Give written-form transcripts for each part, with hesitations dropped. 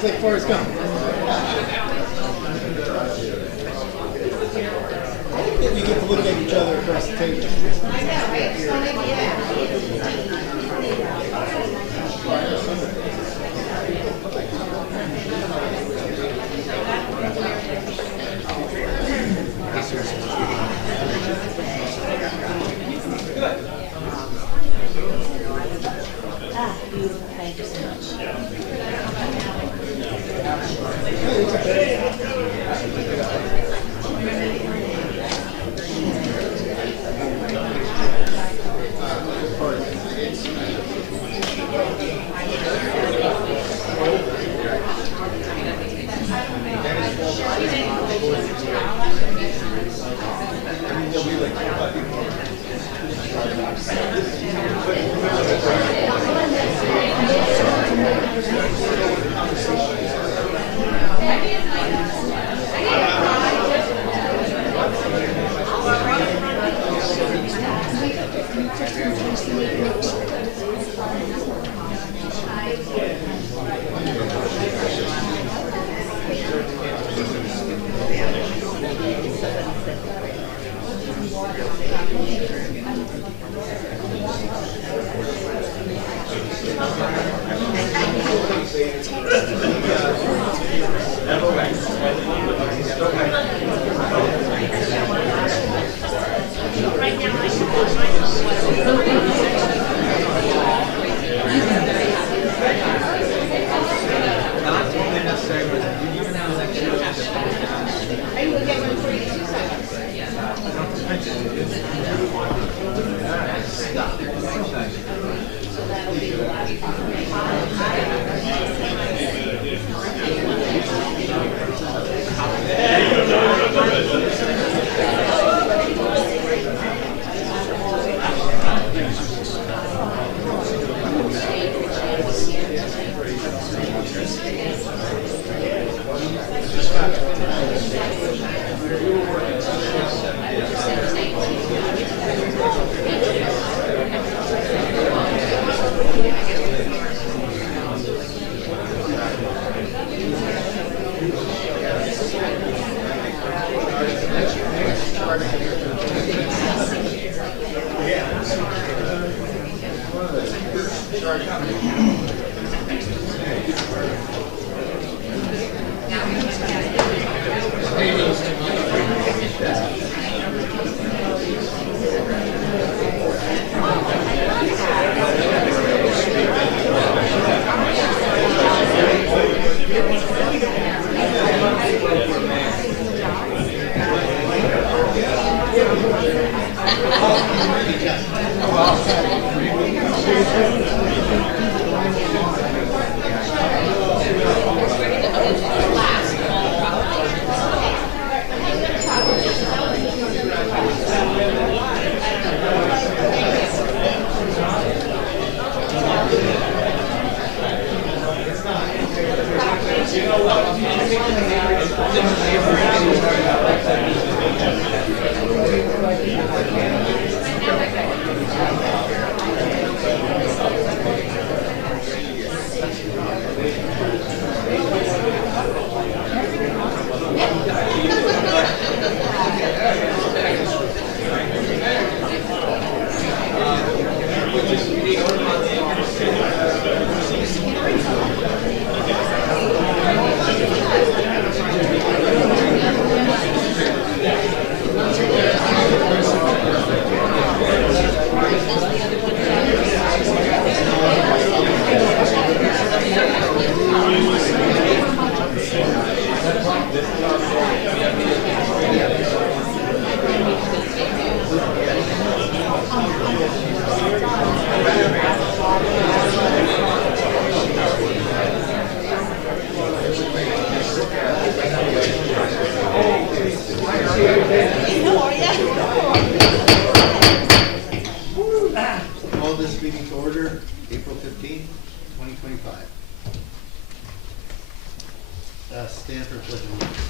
She's like Forrest Gump. You get to look at each other across the table. Thank you so much. Call this meeting to order, April 15th, 2025. Stand for pledge of allegiance.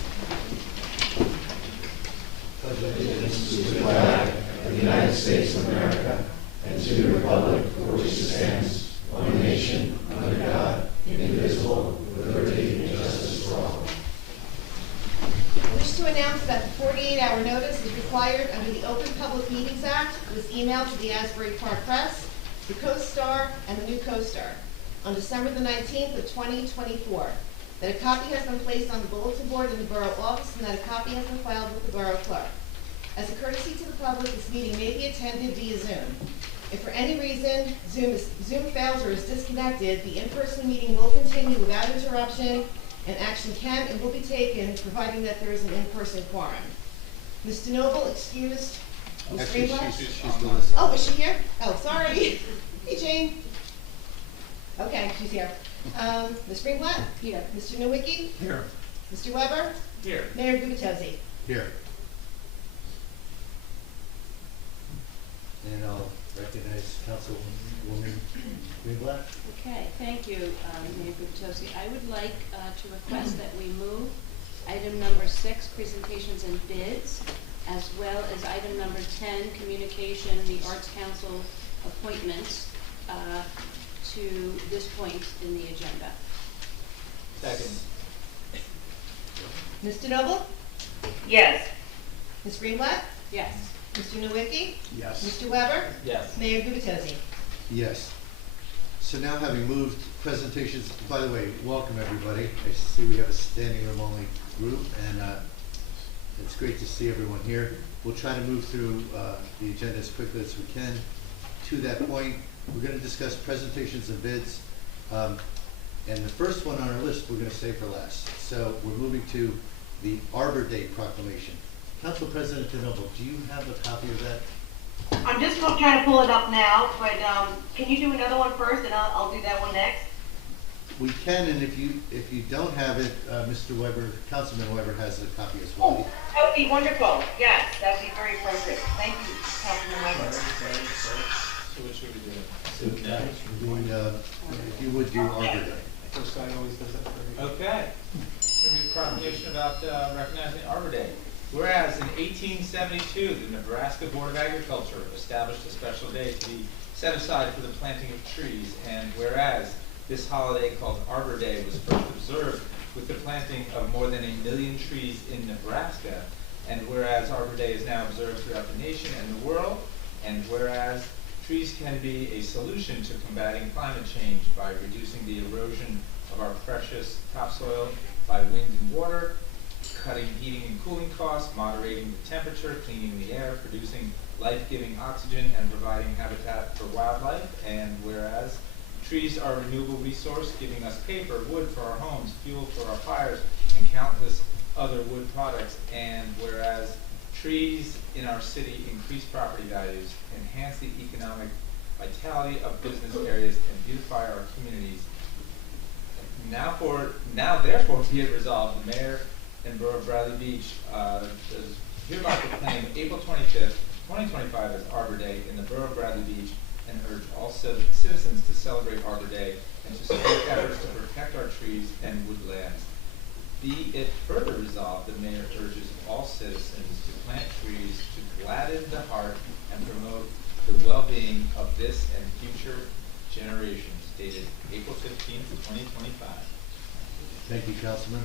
Pledge allegiance to the flag of the United States of America and to the republic for which it stands, one nation, under God, indivisible, with liberty and justice for all. I wish to announce that the 48-hour notice is required under the Open Public Meetings Act. It was emailed to the Asbury Park Press, the Co-Star, and the New Co-Star on December the 19th of 2024. That a copy has been placed on the bulletin board in the Borough office and that a copy has been filed with the Borough Clerk. As a courtesy to the public, this meeting may be attended via Zoom. If for any reason Zoom fails or is disconnected, the in-person meeting will continue without interruption, and action can and will be taken, providing that there is an in-person quorum. Ms. DeNoble excused. Ms. Actually, Greenblatt? she's still listening. Oh, is she here? Oh, sorry. Hey, Jane. Okay, she's here. Ms. Greenblatt? Here. Mr. Nowicki? Here. Mr. Weber? Here. Mayor Gubitosi? Here. And I'll recognize Councilwoman Greenblatt. Okay, thank you, Mayor Gubitosi. I would like to request that we move item number 6, presentations and bids, as well as item number 10, communication, the Arts Council appointments, to this point in the agenda. Second. Ms. DeNoble? Yes. Ms. Greenblatt? Yes. Mr. Nowicki? Yes. Mr. Weber? Yes. Mayor Gubitosi? Yes. So now having moved presentations, by the way, welcome everybody. I see we have a standing room only group, and it's great to see everyone here. We'll try to move through the agenda as quickly as we can. To that point, we're going to discuss presentations and bids. And the first one on our list we're going to save for last. So we're moving to the Arbor Day proclamation. Council President DeNoble, do you have a copy of that? I'm just trying to pull it up now, but can you do another one first, and I'll do that one next? We can, and if you don't have it, Mr. Weber, Councilman Weber has a copy as well. Oh, that would be wonderful. Yes, that would be very appropriate. Thank you, Councilman Weber. So what should we do? If you would do Arbor Day. First guy always does that for me. Okay. Give me a proclamation about recognizing Arbor Day. Whereas in 1872, the Nebraska Board of Agriculture established a special day to be set aside for the planting of trees, and whereas this holiday called Arbor Day was first observed with the planting of more than 1 million trees in Nebraska, and whereas Arbor Day is now observed throughout the nation and the world, and whereas trees can be a solution to combating climate change by reducing the erosion of our precious topsoil by wind and water, cutting heating and cooling costs, moderating the temperature, cleaning the air, producing life-giving oxygen, and providing habitat for wildlife. And whereas trees are a renewable resource, giving us paper, wood for our homes, fuel for our fires, and countless other wood products. And whereas trees in our city increase property values, enhance the economic vitality of business areas, and beautify our communities. Now therefore be it resolved, the mayor and Borough of Bradley Beach does hereby proclaim April 25th, 2025 as Arbor Day in the Borough of Bradley Beach, and urge all citizens to celebrate Arbor Day and to support efforts to protect our trees and woodlands. Be it further resolved, the mayor urges all citizens to plant trees to gladden the heart and promote the well-being of this and future generations. Dated April 15th, 2025. Thank you, Councilman.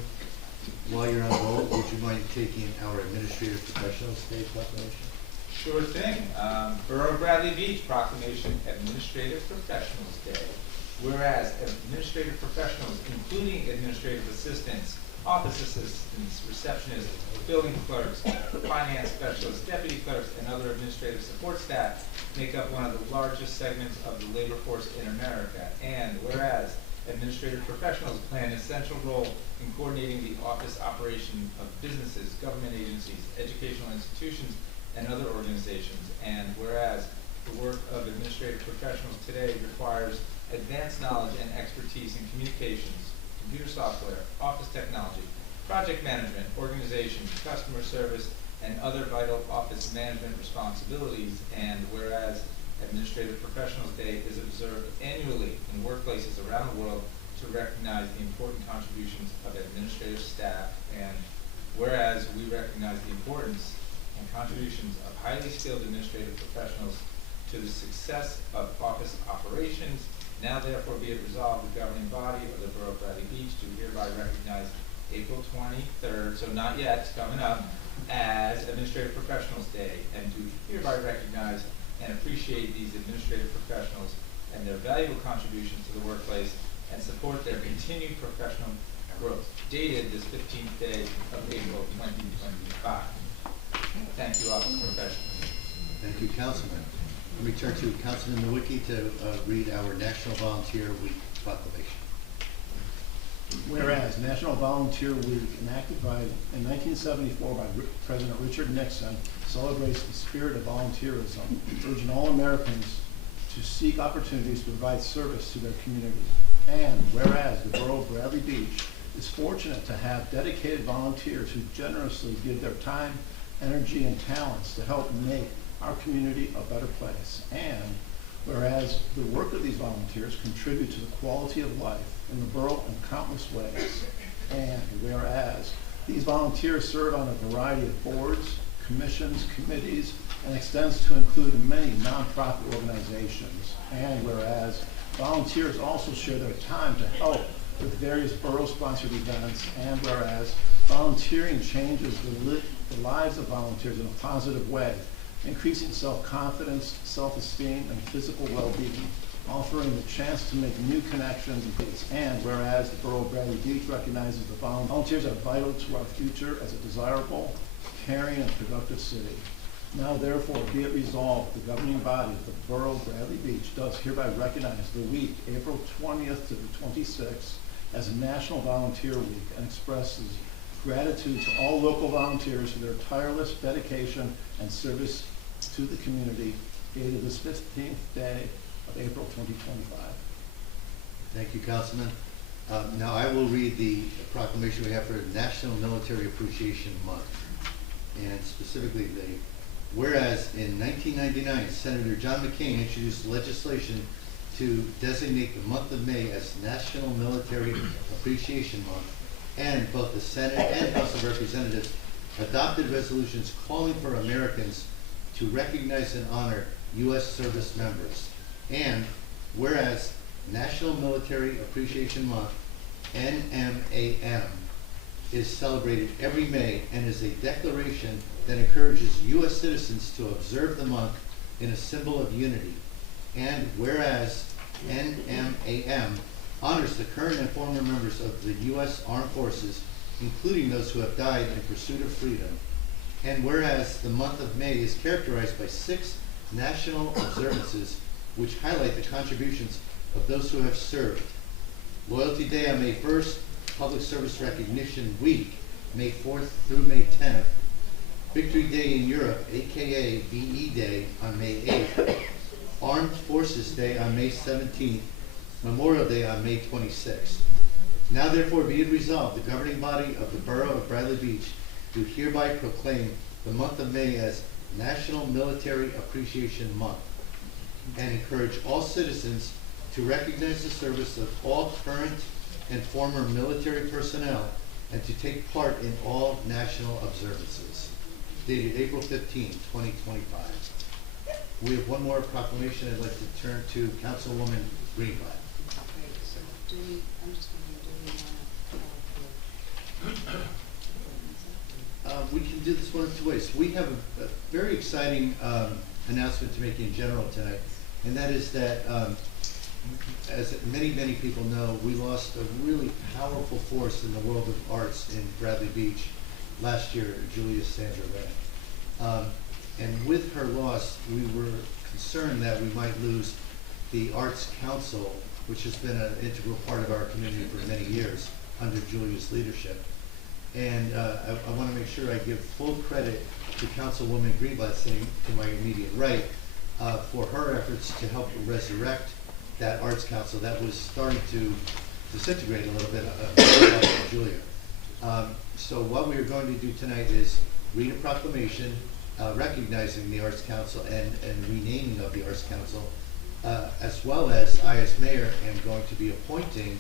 While you're on hold, would you mind taking our Administrative Professionals Day proclamation? Sure thing. Borough of Bradley Beach Proclamation Administrative Professionals Day. Whereas administrative professionals, including administrative assistants, office assistants, receptionists, building clerks, finance specialists, deputy clerks, and other administrative support staff make up one of the largest segments of the labor force in America. And whereas administrative professionals play an essential role in coordinating the office operation of businesses, government agencies, educational institutions, and other organizations. And whereas the work of administrative professionals today requires advanced knowledge and expertise in communications, computer software, office technology, project management, organization, customer service, and other vital office management responsibilities. And whereas Administrative Professionals Day is observed annually in workplaces around the world to recognize the important contributions of administrative staff. And whereas we recognize the importance and contributions of highly skilled administrative professionals to the success of office operations, now therefore be it resolved, the governing body of the Borough of Bradley Beach do hereby recognize April 23rd, so not yet, it's coming up, as Administrative Professionals Day, and do hereby recognize and appreciate these administrative professionals and their valuable contributions to the workplace and support their continued professional growth. Dated this 15th day of April 2025. Thank you, Office Professionals. Thank you, Councilman. Let me turn to Councilman Nowicki to read our National Volunteer Week proclamation. Whereas National Volunteer Week, enacted in 1974 by President Richard Nixon, celebrates the spirit of volunteerism, urging all Americans to seek opportunities to provide service to their community. And whereas the Borough of Bradley Beach is fortunate to have dedicated volunteers who generously give their time, energy, and talents to help make our community a better place. And whereas the work of these volunteers contribute to the quality of life in the borough in countless ways. And whereas these volunteers serve on a variety of boards, commissions, committees, and extends to include many nonprofit organizations. And whereas volunteers also share their time to help with various borough-sponsored events. And whereas volunteering changes the lives of volunteers in a positive way, increasing self-confidence, self-esteem, and physical well-being, offering the chance to make new connections and peace. And whereas the Borough of Bradley Beach recognizes the volunteers are vital to our future as a desirable, caring, and productive city. Now therefore be it resolved, the governing body of the Borough of Bradley Beach does hereby recognize the week, April 20th to the 26th, as a National Volunteer Week, and expresses gratitude to all local volunteers for their tireless dedication and service to the community, dated this 15th day of April 2025. Thank you, Councilman. Now I will read the proclamation we have for National Military Appreciation Month. And specifically, whereas in 1999, Senator John McCain introduced legislation to designate the month of May as National Military Appreciation Month, and both the Senate and House of Representatives adopted resolutions calling for Americans to recognize and honor U.S. service members. And whereas National Military Appreciation Month, NMAM, is celebrated every May and is a declaration that encourages U.S. citizens to observe the month in a symbol of unity. And whereas NMAM honors the current and former members of the U.S. Armed Forces, including those who have died in pursuit of freedom. And whereas the month of May is characterized by 6 national observances which highlight the contributions of those who have served. Loyalty Day on May 1st, Public Service Recognition Week, May 4th through May 10th, Victory Day in Europe, aka VE Day on May 8th, Armed Forces Day on May 17th, Memorial Day on May 26th. Now therefore be it resolved, the governing body of the Borough of Bradley Beach do hereby proclaim the month of May as National Military Appreciation Month and encourage all citizens to recognize the service of all current and former military personnel and to take part in all national observances. Dated April 15, 2025. We have one more proclamation. I'd like to turn to Councilwoman Greenblatt. Great, so do we, I'm just wondering, do we want to? We can do this one of two ways. We have a very exciting announcement to make in general tonight, and that is that, as many people know, we lost a really powerful force in the world of arts in Bradley Beach last year, Julia Sandra Wren. And with her loss, we were concerned that we might lose the Arts Council, which has been an integral part of our community for many years under Julia's leadership. And I want to make sure I give full credit to Councilwoman Greenblatt, sitting to my immediate right, for her efforts to help resurrect that Arts Council that was starting to disintegrate a little bit under Julia. So what we are going to do tonight is read a proclamation recognizing the Arts Council and renaming of the Arts Council, as well as I, as mayor, am going to be appointing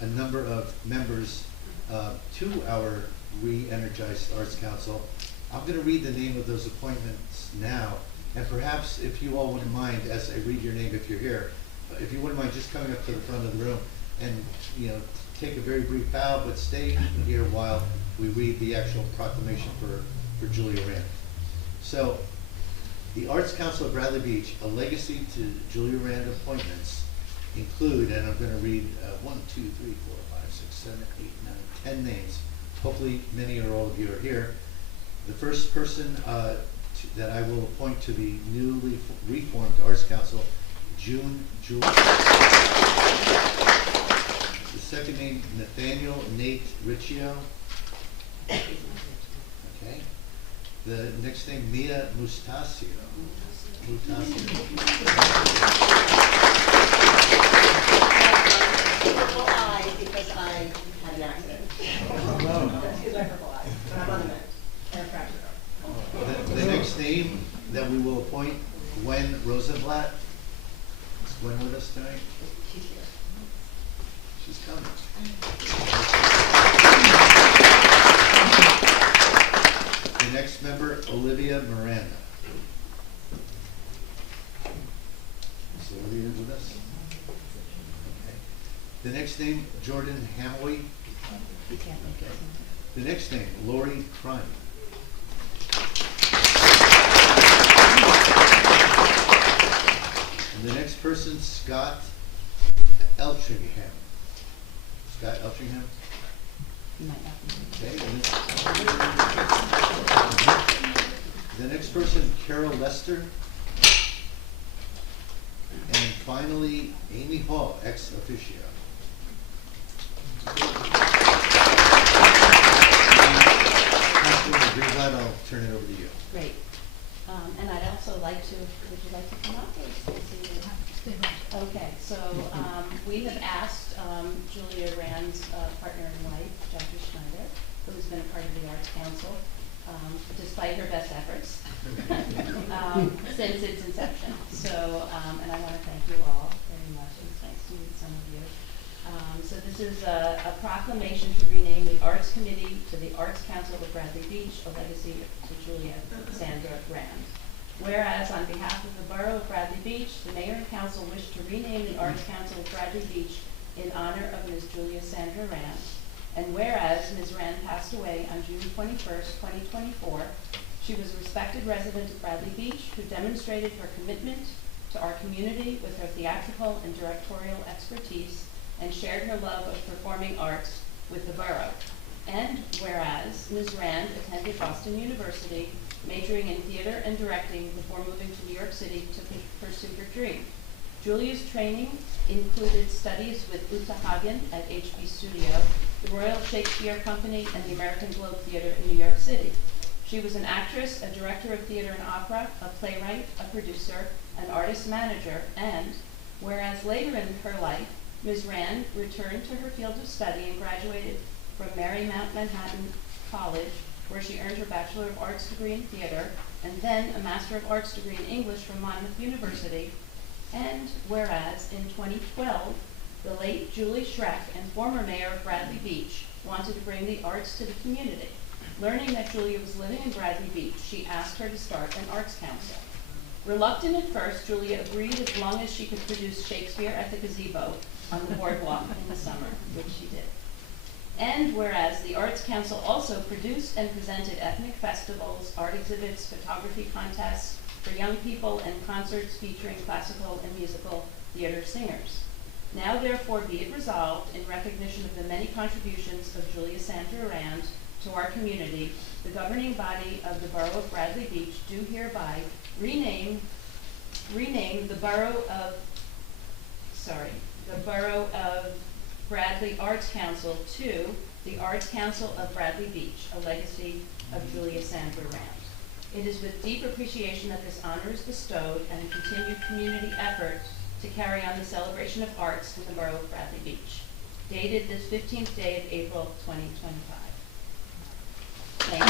a number of members to our re-energized Arts Council. I'm going to read the name of those appointments now, and perhaps if you all wouldn't mind, as I read your name, if you're here, if you wouldn't mind just coming up to the front of the room and, you know, take a very brief bow, but stay here while we read the actual proclamation for Julia Rand. So, the Arts Council of Bradley Beach, a legacy to Julia Rand appointments include, and I'm going to read 1, 2, 3, 4, 5, 6, 7, 8, 9, 10 names. Hopefully many or all of you are here. The first person that I will appoint to the newly reformed Arts Council, June Jewell. The second name, Nathaniel Nate Riccio. Okay. The next name, Mia Mustasio. Purple eye because I had an accident. Excuse my purple eye, but I'm on the mend. And a fracture. The next name that we will appoint, Gwen Rosenblatt. Is Gwen with us tonight? She's here. She's coming. The next member, Olivia Miranda. Is Olivia with us? Okay. The next name, Jordan Hamway. He can't make it. The next name, Lori Crime. And the next person, Scott Eltringham. Scott Eltringham? He might not be. Okay. The next person, Carol Lester. And finally, Amy Hall, ex officio. Councilwoman Greenblatt, I'll turn it over to you. Great. And I'd also like to, would you like to come up? Okay, so we have asked Julia Rand's partner in life, Jackie Schneider, who's been a part of the Arts Council, despite her best efforts, since its inception. So, and I want to thank you all very much. It's nice to meet some of you. So this is a proclamation to rename the Arts Committee to the Arts Council of Bradley Beach, a legacy to Julia Sandra Rand. Whereas on behalf of the Borough of Bradley Beach, the Mayor and Council wish to rename the Arts Council of Bradley Beach in honor of Ms. Julia Sandra Rand. And whereas Ms. Rand passed away on June 21st, 2024, she was a respected resident of Bradley Beach who demonstrated her commitment to our community with her theatrical and directorial expertise and shared her love of performing arts with the borough. And whereas Ms. Rand attended Boston University, majoring in theater and directing before moving to New York City to pursue her dream. Julia's training included studies with Uta Hagen at HB Studio, the Royal Shakespeare Company, and the American Globe Theater in New York City. She was an actress, a director of theater and opera, a playwright, a producer, an artist manager, and whereas later in her life, Ms. Rand returned to her field of study and graduated from Marymount Manhattan College, where she earned her Bachelor of Arts degree in theater, and then a Master of Arts degree in English from Monmouth University. And whereas in 2012, the late Julie Schreck and former mayor of Bradley Beach wanted to bring the arts to the community. Learning that Julia was living in Bradley Beach, she asked her to start an arts council. Reluctant at first, Julia agreed as long as she could produce Shakespeare at the gazebo on the boardwalk in the summer, which she did. And whereas the Arts Council also produced and presented ethnic festivals, art exhibits, photography contests for young people, and concerts featuring classical and musical theater singers. Now therefore be it resolved, in recognition of the many contributions of Julia Sandra Rand to our community, the governing body of the Borough of Bradley Beach do hereby rename the Borough of Bradley Arts Council to the Arts Council of Bradley Beach, a legacy of Julia Sandra Rand. It is with deep appreciation that this honor is bestowed and a continued community effort to carry on the celebration of arts in the Borough of Bradley Beach. Dated this 15th day of April 2025. Thank you.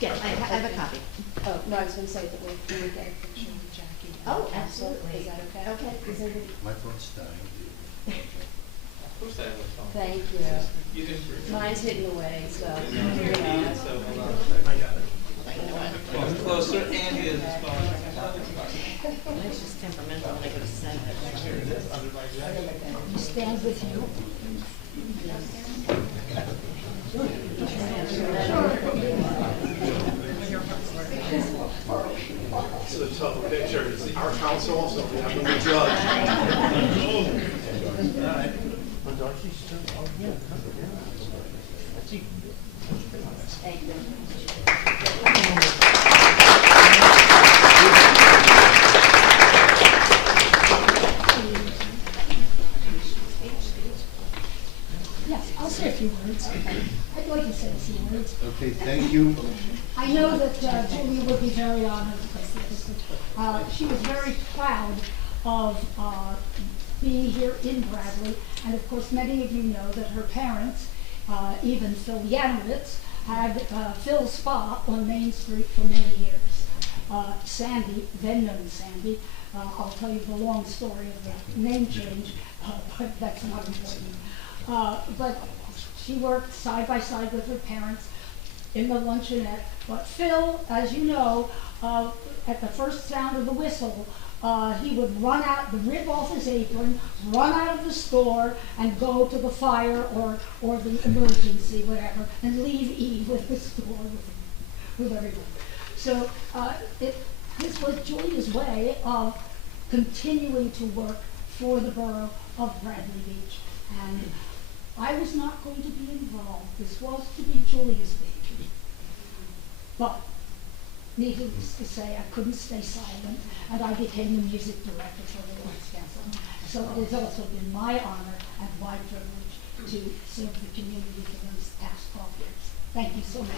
Yes, I have a copy. Oh, no, I was going to say that we would get a picture of Jackie. Oh, absolutely. Is that okay? Okay. Is everybody? My phone's dying. Of course I have a phone. Thank you. You didn't bring it. Mine's hidden away, so. So hold on. Well, closer, and he has his phone. It's just temperamental when I go to send it. You stand with you. So the tough picture is the art council, so we have to be judged. Thank you. Yes, I'll say a few words. I'd like to say a few words. Okay, thank you. I know that Julia would be very honored because she was very proud of being here in Bradley. And of course, many of you know that her parents, even Phil Yanowitz, had Phil's Spa on Main Street for many years. Sandy, then known Sandy, I'll tell you the long story of the name change, but that's not important. But she worked side by side with her parents in the luncheonette. But Phil, as you know, at the first sound of the whistle, he would run out, rip off his apron, run out of the store, and go to the fire or the emergency, whatever, and leave Eve with the store with everyone. So this was Julia's way of continuing to work for the borough of Bradley Beach. And I was not going to be involved. This was to be Julia's baby. But needless to say, I couldn't stay silent, and I became the music director for the Arts Council. So it has also been my honor and my privilege to serve the community for those past 12 years. Thank you so much.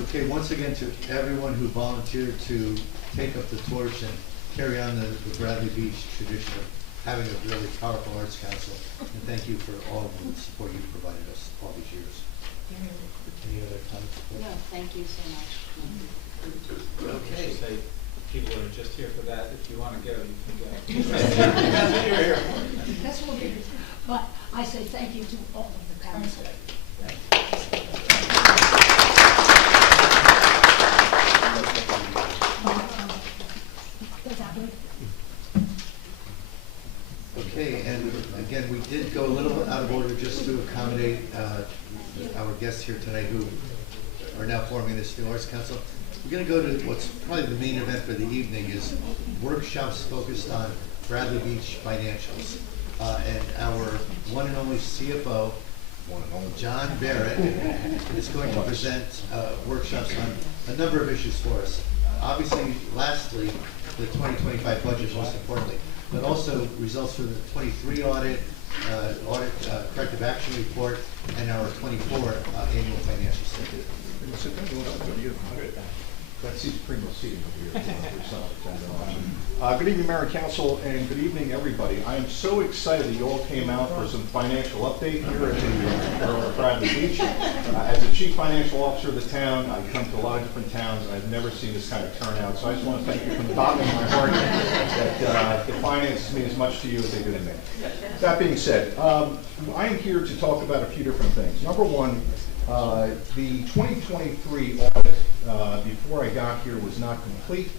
Okay, once again, to everyone who volunteered to take up the torch and carry on the Bradley Beach tradition of having a really powerful arts council. And thank you for all of the support you've provided us all these years. Any other comments? No, thank you so much. Okay. Say, people that are just here for that, if you want to go, you can go. That's what you're here for. That's what we're here for. But I say thank you to all of the council. Okay, and again, we did go a little out of order just to accommodate our guests here tonight who are now forming this new Arts Council. We're going to go to what's probably the main event for the evening, is workshops focused on Bradley Beach financials. And our one and only CFO, John Barrett, is going to present workshops on a number of issues for us. Obviously, lastly, the 2025 budget most importantly, but also results from the 23 audit, corrective action report, and our 24 annual financial statement. Good evening, Mayor and Council, and good evening, everybody. I am so excited that you all came out for some financial update here at the Borough of Bradley Beach. As the Chief Financial Officer of the town, I come to a lot of different towns, and I've never seen this kind of turnout. So I just want to thank you from the bottom of my heart that the finances mean as much to you as they do to me. That being said, I am here to talk about a few different things. Number one, the 2023 audit, before I got here, was not complete.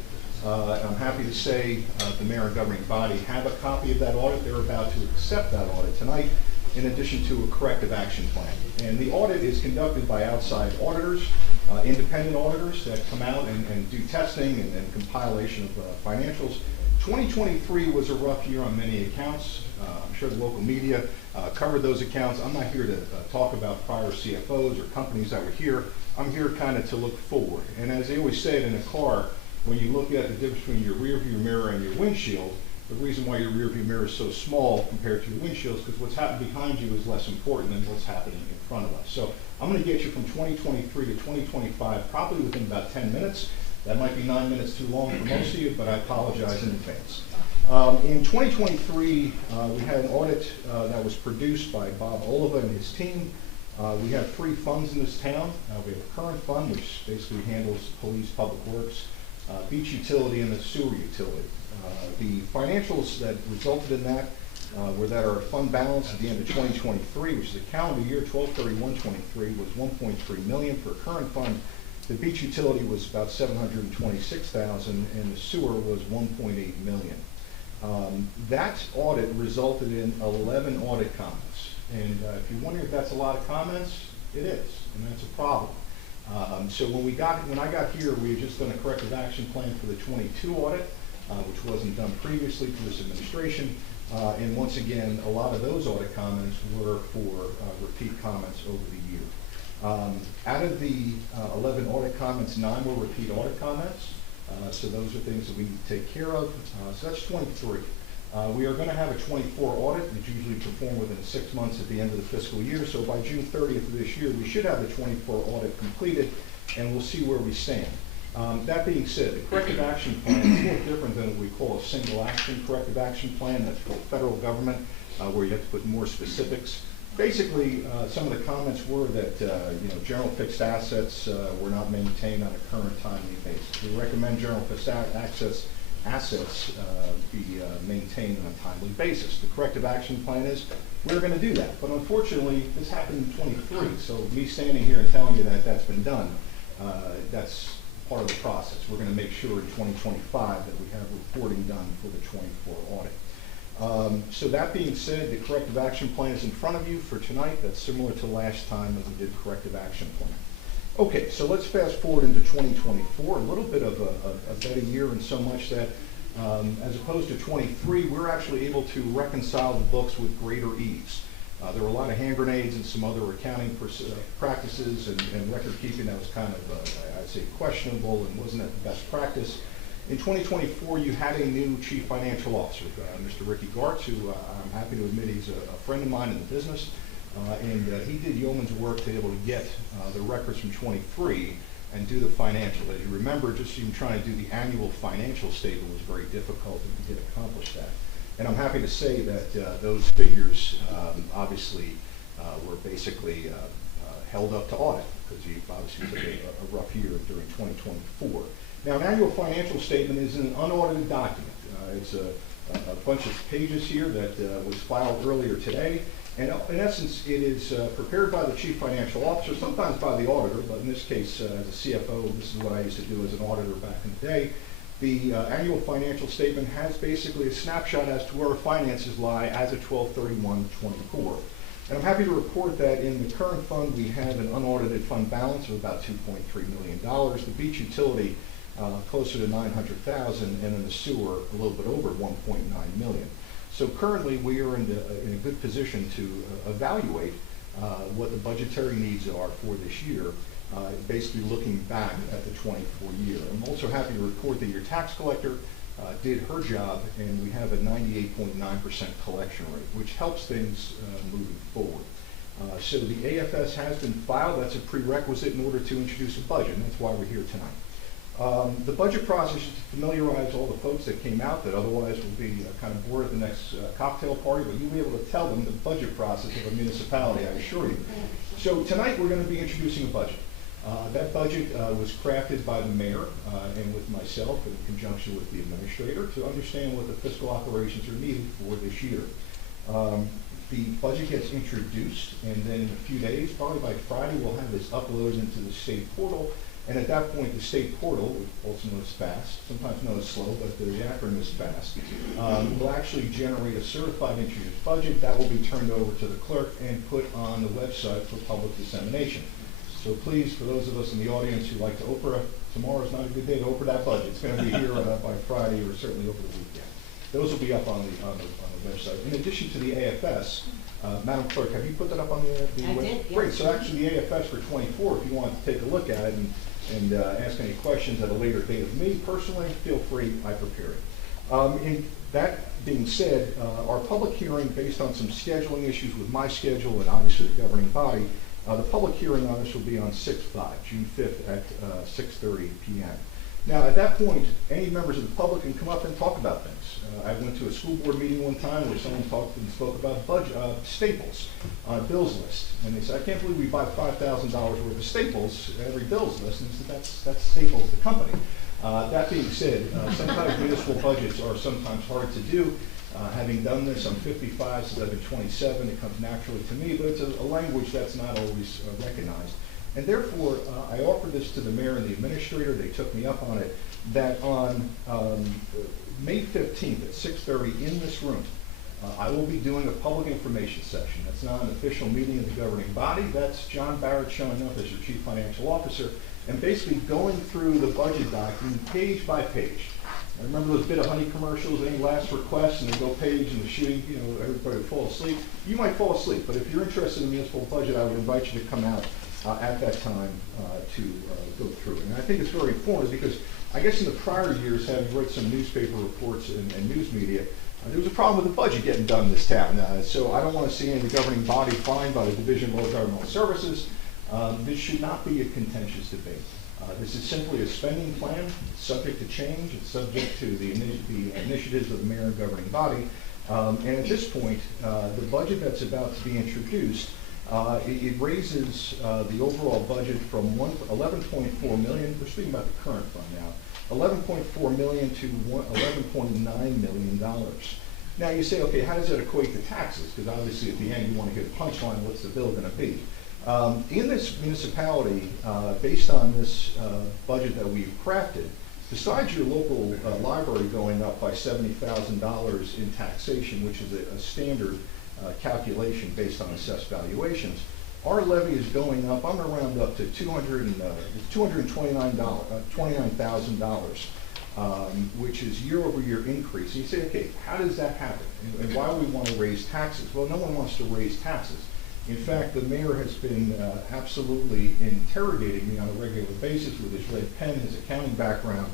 I'm happy to say the mayor and governing body have a copy of that audit. They're about to accept that audit tonight, in addition to a corrective action plan. And the audit is conducted by outside auditors, independent auditors that come out and do testing and compilation of financials. 2023 was a rough year on many accounts. I'm sure the local media covered those accounts. I'm not here to talk about prior CFOs or companies that were here. I'm here kind of to look forward. And as they always say it in a car, when you look at the difference between your rear view mirror and your windshield, the reason why your rear view mirror is so small compared to your windshield is because what's happening behind you is less important than what's happening in front of us. So I'm going to get you from 2023 to 2025 probably within about 10 minutes. That might be 9 minutes too long for most of you, but I apologize in advance. In 2023, we had an audit that was produced by Bob Oliva and his team. We have 3 funds in this town. We have a current fund, which basically handles police, public works, beach utility, and the sewer utility. The financials that resulted in that were that our fund balance at the end of 2023, which is a calendar year, 12/31/23, was $1.3 million. For a current fund, the beach utility was about $726,000, and the sewer was $1.8 million. That audit resulted in 11 audit comments. And if you're wondering if that's a lot of comments, it is, and that's a problem. So when I got here, we had just done a corrective action plan for the 22 audit, which wasn't done previously for this administration. And once again, a lot of those audit comments were for repeat comments over the year. Out of the 11 audit comments, 9 were repeat audit comments. So those are things that we need to take care of. So that's 23. We are going to have a 24 audit. It's usually performed within 6 months at the end of the fiscal year. So by June 30th of this year, we should have the 24 audit completed, and we'll see where we stand. That being said, the corrective action plan is a little different than what we call a single action corrective action plan. That's for federal government, where you have to put more specifics. Basically, some of the comments were that general fixed assets were not maintained on a current timely basis. We recommend general fixed assets be maintained on a timely basis. The corrective action plan is we're going to do that, but unfortunately this happened in 23. So me standing here and telling you that that's been done, that's part of the process. We're going to make sure in 2025 that we have reporting done for the 24 audit. So that being said, the corrective action plan is in front of you for tonight. That's similar to last time that we did corrective action plan. Okay, so let's fast forward into 2024, a little bit of a better year in so much that as opposed to 23, we're actually able to reconcile the books with greater ease. There were a lot of hand grenades and some other accounting practices and record keeping that was kind of, I'd say, questionable and wasn't at the best practice. In 2024, you had a new chief financial officer, Mr. Ricky Gartz, who I'm happy to admit he's a friend of mine in the business. And he did yeoman's work to be able to get the records from 23 and do the financial. As you remember, just even trying to do the annual financial statement was very difficult, and he did accomplish that. And I'm happy to say that those figures obviously were basically held up to audit, because he obviously took a rough year during 2024. Now, an annual financial statement is an unaudited document. It's a bunch of pages here that was filed earlier today. And in essence, it is prepared by the chief financial officer, sometimes by the auditor, but in this case, as a CFO, this is what I used to do as an auditor back in the day. The annual financial statement has basically a snapshot as to where our finances lie as of 12/31/24. And I'm happy to report that in the current fund, we have an unaudited fund balance of about $2.3 million. The beach utility, closer to $900,000, and in the sewer, a little bit over $1.9 million. So currently, we are in a good position to evaluate what the budgetary needs are for this year. basically looking back at the 24 year. I'm also happy to report that your tax collector did her job, and we have a 98.9% collection rate, which helps things moving forward. So the AFS has been filed. That's a prerequisite in order to introduce a budget, and that's why we're here tonight. The budget process is to familiarize all the folks that came out that otherwise will be kind of bored at the next cocktail party, but you'll be able to tell them the budget process of a municipality, I assure you. So tonight we're going to be introducing a budget. That budget was crafted by the mayor and with myself in conjunction with the administrator to understand what the fiscal operations are needed for this year. The budget gets introduced, and then in a few days, probably by Friday, we'll have this uploaded into the state portal. And at that point, the state portal, also known as FAST, sometimes known as slow, but the acronym is FAST, will actually generate a certified introduced budget that will be turned over to the clerk and put on the website for public dissemination. So please, for those of us in the audience who like to Oprah, tomorrow's not a good day to Oprah that budget. It's going to be here by Friday or certainly over the weekend. Those will be up on the website. In addition to the AFS, Madam Clerk, have you put that up on the website? I did, yes. Great. So actually the AFS for 24, if you want to take a look at it and ask any questions at a later date of me personally, feel free, I prepare it. And that being said, our public hearing, based on some scheduling issues with my schedule and obviously the governing body, the public hearing on this will be on 6/5, June 5th at 6:30 p.m. Now, at that point, any members of the public can come up and talk about things. I went to a school board meeting one time where someone talked and spoke about budget, staples on a bills list. And they said, I can't believe we buy $5,000 worth of staples every bills list. And I said, that's Staples, the company. That being said, sometimes municipal budgets are sometimes hard to do. Having done this, I'm 55, since I've been 27, it comes naturally to me, but it's a language that's not always recognized. And therefore, I offered this to the mayor and the administrator. They took me up on it, that on May 15th at 6:30 in this room, I will be doing a public information session. That's not an official meeting of the governing body. That's John Barrett showing up as your chief financial officer and basically going through the budget document page by page. I remember those Bit of Honey commercials, any last requests, and they go page and the shooting, everybody would fall asleep. You might fall asleep, but if you're interested in the municipal budget, I would invite you to come out at that time to go through it. And I think it's very important because I guess in the prior years, having read some newspaper reports and news media, there was a problem with the budget getting done in this town. So I don't want to see any of the governing body fined by the Division of Local Governmental Services. This should not be a contentious debate. This is simply a spending plan. It's subject to change. It's subject to the initiatives of the mayor and governing body. And at this point, the budget that's about to be introduced, it raises the overall budget from $11.4 million. We're speaking about the current fund now. $11.4 million to $11.9 million. Now you say, okay, how does that equate to taxes? Because obviously at the end you want to get a punchline. What's the bill going to be? In this municipality, based on this budget that we've crafted, besides your local library going up by $70,000 in taxation, which is a standard calculation based on assessed valuations, our levy is going up, I'm going to round up to $229,000, which is year-over-year increase. And you say, okay, how does that happen? And why do we want to raise taxes? Well, no one wants to raise taxes. In fact, the mayor has been absolutely interrogating me on a regular basis with his red pen, his accounting background,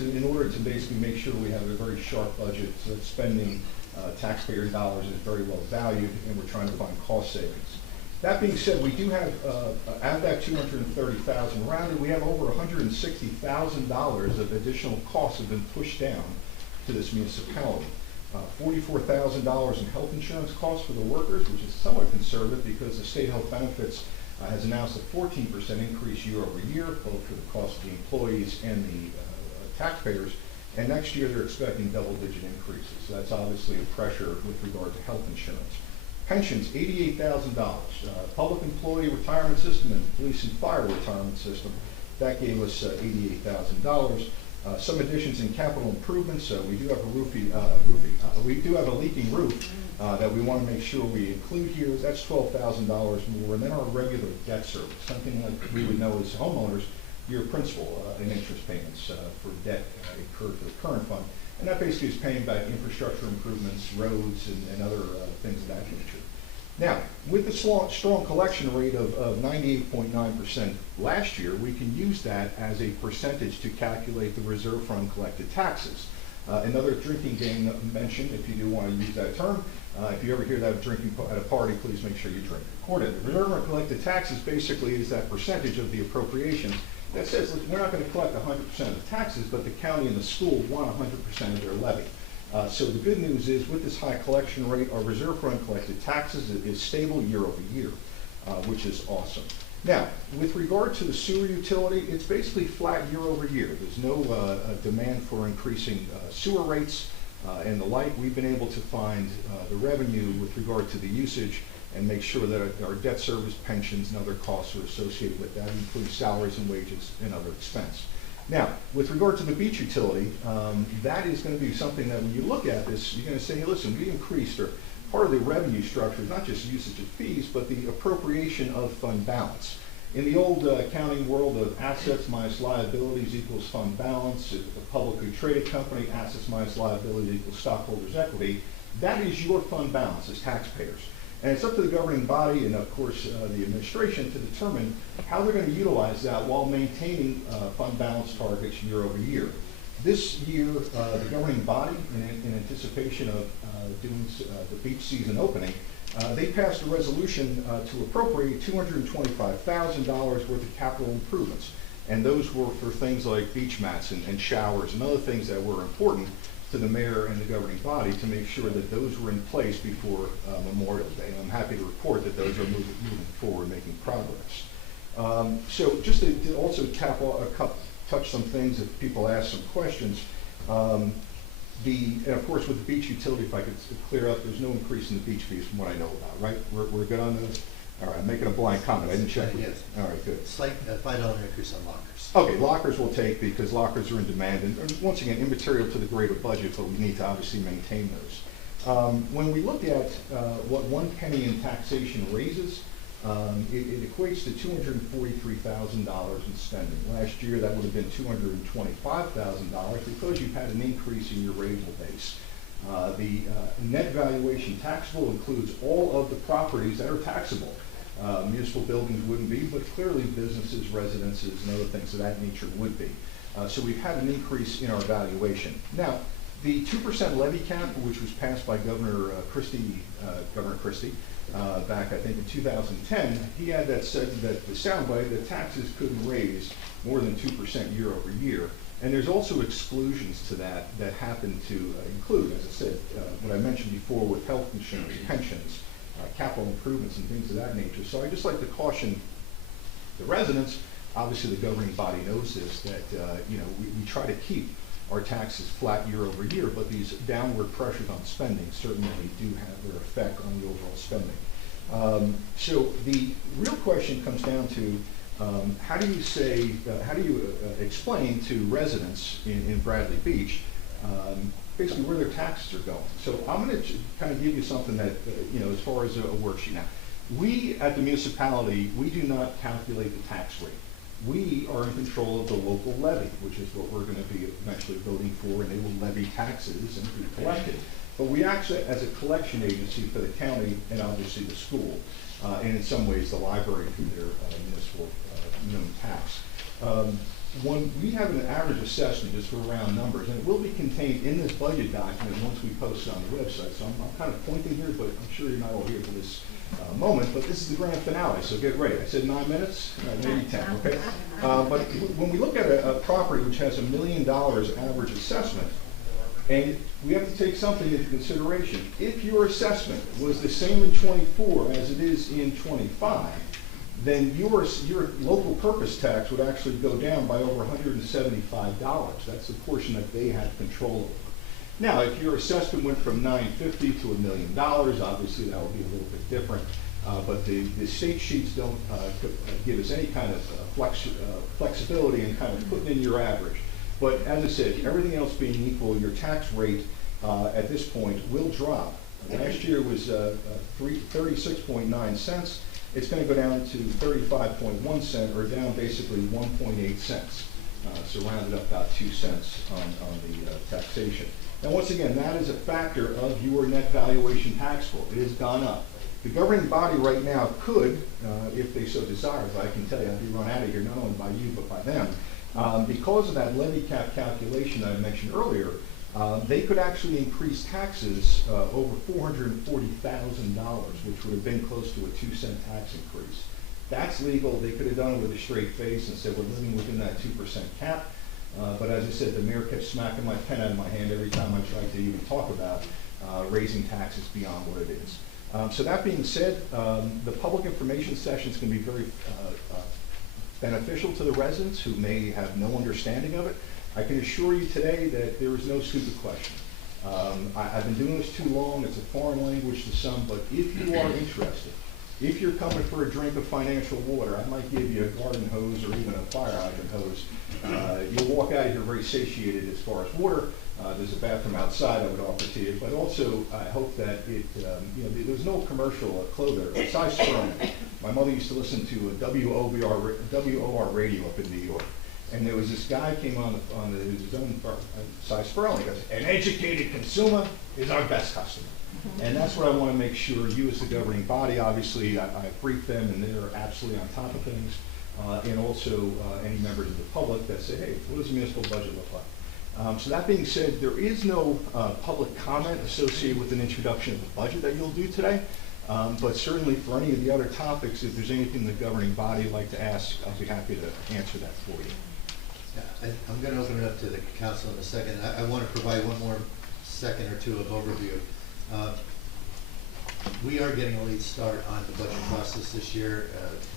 in order to basically make sure we have a very sharp budget, so that spending taxpayer dollars is very well valued, and we're trying to find cost savings. That being said, we do have, at that $230,000 rounded, we have over $160,000 of additional costs have been pushed down to this municipality. $44,000 in health insurance costs for the workers, which is somewhat conservative because the state health benefits has announced a 14% increase year over year, both for the cost of the employees and the taxpayers. And next year they're expecting double-digit increases. So that's obviously a pressure with regard to health insurance. Pensions, $88,000. Public employee retirement system and police and fire retirement system, that gave us $88,000. Some additions in capital improvements. We do have a we do have a leaking roof that we want to make sure we include here. That's $12,000 more. And then our regular debt service, something like we would know as homeowners, your principal and interest payments for debt incurred for the current fund. And that basically is paying back infrastructure improvements, roads, and other things of that nature. Now, with the strong collection rate of 98.9% last year, we can use that as a percentage to calculate the reserve fund collected taxes. Another drinking game mentioned, if you do want to use that term, if you ever hear that drinking at a party, please make sure you drink accordingly. Reserve fund collected taxes basically is that percentage of the appropriation that says, look, we're not going to collect 100% of the taxes, but the county and the school want 100% of their levy. So the good news is, with this high collection rate, our reserve fund collected taxes is stable year over year, which is awesome. Now, with regard to the sewer utility, it's basically flat year over year. There's no demand for increasing sewer rates and the like. We've been able to find the revenue with regard to the usage and make sure that our debt service, pensions, and other costs are associated with that, including salaries and wages and other expense. Now, with regard to the beach utility, that is going to be something that when you look at this, you're going to say, hey, listen, we increased, or part of the revenue structure is not just usage of fees, but the appropriation of fund balance. In the old accounting world of assets minus liabilities equals fund balance, if a publicly traded company, assets minus liabilities equals stockholders' equity, that is your fund balance as taxpayers. And it's up to the governing body and, of course, the administration to determine how they're going to utilize that while maintaining fund balance targets year over year. This year, the governing body, in anticipation of doing the beach season opening, they passed a resolution to appropriate $225,000 worth of capital improvements. And those were for things like beach mats and showers and other things that were important to the mayor and the governing body to make sure that those were in place before Memorial Day. And I'm happy to report that those are moving forward, making progress. So just to also touch some things if people ask some questions. And of course, with the beach utility, if I could clear up, there's no increase in the beach fees from what I know about, right? We're good on those? All right, I'm making a blind comment. I didn't check. Yes. All right, good. Slight $5 increase on lockers. Okay, lockers we'll take because lockers are in demand, and once again, immaterial to the greater budget, but we need to obviously maintain those. When we look at what 1 penny in taxation raises, it equates to $243,000 in spending. Last year, that would have been $225,000 because you've had an increase in your rateable base. The net valuation taxable includes all of the properties that are taxable. Municipal buildings wouldn't be, but clearly businesses, residences, and other things of that nature would be. So we've had an increase in our valuation. Now, the 2% levy cap, which was passed by Governor Christie, back I think in 2010, he had that said that the soundbite that taxes couldn't raise more than 2% year over year. And there's also exclusions to that happen to include, as I said, what I mentioned before with health insurance, pensions, capital improvements, and things of that nature. So I'd just like to caution the residents, obviously the governing body knows this, that we try to keep our taxes flat year over year, but these downward pressures on spending certainly do have their effect on the overall spending. So the real question comes down to how do you explain to residents in Bradley Beach basically where their taxes are going? So I'm going to kind of give you something that, as far as a worksheet now. We at the municipality, we do not calculate the tax rate. We are in control of the local levy, which is what we're going to be eventually voting for, and they will levy taxes and be collected. But we actually, as a collection agency for the county and obviously the school, and in some ways the library through their municipal minimum tax. When we have an average assessment, just for round numbers, and it will be contained in this budget document once we post it on the website. So I'm kind of pointing here, but I'm sure you're not all here for this moment, but this is the grand finale, so get ready. I said 9 minutes, maybe 10, okay? But when we look at a property which has $1 million average assessment, and we have to take something into consideration. If your assessment was the same in 24 as it is in 25, then your local purpose tax would actually go down by over $175. That's the portion that they have control over. Now, if your assessment went from $950 to $1 million, obviously that would be a little bit different. But the state sheets don't give us any kind of flexibility in kind of putting in your average. But as I said, everything else being equal, your tax rate at this point will drop. Last year was 36.9 cents. It's going to go down to 35.1 cents, or down basically 1.8 cents. So rounded up about 2 cents on the taxation. Now, once again, that is a factor of your net valuation taxable. It has gone up. The governing body right now could, if they so desire, but I can tell you I'd be run out of here not only by you but by them. Because of that levy cap calculation I mentioned earlier, they could actually increase taxes over $440,000, which would have been close to a 2-cent tax increase. That's legal. They could have done it with a straight face and said we're living within that 2% cap. But as I said, the mayor kept smacking my pen out of my hand every time I tried to even talk about raising taxes beyond what it is. So that being said, the public information sessions can be very beneficial to the residents who may have no understanding of it. I can assure you today that there is no stupid question. I've been doing this too long. It's a foreign language to some, but if you are interested, if you're coming for a drink of financial water, I might give you a garden hose or even a fire hydrant hose. You'll walk out of here very satiated as far as water. There's a bathroom outside I would offer to you, but also I hope that it, there's no commercial clother. Cy Sperling. My mother used to listen to a WOR radio up in New York. And there was this guy came on his own, Cy Sperling. He goes, an educated consumer is our best customer. And that's what I want to make sure you as the governing body, obviously, I brief them and they're absolutely on top of things. And also any members of the public that say, hey, what does the municipal budget look like? So that being said, there is no public comment associated with an introduction of the budget that you'll do today. But certainly for any of the other topics, if there's anything the governing body would like to ask, I'll be happy to answer that for you. Yeah, I'm going to open it up to the council in a second. I want to provide one more second or two of overview. We are getting a late start on the budget process this year,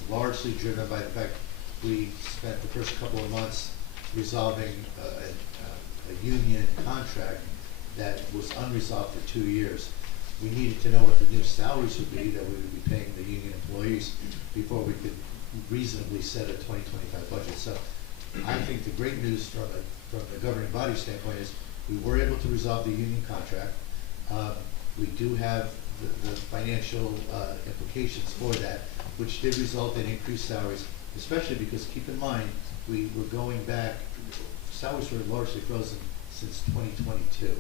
largely driven by the fact we spent the first couple of months resolving a union contract that was unresolved for 2 years. We needed to know what the new salaries would be that we would be paying the union employees before we could reasonably set a 2025 budget. So I think the great news from the governing body standpoint is we were able to resolve the union contract. We do have the financial implications for that, which did result in increased salaries, especially because, keep in mind, we were going back, salaries were largely frozen since 2022.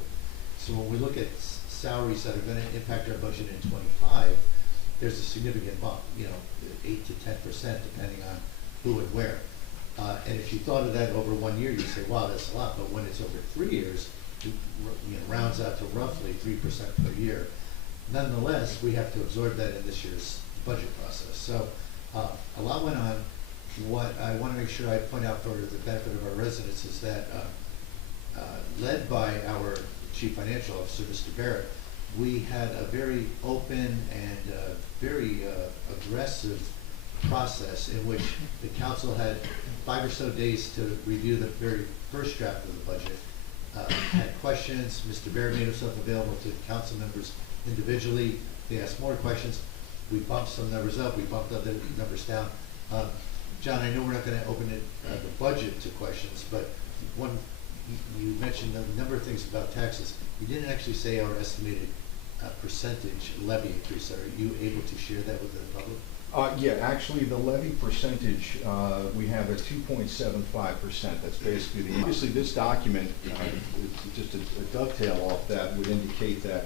So when we look at salaries that are going to impact our budget in 25, there's a significant bump, 8 to 10% depending on who and where. And if you thought of that over 1 year, you'd say, wow, that's a lot. But when it's over 3 years, it rounds out to roughly 3% per year. Nonetheless, we have to absorb that in this year's budget process. So a lot went on. What I want to make sure I point out for the benefit of our residents is that led by our Chief Financial Officer, Mr. Barrett, we had a very open and very aggressive process in which the council had 5 or so days to review the very first draft of the budget. Had questions. Mr. Barrett made himself available to council members individually. They asked more questions. We bumped some numbers up. We bumped other numbers down. John, I know we're not going to open it, the budget to questions, but you mentioned a number of things about taxes. You didn't actually say our estimated percentage levy increase. Are you able to share that with the public? Yeah, actually, the levy percentage, we have at 2.75%. That's basically obviously this document, just a dovetail off that would indicate that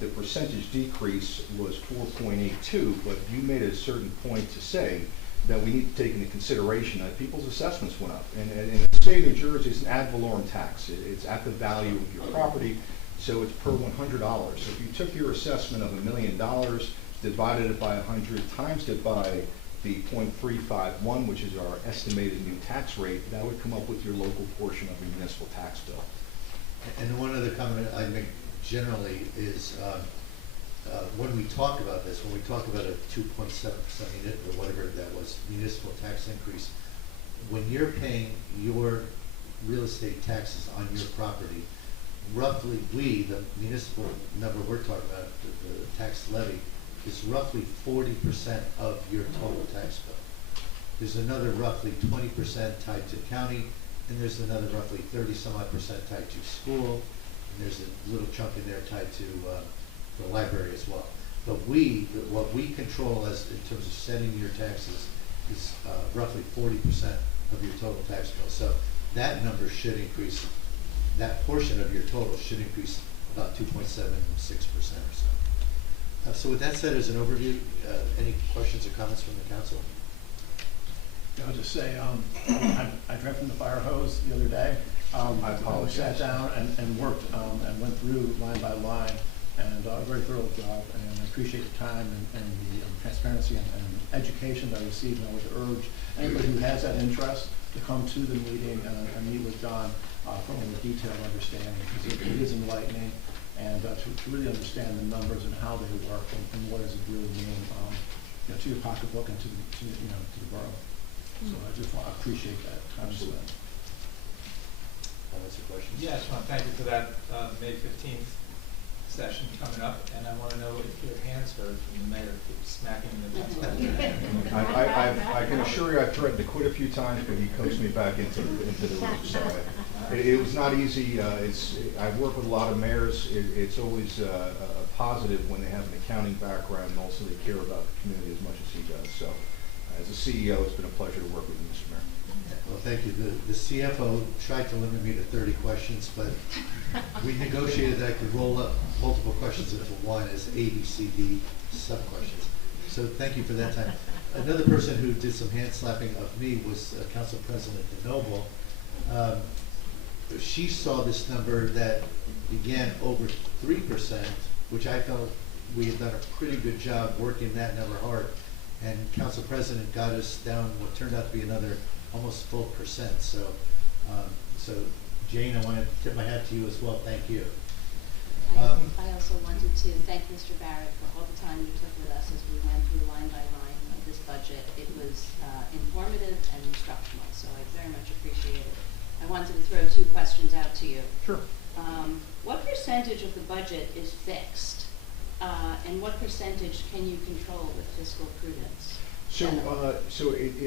the percentage decrease was 4.82, but you made a certain point to say that we need to take into consideration that people's assessments went up. And in the state of New Jersey, it's an ad valorem tax. It's at the value of your property, so it's per $100. So if you took your assessment of $1 million, divided it by 100, times it by the 0.351, which is our estimated new tax rate, that would come up with your local portion of the municipal tax bill. And one other comment I make generally is when we talk about this, when we talk about a 2.7% or whatever that was, municipal tax increase, when you're paying your real estate taxes on your property, roughly the municipal number we're talking about, the tax levy, is roughly 40% of your total tax bill. There's another roughly 20% tied to county, and there's another roughly 30-some-odd% tied to school, and there's a little chunk in there tied to the library as well. But what we control as in terms of setting your taxes is roughly 40% of your total tax bill. So that number should increase, that portion of your total should increase about 2.76% or so. So with that said, as an overview, any questions or comments from the council? I'll just say, I drank from the fire hose the other day. I apologize. Sat down and worked, and went through line by line, and a very thorough job, and I appreciate the time and the transparency and education that I received, and I would urge anybody who has that interest to come to the meeting and meet with John for a more detailed understanding, because it is enlightening, and to really understand the numbers and how they work, and what does it really mean, to your pocketbook and to the borough. So I just want to appreciate that time spent. Comments or questions? Yeah, I just want to thank you for that May 15th session coming up, and I want to know if your hands hurt from the mayor keeps smacking in the pencil. I can assure you I've threatened to quit a few times, but he coaxed me back into the room. So it was not easy. I've worked with a lot of mayors. It's always a positive when they have an accounting background and also they care about the community as much as he does. So as a CEO, it's been a pleasure to work with you, Mr. Mayor. Well, thank you. The CFO tried to limit me to 30 questions, but we negotiated that I could roll up multiple questions into one as A, B, C, D sub-questions. So thank you for that time. Another person who did some hand slapping of me was Council President DeNoble. She saw this number that began over 3%, which I felt we had done a pretty good job working that number hard. And Council President got us down what turned out to be another almost full percent. So, Jane, I want to tip my hat to you as well. Thank you. I also wanted to thank Mr. Barrett for all the time you took with us as we went through line by line of this budget. It was informative and instructional, so I very much appreciate it. I wanted to throw two questions out to you. Sure. What percentage of the budget is fixed, and what percentage can you control with fiscal prudence? So,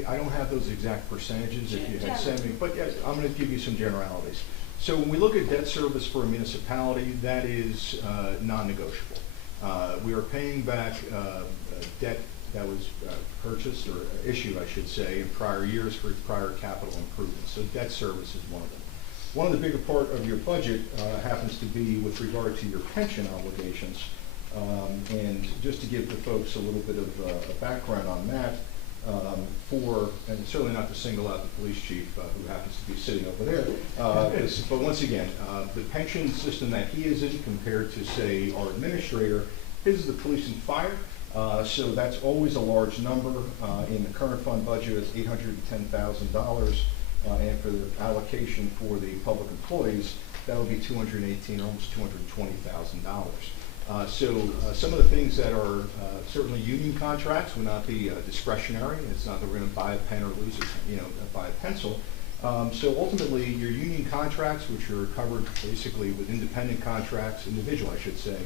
I don't have those exact percentages if you had sent me, but yeah, I'm going to give you some generalities. So when we look at debt service for a municipality, that is non-negotiable. We are paying back debt that was purchased or issued, I should say, in prior years for prior capital improvements. So debt service is one of them. One of the bigger part of your budget happens to be with regard to your pension obligations. And just to give the folks a little bit of a background on that, and certainly not to single out the police chief who happens to be sitting over there, but once again, the pension system that he is in compared to, say, our administrator, his is the police and fire, so that's always a large number. In the current fund budget, it's $810,000, and for the allocation for the public employees, that would be $218,000, almost $220,000. Some of the things that are certainly union contracts would not be discretionary. It's not that we're going to buy a pen or lose a, buy a pencil. So ultimately, your union contracts, which are covered basically with independent contracts, individual I should say,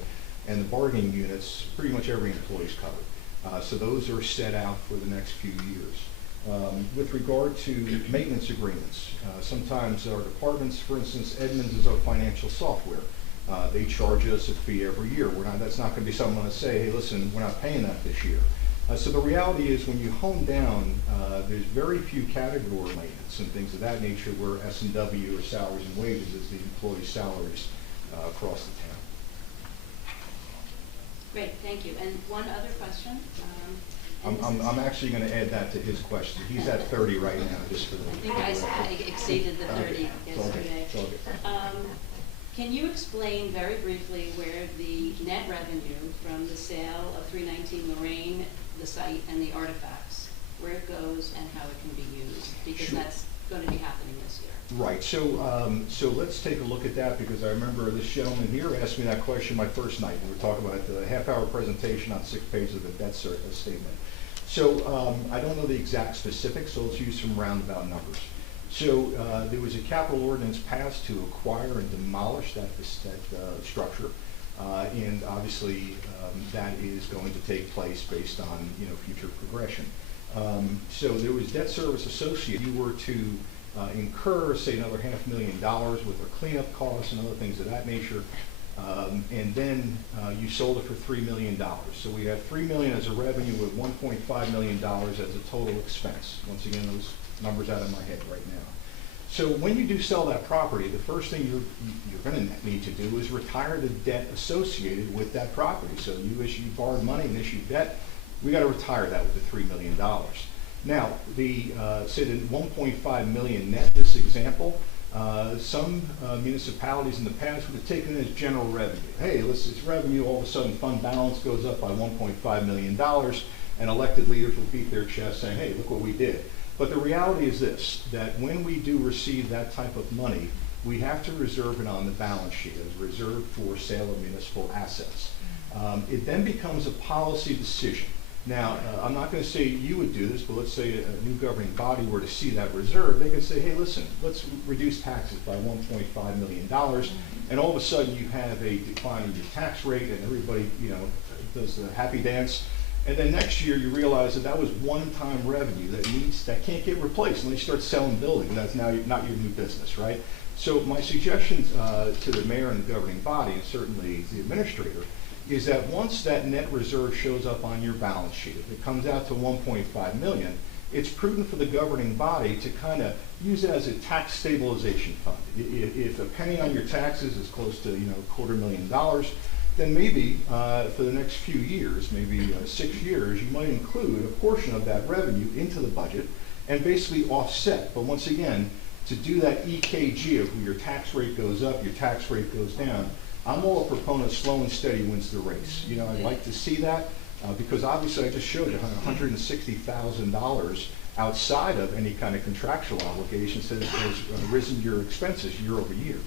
and the bargaining units, pretty much every employee is covered. So those are set out for the next few years. With regard to maintenance agreements, sometimes our departments, for instance, Edmunds is our financial software. They charge us a fee every year. That's not going to be something I'm going to say, hey, listen, we're not paying that this year. So the reality is when you hone down, there's very few category maintenance and things of that nature where S&W or salaries and wages is the employee salaries across the town. Great, thank you. And one other question. I'm actually going to add that to his question. He's at 30 right now, just for the. I think I exceeded the 30 yesterday. It's all good. Can you explain very briefly where the net revenue from the sale of 319 Lorraine, the site, and the artifacts, where it goes and how it can be used? Because Sure. That's going to be happening this year. Right. So let's take a look at that because I remember this gentleman here asked me that question my first night. We were talking about the half-hour presentation on 6 pages of a debt statement. So I don't know the exact specifics, so let's use some roundabout numbers. So there was a capital ordinance passed to acquire and demolish that structure, and obviously that is going to take place based on future progression. So there was debt service associated. You were to incur, say, another $500,000 with the cleanup costs and other things of that nature, and then you sold it for $3 million. So we have $3 million as a revenue with $1.5 million as a total expense. Once again, those numbers out of my head right now. So when you do sell that property, the first thing you're going to need to do is retire the debt associated with that property. So you borrowed money and issued debt, we got to retire that with the $3 million. Now, say the 1.5 million net in this example, some municipalities in the past would have taken it as general revenue. Hey, it's revenue, all of a sudden fund balance goes up by $1.5 million, and elected leaders will beat their chest saying, hey, look what we did. But the reality is this, that when we do receive that type of money, we have to reserve it on the balance sheet as reserved for sale of municipal assets. It then becomes a policy decision. Now, I'm not going to say you would do this, but let's say a new governing body were to see that reserve, they can say, hey, listen, let's reduce taxes by $1.5 million, and all of a sudden you have a decline in your tax rate, and everybody, does the happy dance. And then next year you realize that was one-time revenue that can't get replaced unless you start selling buildings, and that's now not your new business, right? So my suggestion to the mayor and the governing body, and certainly the administrator, is that once that net reserve shows up on your balance sheet, if it comes out to 1.5 million, it's prudent for the governing body to kind of use it as a tax stabilization fund. If a penny on your taxes is close to $250,000, then maybe for the next few years, maybe 6 years, you might include a portion of that revenue into the budget and basically offset. But once again, to do that EKG of where your tax rate goes up, your tax rate goes down, I'm all a proponent of slow and steady wins the race. I'd like to see that because obviously I just showed you $160,000 outside of any kind of contractual obligations that has risen your expenses year over year.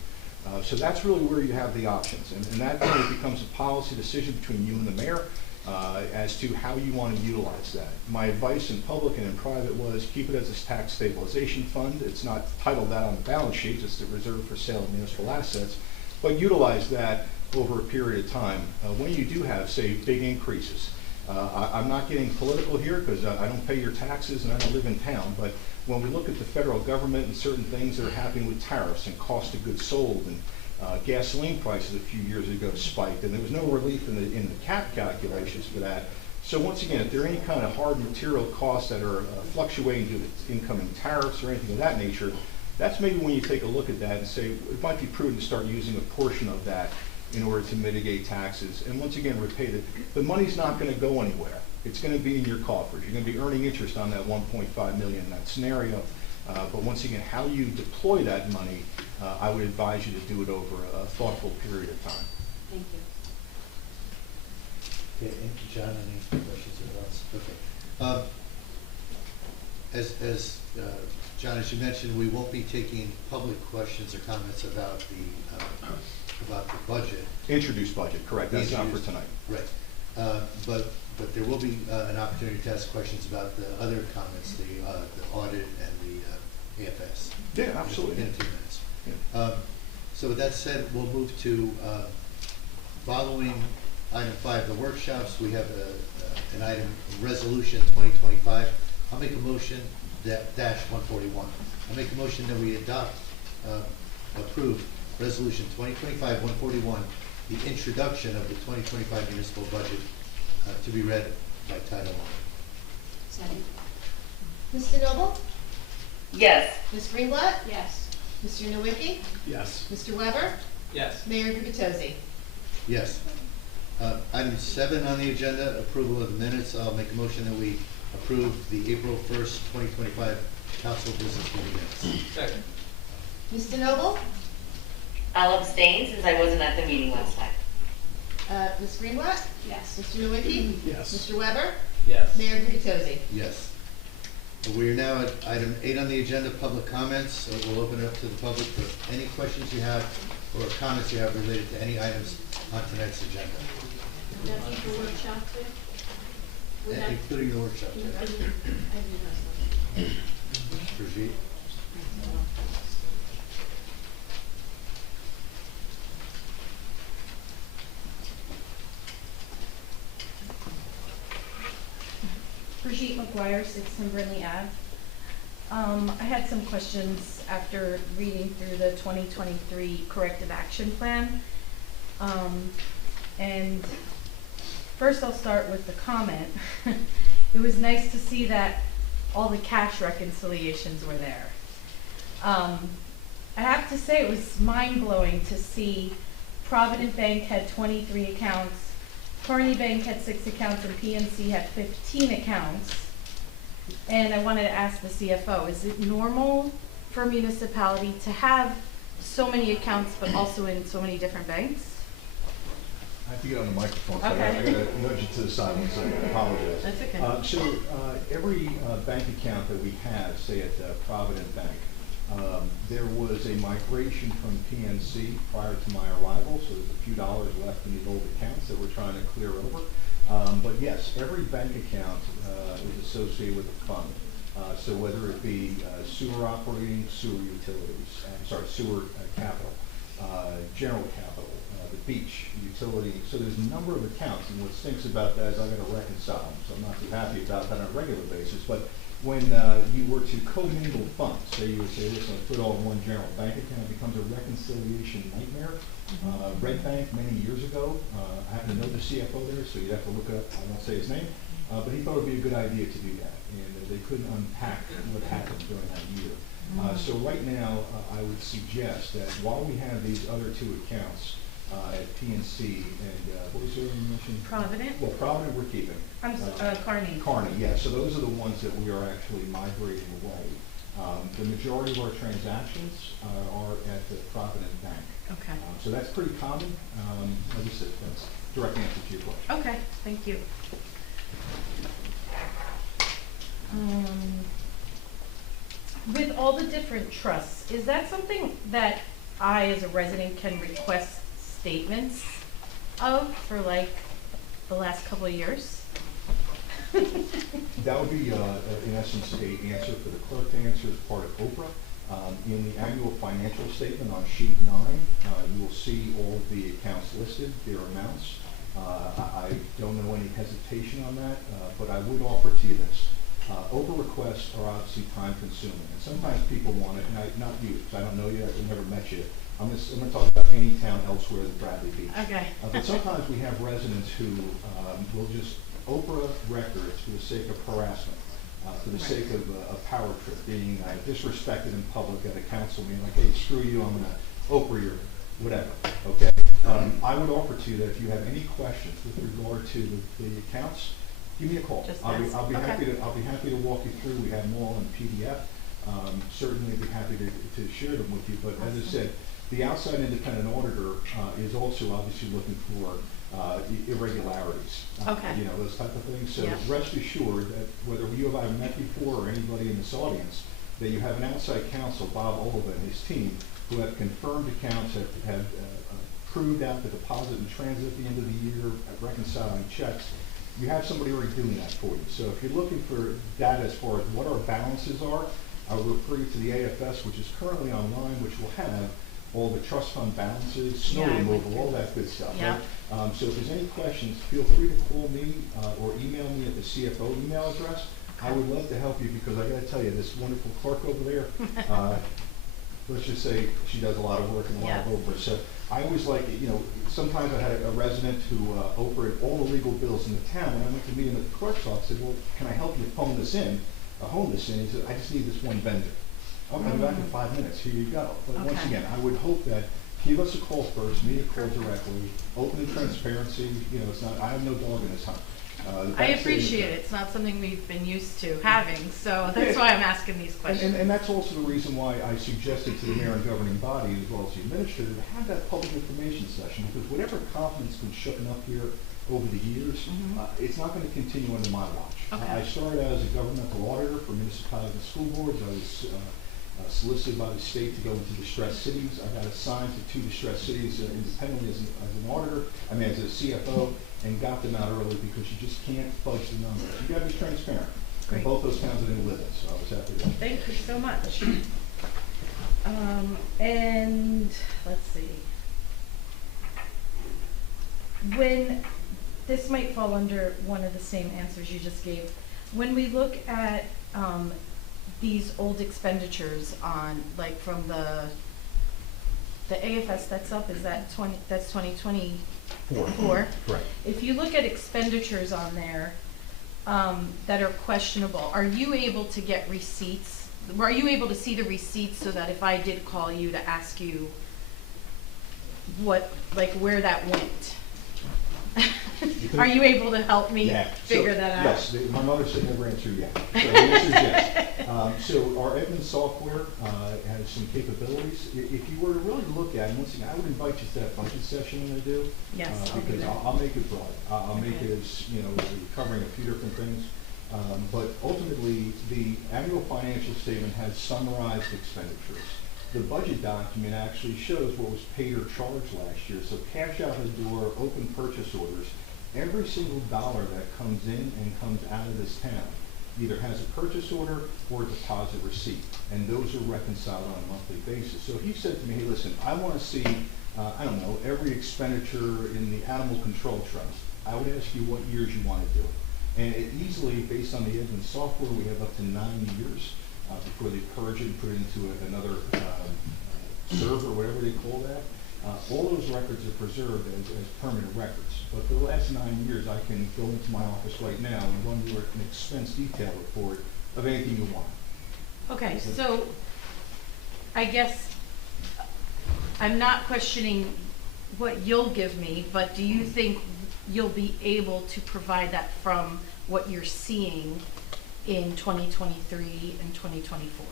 So that's really where you have the options. And that really becomes a policy decision between you and the mayor as to how you want to utilize that. My advice in public and in private was keep it as a tax stabilization fund. It's not titled that on the balance sheet, it's the reserve for sale of municipal assets. But utilize that over a period of time when you do have, say, big increases. I'm not getting political here because I don't pay your taxes and I don't live in town, but when we look at the federal government and certain things that are happening with tariffs and cost of goods sold, and gasoline prices a few years ago spiked, and there was no relief in the cap calculations for that. So once again, if there are any kind of hard material costs that are fluctuating due to incoming tariffs or anything of that nature, that's maybe when you take a look at that and say it might be prudent to start using a portion of that in order to mitigate taxes. And once again, repay the money's not going to go anywhere. It's going to be in your coffers. You're going to be earning interest on that 1.5 million in that scenario. But once again, how you deploy that money, I would advise you to do it over a thoughtful period of time. Thank you. Okay, John, any questions or thoughts? Okay. John, as you mentioned, we won't be taking public questions or comments about the budget. Introduced budget, correct. That's not for tonight. Right. But there will be an opportunity to ask questions about the other comments, the audit and the AFS. Yeah, absolutely. In 2 minutes. Yeah. So with that said, we'll move to following item 5, the workshops. We have an item, resolution 2025. I'll make a motion dash 141. I'll make a motion that we approve resolution 2025-141, the introduction of the 2025 municipal budget to be read by title only. Second. Mr. Noble? Yes. Ms. Greenblatt? Yes. Mr. Nowicki? Yes. Mr. Weber? Yes. Mayor Gubitosi? Yes. Item 7 on the agenda, approval of the minutes. I'll make a motion that we approve the April 1st, 2025 council business meeting minutes. Second. Mr. Noble? I'll abstain since I wasn't at the meeting last time. Ms. Greenblatt? Yes. Mr. Nowicki? Yes. Mr. Weber? Yes. Mayor Gubitosi? Yes. We are now at item 8 on the agenda, public comments. So we'll open it up to the public for any questions you have or comments you have related to any items on tonight's agenda, Would that be the workshop too? Would that? including the workshop. I Yeah. did not. Brigitte? Brigitte McGuire, 6 Brinley Ave. I had some questions after reading through the 2023 corrective action plan. And first I'll start with the comment. It was nice to see that all the cash reconciliations were there. I have to say, it was mind-blowing to see Provident Bank had 23 accounts, Kearney Bank had 6 accounts, and PNC had 15 accounts. And I wanted to ask the CFO, is it normal for a municipality to have so many accounts, but also in so many different banks? I have to get on the microphone, so Okay. I gotta nudge you to the side one second, I apologize. That's okay. Every bank account that we have, say at Provident Bank, there was a migration from PNC prior to my arrival, so there's a few dollars left in the old accounts that we're trying to clear over. But yes, every bank account is associated with a fund. So whether it be sewer operating, sewer utilities, sewer capital, general capital, the beach, utility. So there's a number of accounts, and what stinks about that is I gotta reconcile them, so I'm not too happy about that on a regular basis. But when you were to commingle funds, say you would say, listen, I put all in one general bank account, it becomes a reconciliation nightmare. Red Bank many years ago, I happen to know the CFO there, so you'd have to look up, I won't say his name, but he thought it would be a good idea to do that, and they couldn't unpack what happened during that year. So right now, I would suggest that while we have these other 2 accounts at PNC and what was the other you mentioned? Provident? Well, Provident we're keeping. Kearney. Kearney, yeah. So those are the ones that we are actually migrating away. The majority of our transactions are at the Provident Bank. Okay. So that's pretty common. Like I said, that's a direct answer to your question. Okay, thank you. With all the different trusts, is that something that I, as a resident, can request statements of for like the last couple of years? That would be, in essence, an answer for the clerk to answer as part of Oprah. In the annual financial statement on sheet 9, you will see all of the accounts listed, their amounts. I don't know any hesitation on that, but I would offer to you this. Oprah requests are obviously time consuming, and sometimes people want it, and not you, because I don't know you, I've never met you. I'm going to talk about any town elsewhere than Bradley Beach. Okay. But sometimes we have residents who will just Oprah records for the sake of harassment, for the sake of a power trip, being disrespected in public at a council meeting, like, hey, screw you, I'm going to Oprah your whatever, okay? I would offer to you that if you have any questions with regard to the accounts, give me a call. I'll be happy to walk you through. We have them all in PDF. Certainly be happy to share them with you. But as I said, the outside independent auditor is also obviously looking for irregularities. Okay. You know, those type of things. So Yeah. rest assured that whether you have either met before or anybody in this audience, that you have an outside counsel, Bob Oliva and his team, who have confirmed accounts, have proved out the deposit and transit at the end of the year, reconciling checks. You have somebody already doing that for you. So if you're looking for data as far as what our balances are, I'll refer you to the AFS, which is currently online, which will have all the trust fund balances, snow Yeah, I went removal, through all that good stuff. Yeah. Right? So if there's any questions, feel free to call me or email me at the CFO email address. I would love to help you because I got to tell you, this wonderful clerk over there, let's just say she does a lot of work and a lot of over. So I always like, you know, sometimes I had a resident who operated all the legal bills in the town, and I went to meet him at the clerk's office. I said, well, can I help you hone this in? He said, I just need this one vendor. I'll come back in 5 minutes. Here you go. But once again, I would hope that give us a call first, me a call directly, open and transparency. You know, it's not. I have no dog in this hunt. I appreciate it. It's not something we've been used to having, so that's why I'm asking these questions. And that's also the reason why I suggested to the mayor and governing body, as well as the administrator, to have that public information session, because whatever confidence been shooken up here over the years, it's not going to continue under my watch. Okay. I started out as a governmental auditor for municipalities and school boards. I was solicited by the state to go into distressed cities. I got assigned to 2 distressed cities independently as an auditor, as a CFO, and got them out early because you just can't fudge the numbers. You got to be transparent. Great. And both those towns I didn't live in, so I was happy to. Thank you so much. And let's see. When, this might fall under one of the same answers you just gave. When we look at these old expenditures on, like from the AFS that's up, is that 2024? Correct. If you look at expenditures on there that are questionable, are you able to get receipts are you able to see the receipts so that if I did call you to ask you what, like, where that went? Are you able to help me Yeah. figure that out? Yes, my mother said never answer yes. So the answer is yes. So our Edmunds software has some capabilities. If you were to really look at it, once again, I would invite you to that budget session when I do. Yes, I'll do Because that. I'll make it broad. I'll make Okay. it as, covering a few different things. But ultimately, the annual financial statement has summarized expenditures. The budget document actually shows what was paid or charged last year. So cash out the door, open purchase orders, every single dollar that comes in and comes out of this town either has a purchase order or a deposit receipt. And those are reconciled on a monthly basis. So if you said to me, hey, listen, I want to see, every expenditure in the animal control trust, I would ask you what years you want to do it. And it easily, based on the Edmunds software, we have up to 9 years before they purge it and put it into another server, whatever they call that. All those records are preserved as permanent records. But for the last 9 years, I can go into my office right now and run you an expense detail report of anything you want. Okay, so I guess I'm not questioning what you'll give me, but do you think you'll be able to provide that from what you're seeing in 2023 and 2024?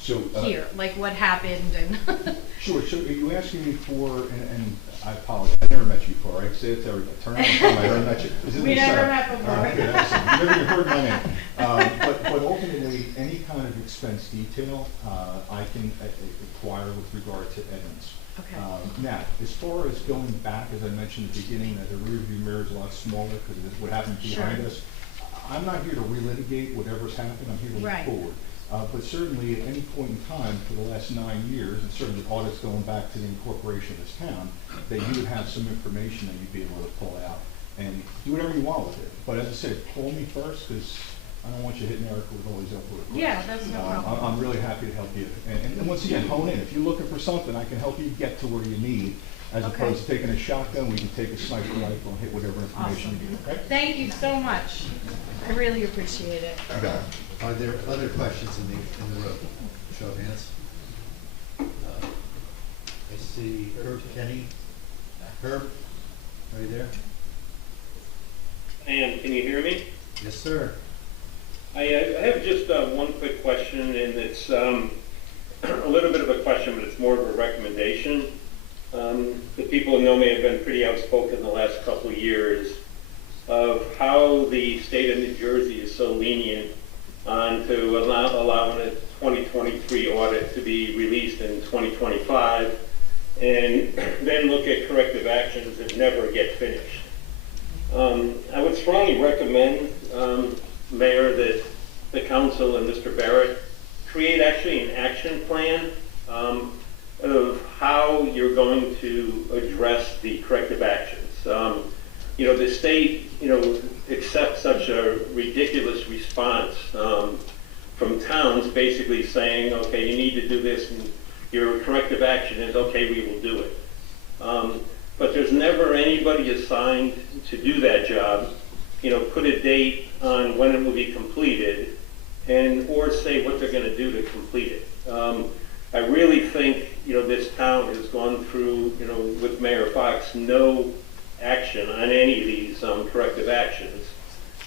So Here, like what happened and Sure. So are you asking me for, and I apologize, I never met you before, right? Say it to everybody. Turn around and tell me I never met you. Is this We the never setup? met before. All right, good, excellent. You never even heard my name. But ultimately, any kind of expense detail, I can acquire with regard to Edmunds. Okay. Now, as far as going back, as I mentioned at the beginning, that the rear view mirror is a lot smaller because of what happened behind Sure. us. I'm not here to relitigate whatever's happened. I'm here to look Right. forward. But certainly at any point in time for the last 9 years, and certainly audits going back to the incorporation of this town, that you would have some information that you'd be able to pull out and do whatever you want with it. But as I said, call me first because I don't want you hitting Erica with all these upward requests. Yeah, that's no problem. I'm really happy to help you. And once again, hone in. If you're looking for something, I can help you get to where you need. As Okay. opposed to taking a shotgun, we can take a sniper rifle and hit whatever information Awesome. you need, okay? Thank you so much. I really appreciate it. Are there other questions in the room? Show of hands. I see Herb Kenny. Herb, are you there? I am. Can you hear me? Yes, sir. I have just one quick question, and it's a little bit of a question, but it's more of a recommendation. The people who know me have been pretty outspoken the last couple of years of how the state of New Jersey is so lenient on to allowing a 2023 audit to be released in 2025, and then look at corrective actions that never get finished. I would strongly recommend, Mayor, that the council and Mr. Barrett create actually an action plan of how you're going to address the corrective actions. The state, accepts such a ridiculous response from towns basically saying, okay, you need to do this, and your corrective action is, okay, we will do it. But there's never anybody assigned to do that job, put a date on when it will be completed, or say what they're going to do to complete it. I really think, this town has gone through, with Mayor Fox, no action on any of these corrective actions.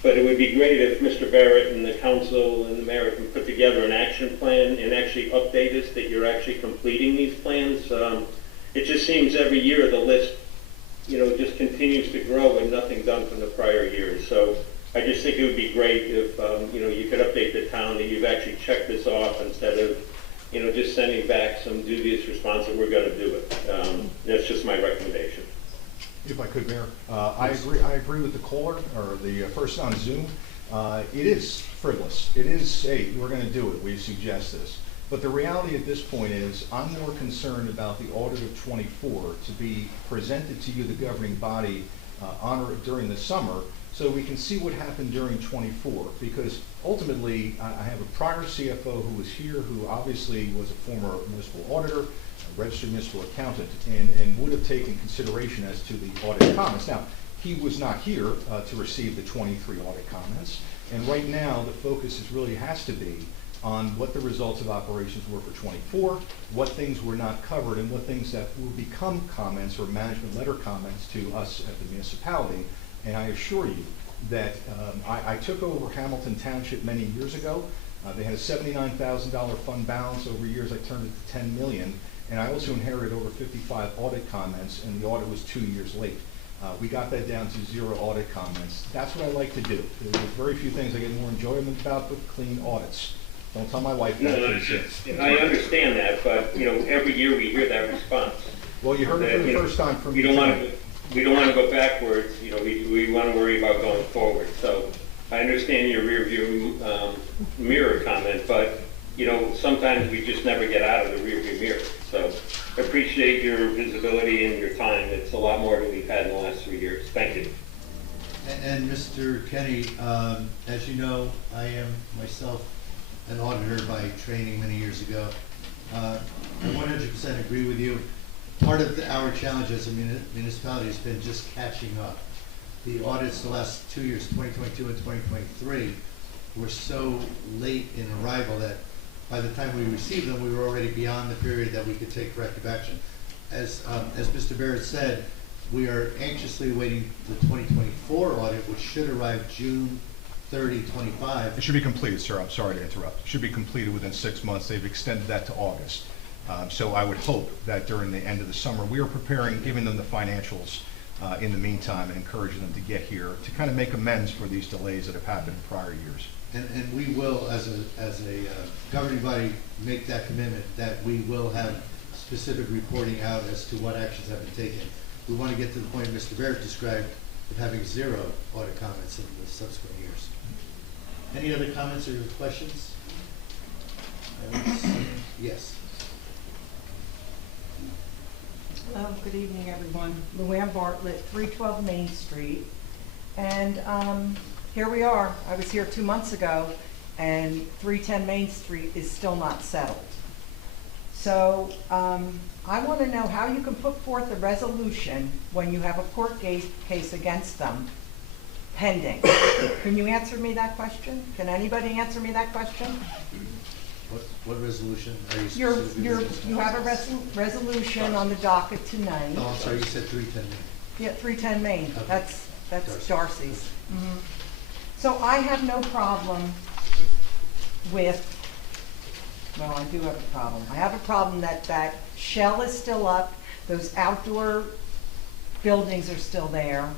But it would be great if Mr. Barrett and the council and the mayor can put together an action plan and actually update us that you're actually completing these plans. It just seems every year the list, just continues to grow and nothing done from the prior years. So I just think it would be great if, you could update the town that you've actually checked this off instead of, just sending back some dubious response that we're going to do it. That's just my recommendation. If I could, Mayor, I agree with the caller or the person on Zoom. It is frivolous. It is, hey, we're going to do it. We suggest this. But the reality at this point is I'm more concerned about the audit of 24 to be presented to you, the governing body, during the summer so we can see what happened during 24. Because ultimately, I have a prior CFO who was here who obviously was a former municipal auditor, registered municipal accountant, and would have taken consideration as to the audit comments. Now, he was not here to receive the 23 audit comments, and right now the focus really has to be on what the results of operations were for '24, what things were not covered, and what things that will become comments or management letter comments to us at the municipality. And I assure you that I took over Hamilton Township many years ago. They had a $79,000 fund balance. Over years, I turned it to $10 million. And I also inherited over 55 audit comments, and the audit was 2 years late. We got that down to 0 audit comments. That's what I like to do. There's very few things I get more enjoyment about but clean audits. Don't tell my wife that. I understand that, but, you know, every year we hear that response. Well, you heard it for the first time from me tonight. We don't want to go backwards, you know, we want to worry about going forward. So I understand your rear view mirror comment, but, you know, sometimes we just never get out of the rear view mirror. So I appreciate your visibility and your time. It's a lot more than we've had in the last 3 years. Thank you. And Mr. Kenny, as you know, I am myself an auditor by training many years ago. I 100% agree with you. Part of our challenge as a municipality has been just catching up. The audits the last 2 years, 2022 and 2023, were so late in arrival that by the time we received them, we were already beyond the period that we could take corrective action. As Mr. Barrett said, we are anxiously awaiting the 2024 audit, which should arrive June 30, 25. It should be completed, sir. I'm sorry to interrupt. It should be completed within 6 months. They've extended that to August. So I would hope that during the end of the summer, we are preparing, giving them the financials in the meantime, and encouraging them to get here to kind of make amends for these delays that have happened in prior years. And we will, as a governing body, make that commitment that we will have specific reporting out as to what actions have been taken. We want to get to the point Mr. Barrett described of having 0 audit comments in the subsequent years. Any other comments or questions? Yes. Hello, good evening, everyone. Luann Bartlett, 312 Main Street. And here we are. I was here 2 months ago, and 310 Main Street is still not settled. So I want to know how you can put forth a resolution when you have a court case against them pending. Can you answer me that question? Can anybody answer me that question? What resolution are you specifically? You have a resolution on the docket tonight. Oh, I'm sorry, you said 310 Main. Yeah, 310 Main. Okay. That's Darcy's. Mm-hmm. So I have no problem with, well, I do have a problem. I have a problem that shell is still up, those outdoor buildings are still there,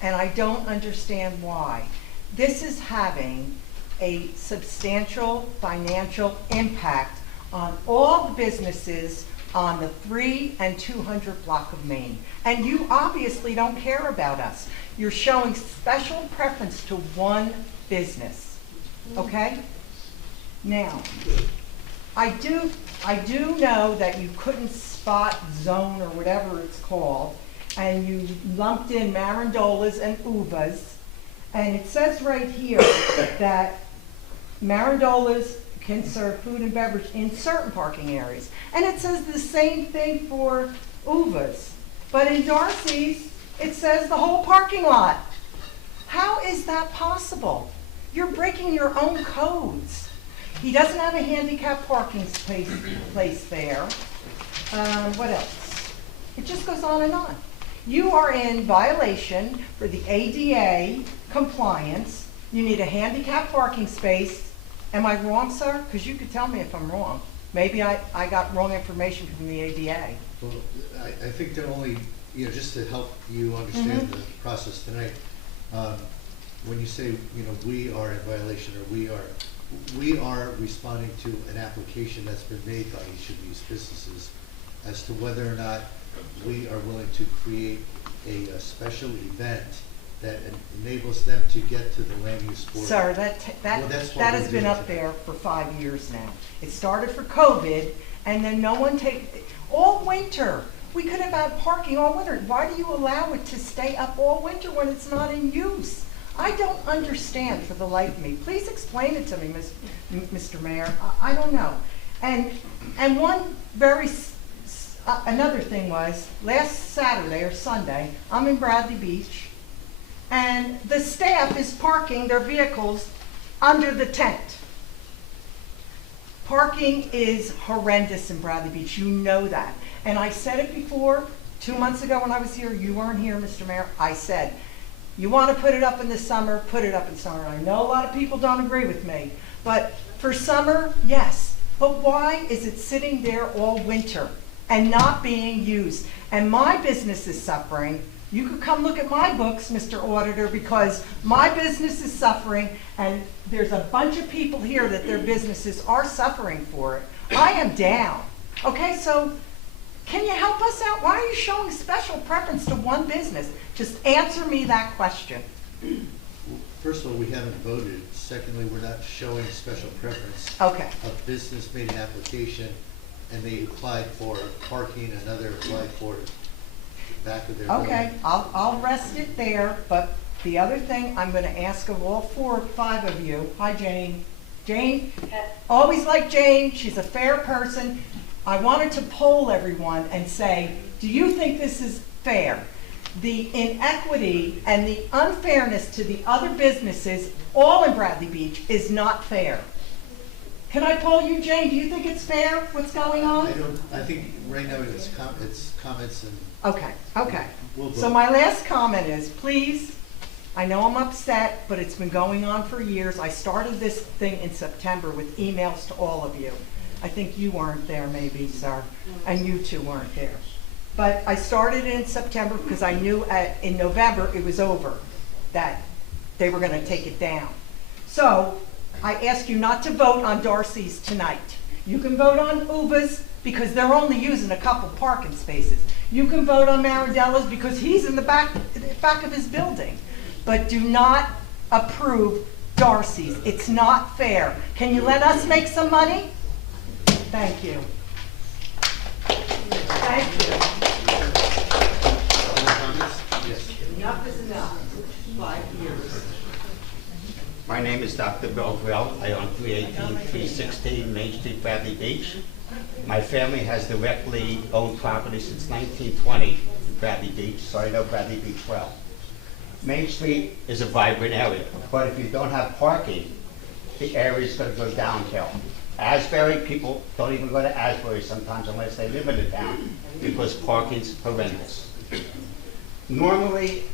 and I don't understand why. This is having a substantial financial impact on all the businesses on the 3 and 200 block of Main. And you obviously don't care about us. You're showing special preference to one business, okay? Now, I do know that you couldn't spot zone or whatever it's called, and you lumped in Marandolas and Uvas, and it says right here that Marandolas can serve food and beverage in certain parking areas. And it says the same thing for Uvas. But in Darcy's, it says the whole parking lot. How is that possible? You're breaking your own codes. He doesn't have a handicap parking place there. What else? It just goes on and on. You are in violation for the ADA compliance. You need a handicap parking space. Am I wrong, sir? Because you could tell me if I'm wrong. Maybe I got wrong information from the ADA. Well, I think they're only, just to help you understand the process tonight, when you say, we are in violation, or we are responding to an application that's been made by each of these businesses as to whether or not we are willing to create a special event that enables them to get to the land use board. Sir, that has been up there for 5 years now. It started for COVID, and then no one all winter. We could have had parking all winter. Why do you allow it to stay up all winter when it's not in use? I don't understand for the life of me. Please explain it to me, Mr. Mayor. I don't know. And one another thing was, last Saturday or Sunday, I'm in Bradley Beach, and the staff is parking their vehicles under the tent. Parking is horrendous in Bradley Beach, you know that. And I said it before, 2 months ago when I was here, you weren't here, Mr. Mayor, I said, you want to put it up in the summer, put it up in summer. I know a lot of people don't agree with me, but for summer, yes. But why is it sitting there all winter and not being used? And my business is suffering. You could come look at my books, Mr. Auditor, because my business is suffering, and there's a bunch of people here that their businesses are suffering for it. I am down. Okay, so can you help us out? Why are you showing special preference to one business? Just answer me that question. First of all, we haven't voted. Secondly, we're not showing special preference. Okay. A business made an application and they applied for parking, another applied for the back of their building. Okay, I'll rest it there, but the other thing I'm gonna ask of all 4 or 5 of you, hi Jane. Jane, always like Jane, she's a fair person. I wanted to poll everyone and say, do you think this is fair? The inequity and the unfairness to the other businesses, all in Bradley Beach, is not fair. Can I poll you, Jane? Do you think it's fair, what's going on? I think right now it's comments and. Okay, okay. We'll So vote. my last comment is, please, I know I'm upset, but it's been going on for years. I started this thing in September with emails to all of you. I think you weren't there maybe, sir, and you two weren't there. But I started in September because I knew in November it was over, that they were gonna take it down. So I ask you not to vote on Darcy's tonight. You can vote on Uva's because they're only using a couple parking spaces. You can vote on Marandello's because he's in the back of his building. But do not approve Darcy's. It's not fair. Can you let us make some money? Thank you. Thank you. Other comments? Yes. Enough is enough. 5 years. My name is Dr. Bill Grill. I own 318, 316 Main Street, Bradley Beach. My family has directly owned property since 1920 in Bradley Beach, so I know Bradley Beach well. Main Street is a vibrant area, but if you don't have parking, the area is going to go downhill. Asbury, people don't even go to Asbury sometimes unless they live in the town because parking's horrendous. Normally,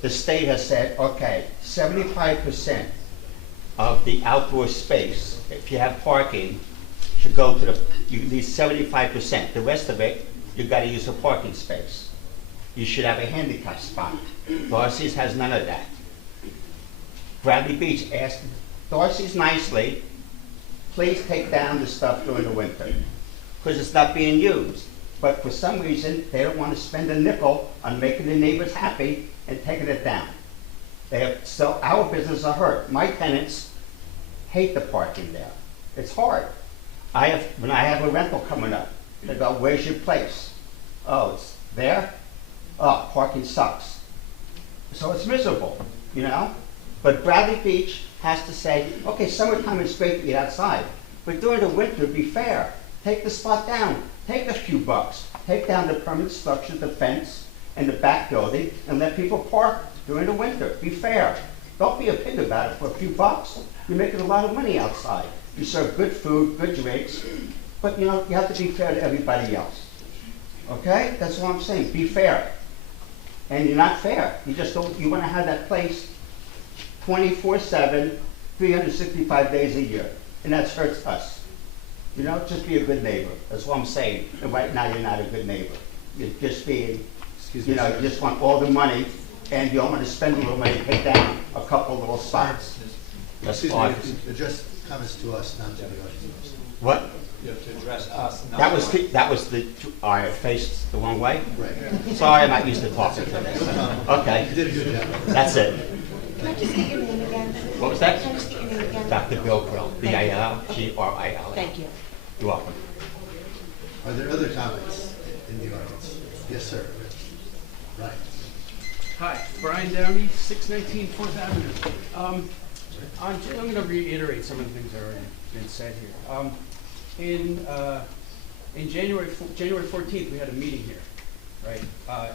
the state has said, okay, 75% of the outdoor space, if you have parking, should go to you need 75%. The rest of it, you got to use a parking space. You should have a handicap spot. Darcy's has none of that. Bradley Beach asked Darcy's nicely, please take down the stuff during the winter because it's not being used. But for some reason, they don't want to spend a nickel on making the neighbors happy and taking it down. So our business are hurt. My tenants hate the parking there. It's hard. When I have a rental coming up, they go, where's your place? Oh, it's there? Oh, parking sucks. So it's miserable, you know? But Bradley Beach has to say, okay, summertime is great to eat outside, but during the winter, be fair. Take the spot down. Take a few bucks. Take down the permanent structure, the fence, and the back building, and let people park during the winter. Be fair. Don't be a pig about it for a few bucks. You're making a lot of money outside. You serve good food, good drinks, but you know, you have to be fair to everybody else. Okay? That's what I'm saying. Be fair. And you're not fair. You just don't, you want to have that place 24/7, 365 days a year. And that hurts us. You know, just be a good neighbor. That's what I'm saying. And right now you're not a good neighbor. You're just being, you know, you just want all the money and you don't want to spend a little money to take down a couple little spots. That's Excuse all. me, address comments to us, not to the audience. What? You have to address us, not That was the, I faced the wrong way? Right. Sorry, I'm not used to talking to this. Okay, You did a good job. that's it. Can I just get your name again? What was that? Can I just get your name again? Dr. Bill Grill, B-I-L-G-R-I-L. Thank you. You're welcome. Are there other comments in the audience? Yes, sir. Right. Hi, Brian Downey, 619 Fourth Avenue. I'm going to reiterate some of the things that have already been said here. In January 14th, we had a meeting here, right?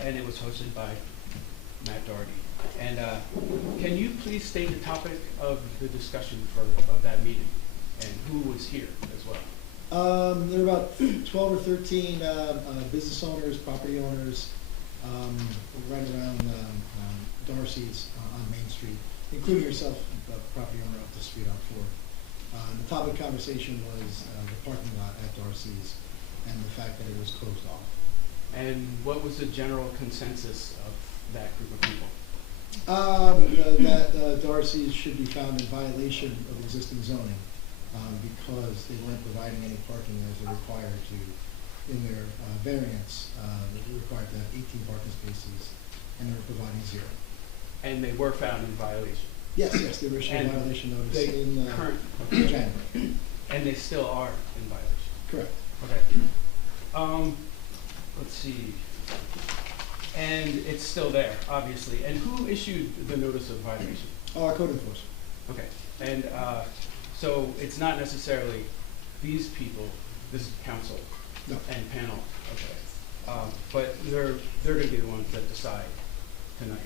And it was hosted by Matt Doherty. And can you please state the topic of the discussion of that meeting? And who was here as well? There are about 12 or 13 business owners, property owners, right around Darcy's on Main Street, including yourself, property owner up the street on Ford. The topic of conversation was the parking lot at Darcy's and the fact that it was closed off. And what was the general consensus of that group of people? That Darcy's should be found in violation of existing zoning because they weren't providing any parking as they're required to in their variance. They're required to have 18 parking spaces and they were providing 0. And they were found in violation? Yes, they were issued a violation notice in January. And they still are in violation? Correct. Okay. Let's see. And it's still there, obviously. And who issued the notice of violation? Code enforcement. Okay. And so it's not necessarily these people, this is council and panel. Okay. But they're going to be the ones that decide tonight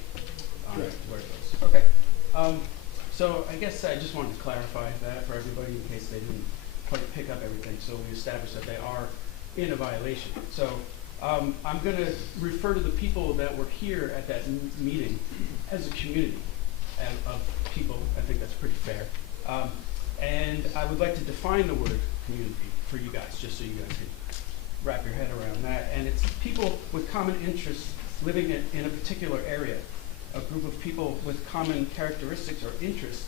where it goes. Okay. So I guess I just wanted to clarify that for everybody in case they didn't quite pick up everything. So we established that they are in a violation. So I'm going to refer to the people that were here at that meeting as a community of people. I think that's pretty fair. And I would like to define the word community for you guys, just so you guys can wrap your head around that. And it's people with common interests living in a particular area, a group of people with common characteristics or interests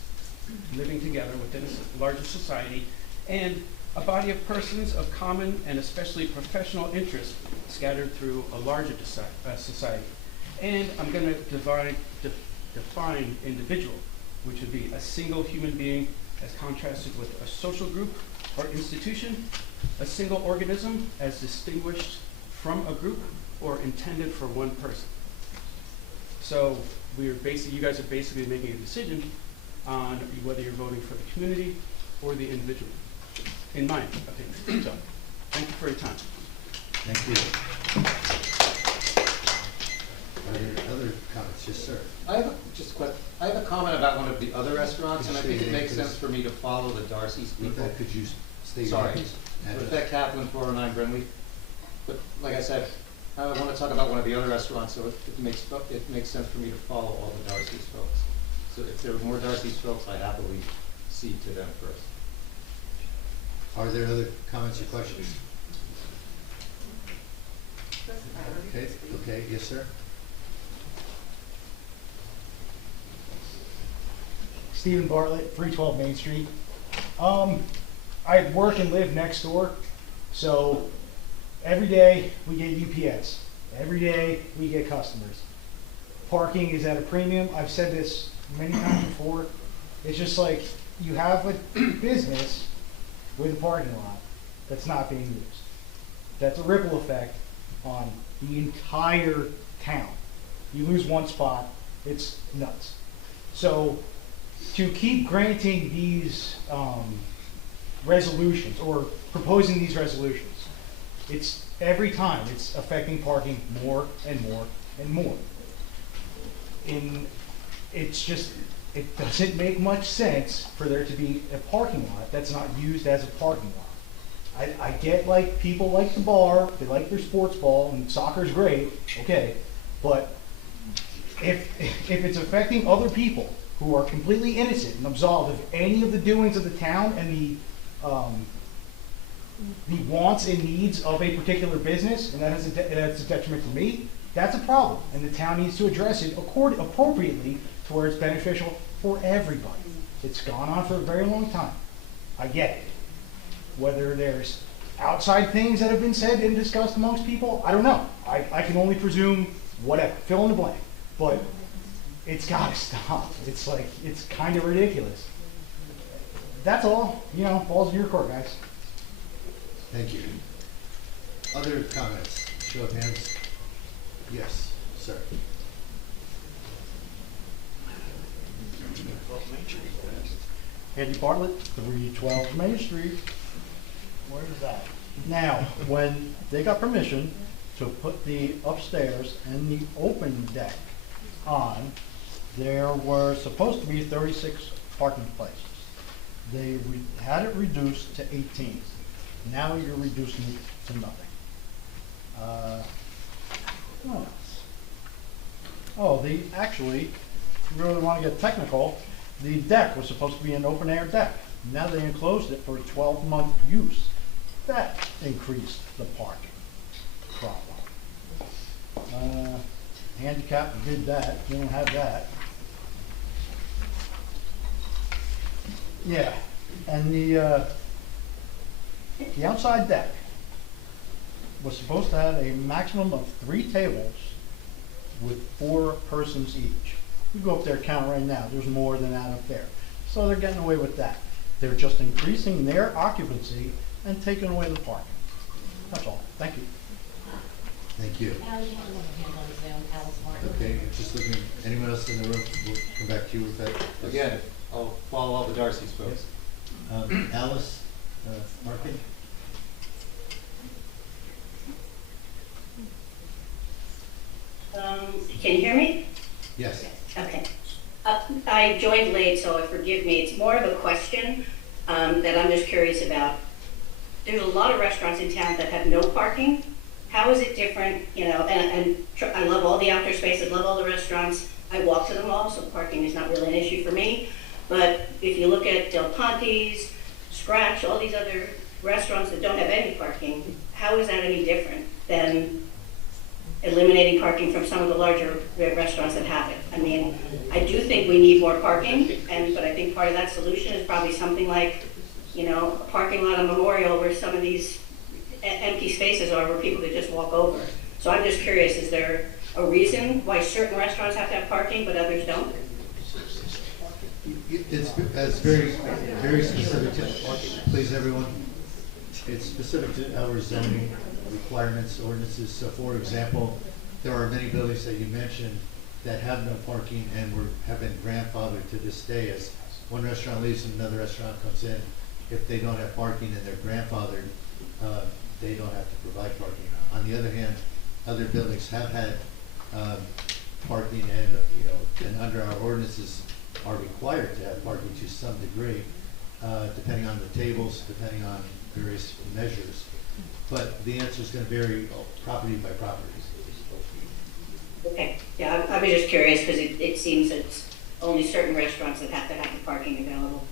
living together within a larger society, and a body of persons of common and especially professional interest scattered through a larger society. And I'm going to define individual, which would be a single human being as contrasted with a social group or institution, a single organism as distinguished from a group or intended for one person. So you guys are basically making a decision on whether you're voting for the community or the individual, in my opinion. So, thank you for your time. Thank you. Are there other comments? Yes, sir. I have a comment about one of the other restaurants, and I think it makes sense for me to follow the Darcy's people. Could you state your Sorry. name? Rebecca Kaplan, 409 Grimley. But like I said, I want to talk about one of the other restaurants, so it makes sense for me to follow all the Darcy's folks. So if there were more Darcy's folks, I'd happily cede to them first. Are there other comments or questions? Okay, yes, sir. Stephen Bartlett, 312 Main Street. I work and live next door, so every day we get UPS. Every day we get customers. Parking is at a premium. I've said this many times before. It's just like you have a business with a parking lot that's not being used. That's a ripple effect on the entire town. You lose one spot, it's nuts. So to keep granting these resolutions or proposing these resolutions, it's every time it's affecting parking more and more and more. It doesn't make much sense for there to be a parking lot that's not used as a parking lot. I get like people like the bar, they like their sports ball, and soccer's great, okay, but if it's affecting other people who are completely innocent and absolved of any of the doings of the town and the wants and needs of a particular business, and that's a detriment to me, that's a problem, and the town needs to address it appropriately to where it's beneficial for everybody. It's gone on for a very long time. I get it. Whether there's outside things that have been said and discussed amongst people, I don't know. I can only presume whatever, fill in the blank. But it's gotta stop. It's like, it's kind of ridiculous. That's all. Balls in your court, guys. Thank you. Other comments? Show of hands. Yes, sir. Andy Bartlett, 312 Main Street. Where is that? Now, when they got permission to put the upstairs and the open deck on, there were supposed to be 36 parking places. They had it reduced to 18. Now you're reducing it to nothing. What else? Oh, actually, if you really want to get technical, the deck was supposed to be an open air deck. Now they enclosed it for a 12-month use. That increased the parking problem. Handicap did that, you don't have that. Yeah, and the outside deck was supposed to have a maximum of 3 tables with 4 persons each. You go up there, count right now, there's more than that up there. So they're getting away with that. They're just increasing their occupancy and taking away the parking. That's all. Thank you. Thank you. Alice Martin. Okay, just looking, anyone else in the room? We'll come back to you with that. Again, I'll follow all the Darcy's folks. Alice Markin? Can you hear me? Yes. Okay. I joined late, so forgive me. It's more of a question that I'm just curious about. There's a lot of restaurants in town that have no parking. How is it different? You know, and I love all the outdoor spaces, love all the restaurants. I walk to them all, so parking is not really an issue for me. But if you look at Del Ponte's, Scratch, all these other restaurants that don't have any parking, how is that any different than eliminating parking from some of the larger restaurants that have it? I mean, I do think we need more parking, but I think part of that solution is probably something like, you know, a parking lot on Memorial where some of these empty spaces are where people could just walk over. So I'm just curious, is there a reason why certain restaurants have to have parking but others don't? It's very, very specific to, please everyone, it's specific to our zoning requirements, ordinances. So for example, there are many buildings that you mentioned that have no parking and have been grandfathered to this day. As one restaurant leaves and another restaurant comes in, if they don't have parking and they're grandfathered, they don't have to provide parking. On the other hand, other buildings have had parking, and and under our ordinances are required to have parking to some degree, depending on the tables, depending on various measures. But the answer is going to vary property by property. Okay, yeah, I was just curious because it seems it's only certain restaurants that have to have the parking available.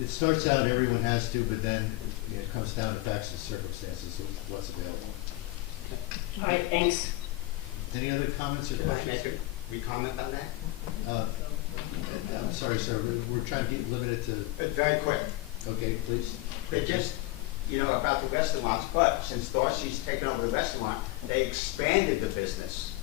It starts out everyone has to, but then it comes down to facts and circumstances of what's available. All right, thanks. Any other comments or questions? We comment on that? I'm sorry, sir. We're trying to get limited to. Very quick. Okay, please. They just, about the restaurants, but since Darcy's taken over the restaurant, they expanded the business.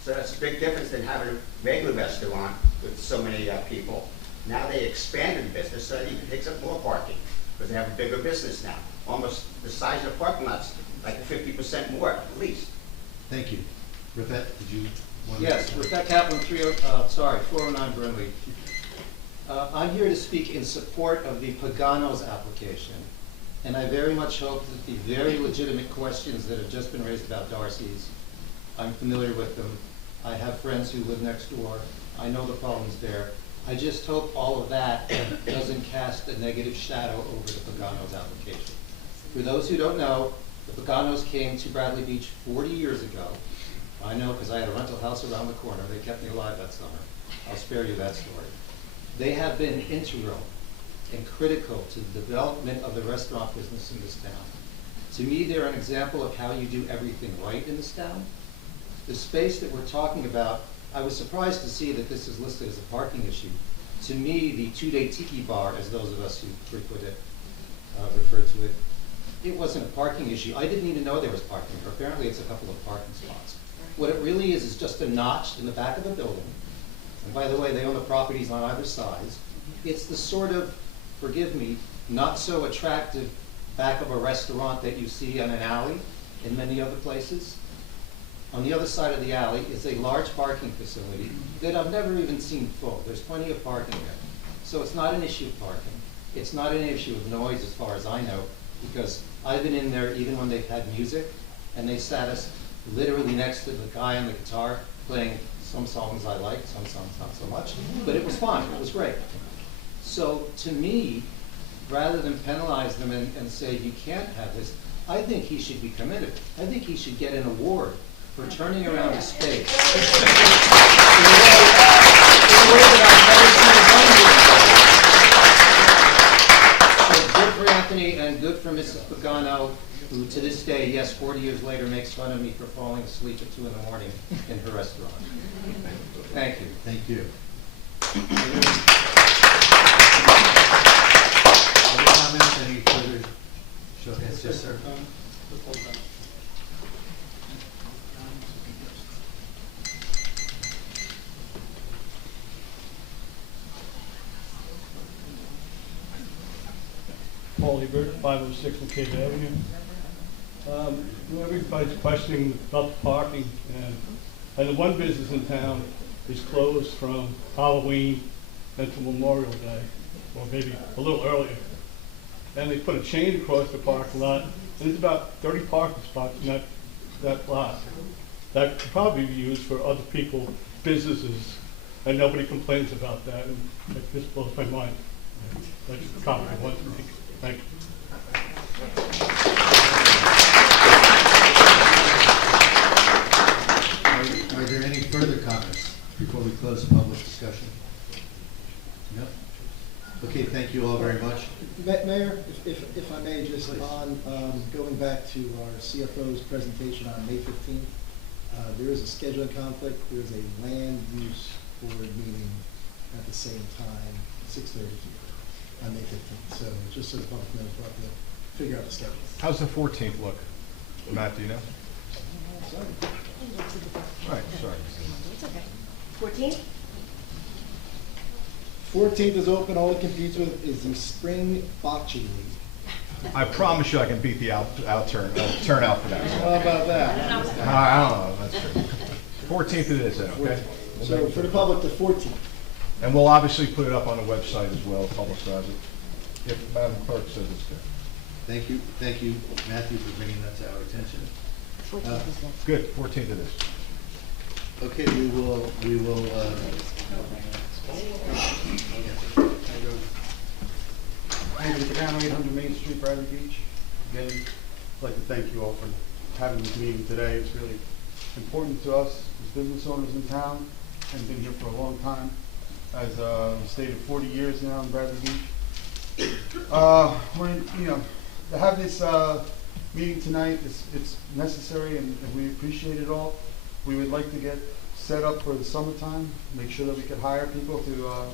So that's a big difference than having a regular restaurant with so many people. Now they expanded the business so that it takes up more parking because they have a bigger business now. Almost the size of the parking lot's like 50% more at least. Thank you. Rivette, did you want to? Yes, Rivette Kaplan, 409 Brinley. I'm here to speak in support of the Pagano's application. And I very much hope that the very legitimate questions that have just been raised about Darcy's, I'm familiar with them. I have friends who live next door. I know the problems there. I just hope all of that doesn't cast a negative shadow over the Pagano's application. For those who don't know, the Paganos came to Bradley Beach 40 years ago. I know because I had a rental house around the corner. They kept me alive that summer. I'll spare you that story. They have been integral and critical to the development of the restaurant business in this town. To me, they're an example of how you do everything right in this town. The space that we're talking about, I was surprised to see that this is listed as a parking issue. To me, the two-day tiki bar, as those of us who frequent it refer to it, it wasn't a parking issue. I didn't even know there was parking there. Apparently, it's a couple of parking spots. What it really is just a notch in the back of a building. And by the way, they own the properties on either side. It's the sort of, forgive me, not so attractive back of a restaurant that you see on an alley in many other places. On the other side of the alley is a large parking facility that I've never even seen full. There's plenty of parking there. So it's not an issue of parking. It's not an issue of noise as far as I know, because I've been in there even when they've had music, and they sat us literally next to the guy on the guitar playing some songs I liked, some songs not so much, but it was fun, it was great. So to me, rather than penalize them and say, you can't have this, I think he should be commended. I think he should get an award for turning around a space. In a way that I've never seen one do. So good for Anthony and good for Mrs. Pagano, who to this day, yes, 40 years later, makes fun of me for falling asleep at 2 in the morning in her restaurant. Thank you. Thank you. Other comments, any further show of hands? Yes, sir. Paul Ebert, 506 McCabe Avenue. Everybody's questioning about the parking, and the one business in town is closed from Halloween until Memorial Day, or maybe a little earlier. And they put a chain across the parking lot, and there's about 30 parking spots in that lot. That could probably be used for other people, businesses, and nobody complains about that, and that just blows my mind. That's a comment I want to make. Thank you. Are there any further comments before we close the public discussion? No? Okay, thank you all very much. Mayor, if I may, just on going back to our CFO's presentation on May 15th, there is a scheduling conflict. There's a land use board meeting at the same time, 6:30 on May 15th. So just so the public knows, we'll have to figure out the schedule. How's the 14th look? Matt, do you know? Sorry. Right, sorry. It's okay. 14th? 14th is open. All it competes with is the spring bocce league. I promise you I can beat the turnout for that. How about that? I don't know, that's true. 14th it is then, okay? So for the public, the 14th. And we'll obviously put it up on the website as well, publicize it, if Madam Clerk says it's good. Thank you, Matthew, for bringing that to our attention. Good, 14th it is. Okay, we will, Anthony Pagano, 800 Main Street, Bradley Beach. Again, I'd like to thank you all for having this meeting today. It's really important to us as business owners in town, and been here for a long time. As stated, 40 years now in Bradley Beach. To have this meeting tonight, it's necessary, and we appreciate it all. We would like to get set up for the summertime, make sure that we could hire people to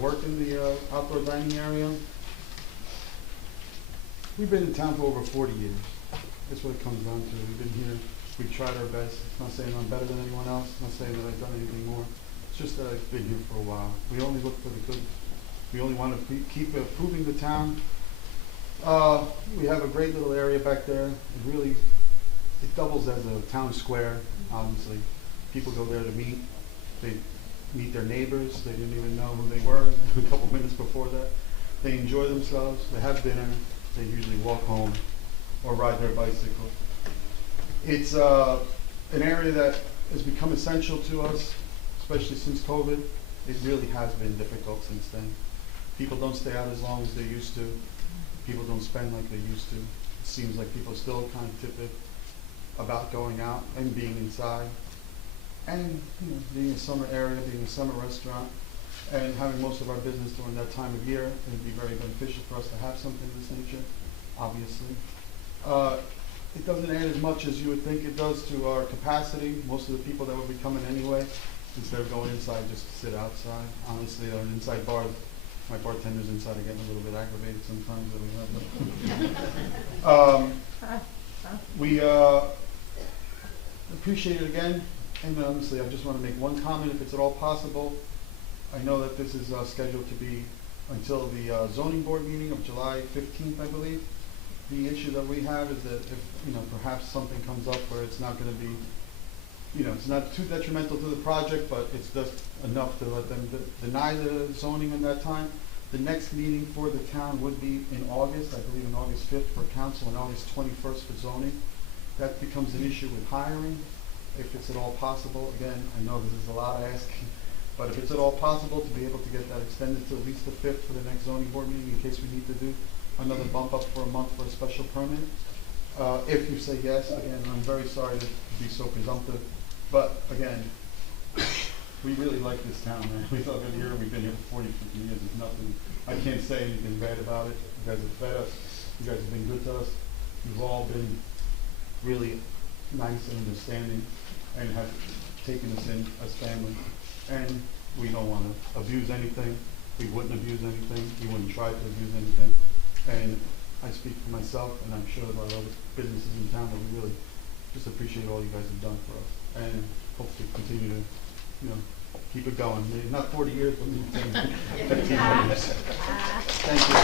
work in the outdoor dining area. We've been in town for over 40 years. That's what it comes down to. We've been here, we've tried our best. It's not saying I'm better than anyone else, it's not saying that I've done anything more. It's just that I've been here for a while. We only look for the good. We only want to keep improving the town. We have a great little area back there. It doubles as a town square, obviously. People go there to meet. They meet their neighbors. They didn't even know who they were a couple minutes before that. They enjoy themselves. They have dinner. They usually walk home or ride their bicycle. It's an area that has become essential to us, especially since COVID. It really has been difficult since then. People don't stay out as long as they used to. People don't spend like they used to. It seems like people are still kind of tepid about going out and being inside. And being a summer area, being a summer restaurant, and having most of our business during that time of year, it would be very beneficial for us to have something of this nature, obviously. It doesn't add as much as you would think it does to our capacity. Most of the people that would be coming anyway, instead of going inside, just sit outside. Honestly, an inside bar, my bartenders inside are getting a little bit aggravated sometimes that we have. We appreciate it again. And honestly, I just want to make one comment, if it's at all possible. I know that this is scheduled to be until the zoning board meeting of July 15th, I believe. The issue that we have is that if, perhaps something comes up where it's not going to be, it's not too detrimental to the project, but it's just enough to let them deny the zoning in that time. The next meeting for the town would be in August, I believe in August 5th for council and August 21st for zoning. That becomes an issue with hiring, if it's at all possible. Again, I know this is a lot asking, But if it's at all possible to be able to get that extended to at least the 5th for the next zoning board meeting, in case we need to do another bump up for a month for a special permit. If you say yes, again, I'm very sorry to be so presumptive, but again, we really like this town, man. We love it here. We've been here for 40, 50 years. There's nothing, I can't say anything bad about it. You guys have fed us. You guys have been good to us. You've all been really nice and understanding and have taken us in as family. And we don't want to abuse anything. We wouldn't abuse anything. We wouldn't try to abuse anything. And I speak for myself, and I'm sure there are other businesses in town that we really just appreciate all you guys have done for us. And hopefully continue to, you know, keep it going. Maybe not 40 years, but maybe 10, 15 more years. Thank you.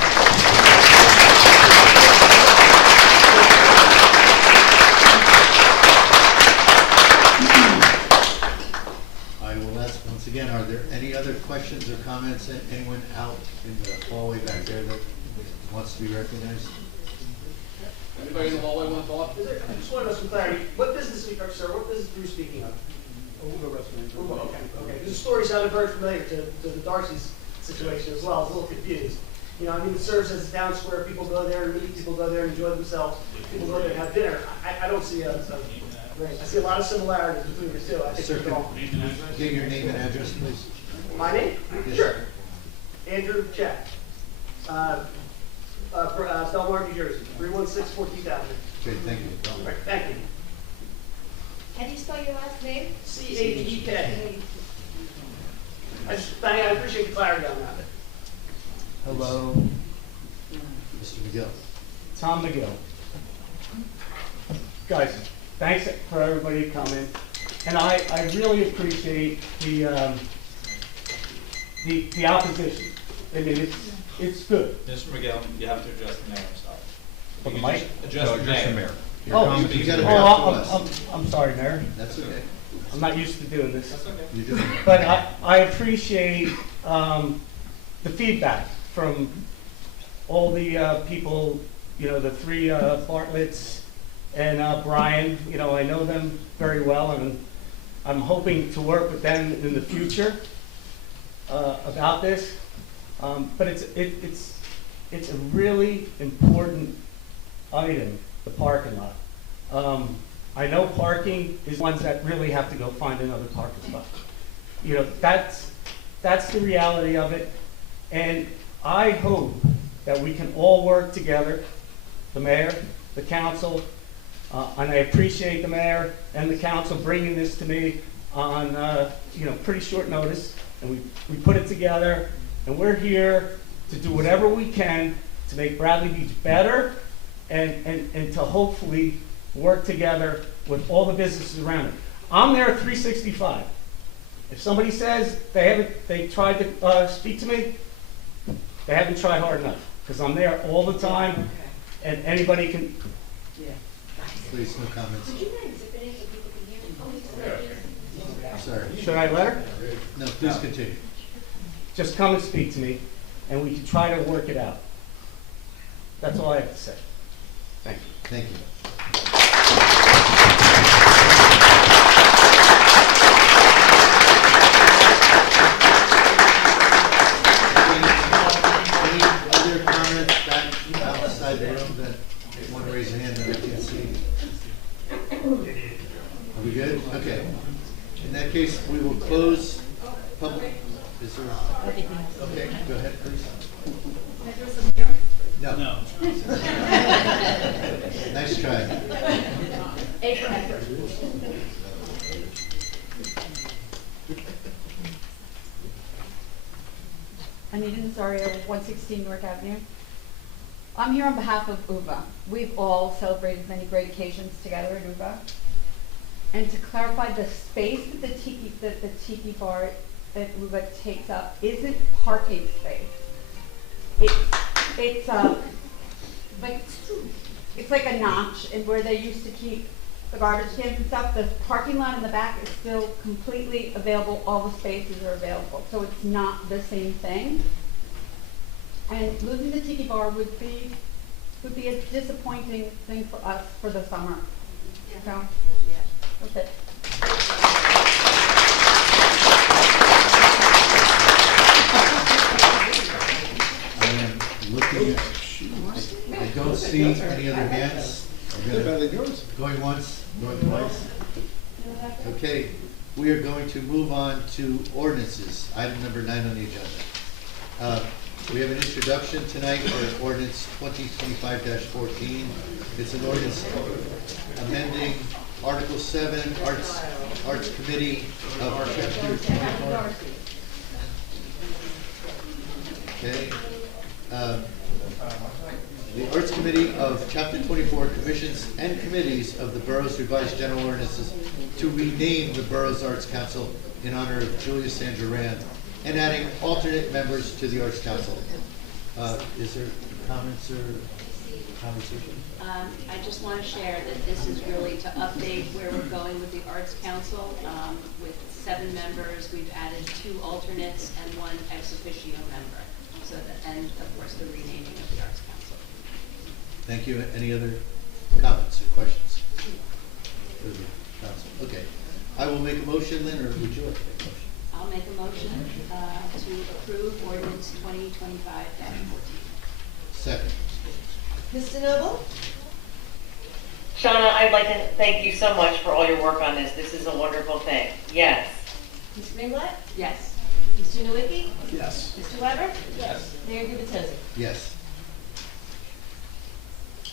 I will ask once again, are there any other questions or comments? Anyone out in the hallway back there that wants to be recognized? Anybody in the hallway want to talk? I just wanted some clarity. What business, sir, what business are you speaking of? Uber restaurant. Uber, okay. The story sounded very familiar to the Darcy's situation as well. I was a little confused. You know, I mean, it serves as a town square. People go there and meet, people go there and enjoy themselves. People go there and have dinner. I don't see I see a lot of similarities between the two. I think Sir, we can all. get your name and address, please. My name? Yes. Sure. Andrew Check. Belmar, New Jersey, 316-14,000. Okay, thank you. Right, thank you. How do you spell your last name? C-A-D-E-K. I appreciate the clarity on that. Hello. Mr. McGill. Tom McGill. Guys, thanks for everybody coming. And I really appreciate the opposition. I mean, it's good. Mr. McGill, you have to address the mayor, I'm sorry. For the You can mic? just Address the mayor. You gotta talk to us. I'm sorry, Mayor. That's okay. I'm not used to doing this. That's okay. You do it. But I appreciate the feedback from all the people, you know, the three Bartletts and Brian. You know, I know them very well, and I'm hoping to work with them in the future about this. But it's a really important item, the parking lot. I know parking is ones that really have to go find another parking spot. You know, that's the reality of it. And I hope that we can all work together, the mayor, the council, and I appreciate the mayor and the council bringing this to me on, you know, pretty short notice. And we put it together, and we're here to do whatever we can to make Bradley Beach better and to hopefully work together with all the businesses around it. I'm there at 365. If somebody says they tried to speak to me, they haven't tried hard enough, because I'm there all the time, and anybody can. Please, no comments. Would you mind zipping it so people can hear? Sorry. Should I let her? No, please continue. Just come and speak to me, and we can try to work it out. That's all I have to say. Thank you. Thank you. Any other comments back outside the room that want to raise a hand that I can't see? Are we good? Okay. In that case, we will close public. Is there? Okay, go ahead, please. No. Nice try. A for effort. Anita Nazario, 116 Newark Avenue. I'm here on behalf of UVA. We've all celebrated many great occasions together at UVA. And to clarify, the space that the tiki bar at UVA takes up isn't parking space. It's like a notch in where they used to keep the garbage cans and stuff. The parking lot in the back is still completely available. All the spaces are available. So it's not the same thing. And losing the tiki bar would be a disappointing thing for us for the summer. So, yeah. That's it. see any other hands? They're better than yours. Going once, going twice? Okay, we are going to move on to ordinances, item number 9 on the agenda. We have an introduction tonight for ordinance 2025-14. It's an ordinance amending Article 7, Arts Committee of Chapter 24. Okay. The Arts Committee of Chapter 24 commissions and committees of the borough's revised general ordinances to rename the borough's Arts Council in honor of Julia Sandra Rand and adding alternate members to the Arts Council. Is there comments or conversation? I just want to share that this is really to update where we're going with the Arts Council. With 7 members, we've added 2 alternates and 1 ex officio member. So and of course the renaming of the Arts Council. Thank you. Any other comments or questions? For the council? Okay. I will make a motion then, or would you like to make a motion? I'll make a motion to approve ordinance 2025-14. Second. Mr. Noble? Shauna, I'd like to thank you so much for all your work on this. This is a wonderful thing. Yes. Ms. Greenblatt? Yes. Mr. Nowicki? Yes. Mr. Weber? Yes. Mayor Gubitosi? Yes.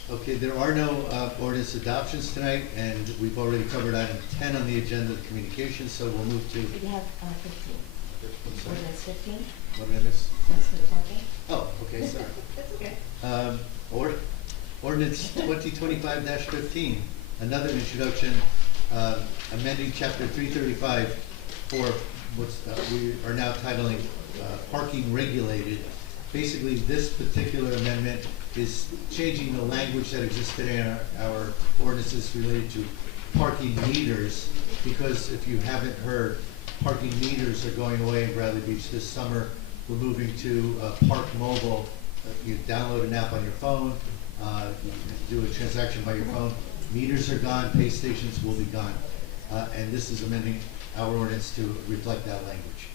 Okay, there are no ordinance adoptions tonight, and we've already covered item 10 on the agenda of communications, so we'll move to... You have 15. I'm sorry. Ordinance 15. What did I miss? That's for the parking. Oh, okay, sorry. That's okay. Ordinance 2025-15, another introduction, amending chapter 335 for what's we are now titling parking regulated. Basically, this particular amendment is changing the language that exists today in our ordinances related to parking meters, because if you haven't heard, parking meters are going away in Bradley Beach this summer. We're moving to Park Mobile. You download an app on your phone, you can do a transaction by your phone. Meters are gone, pay stations will be gone. And this is amending our ordinance to reflect that language.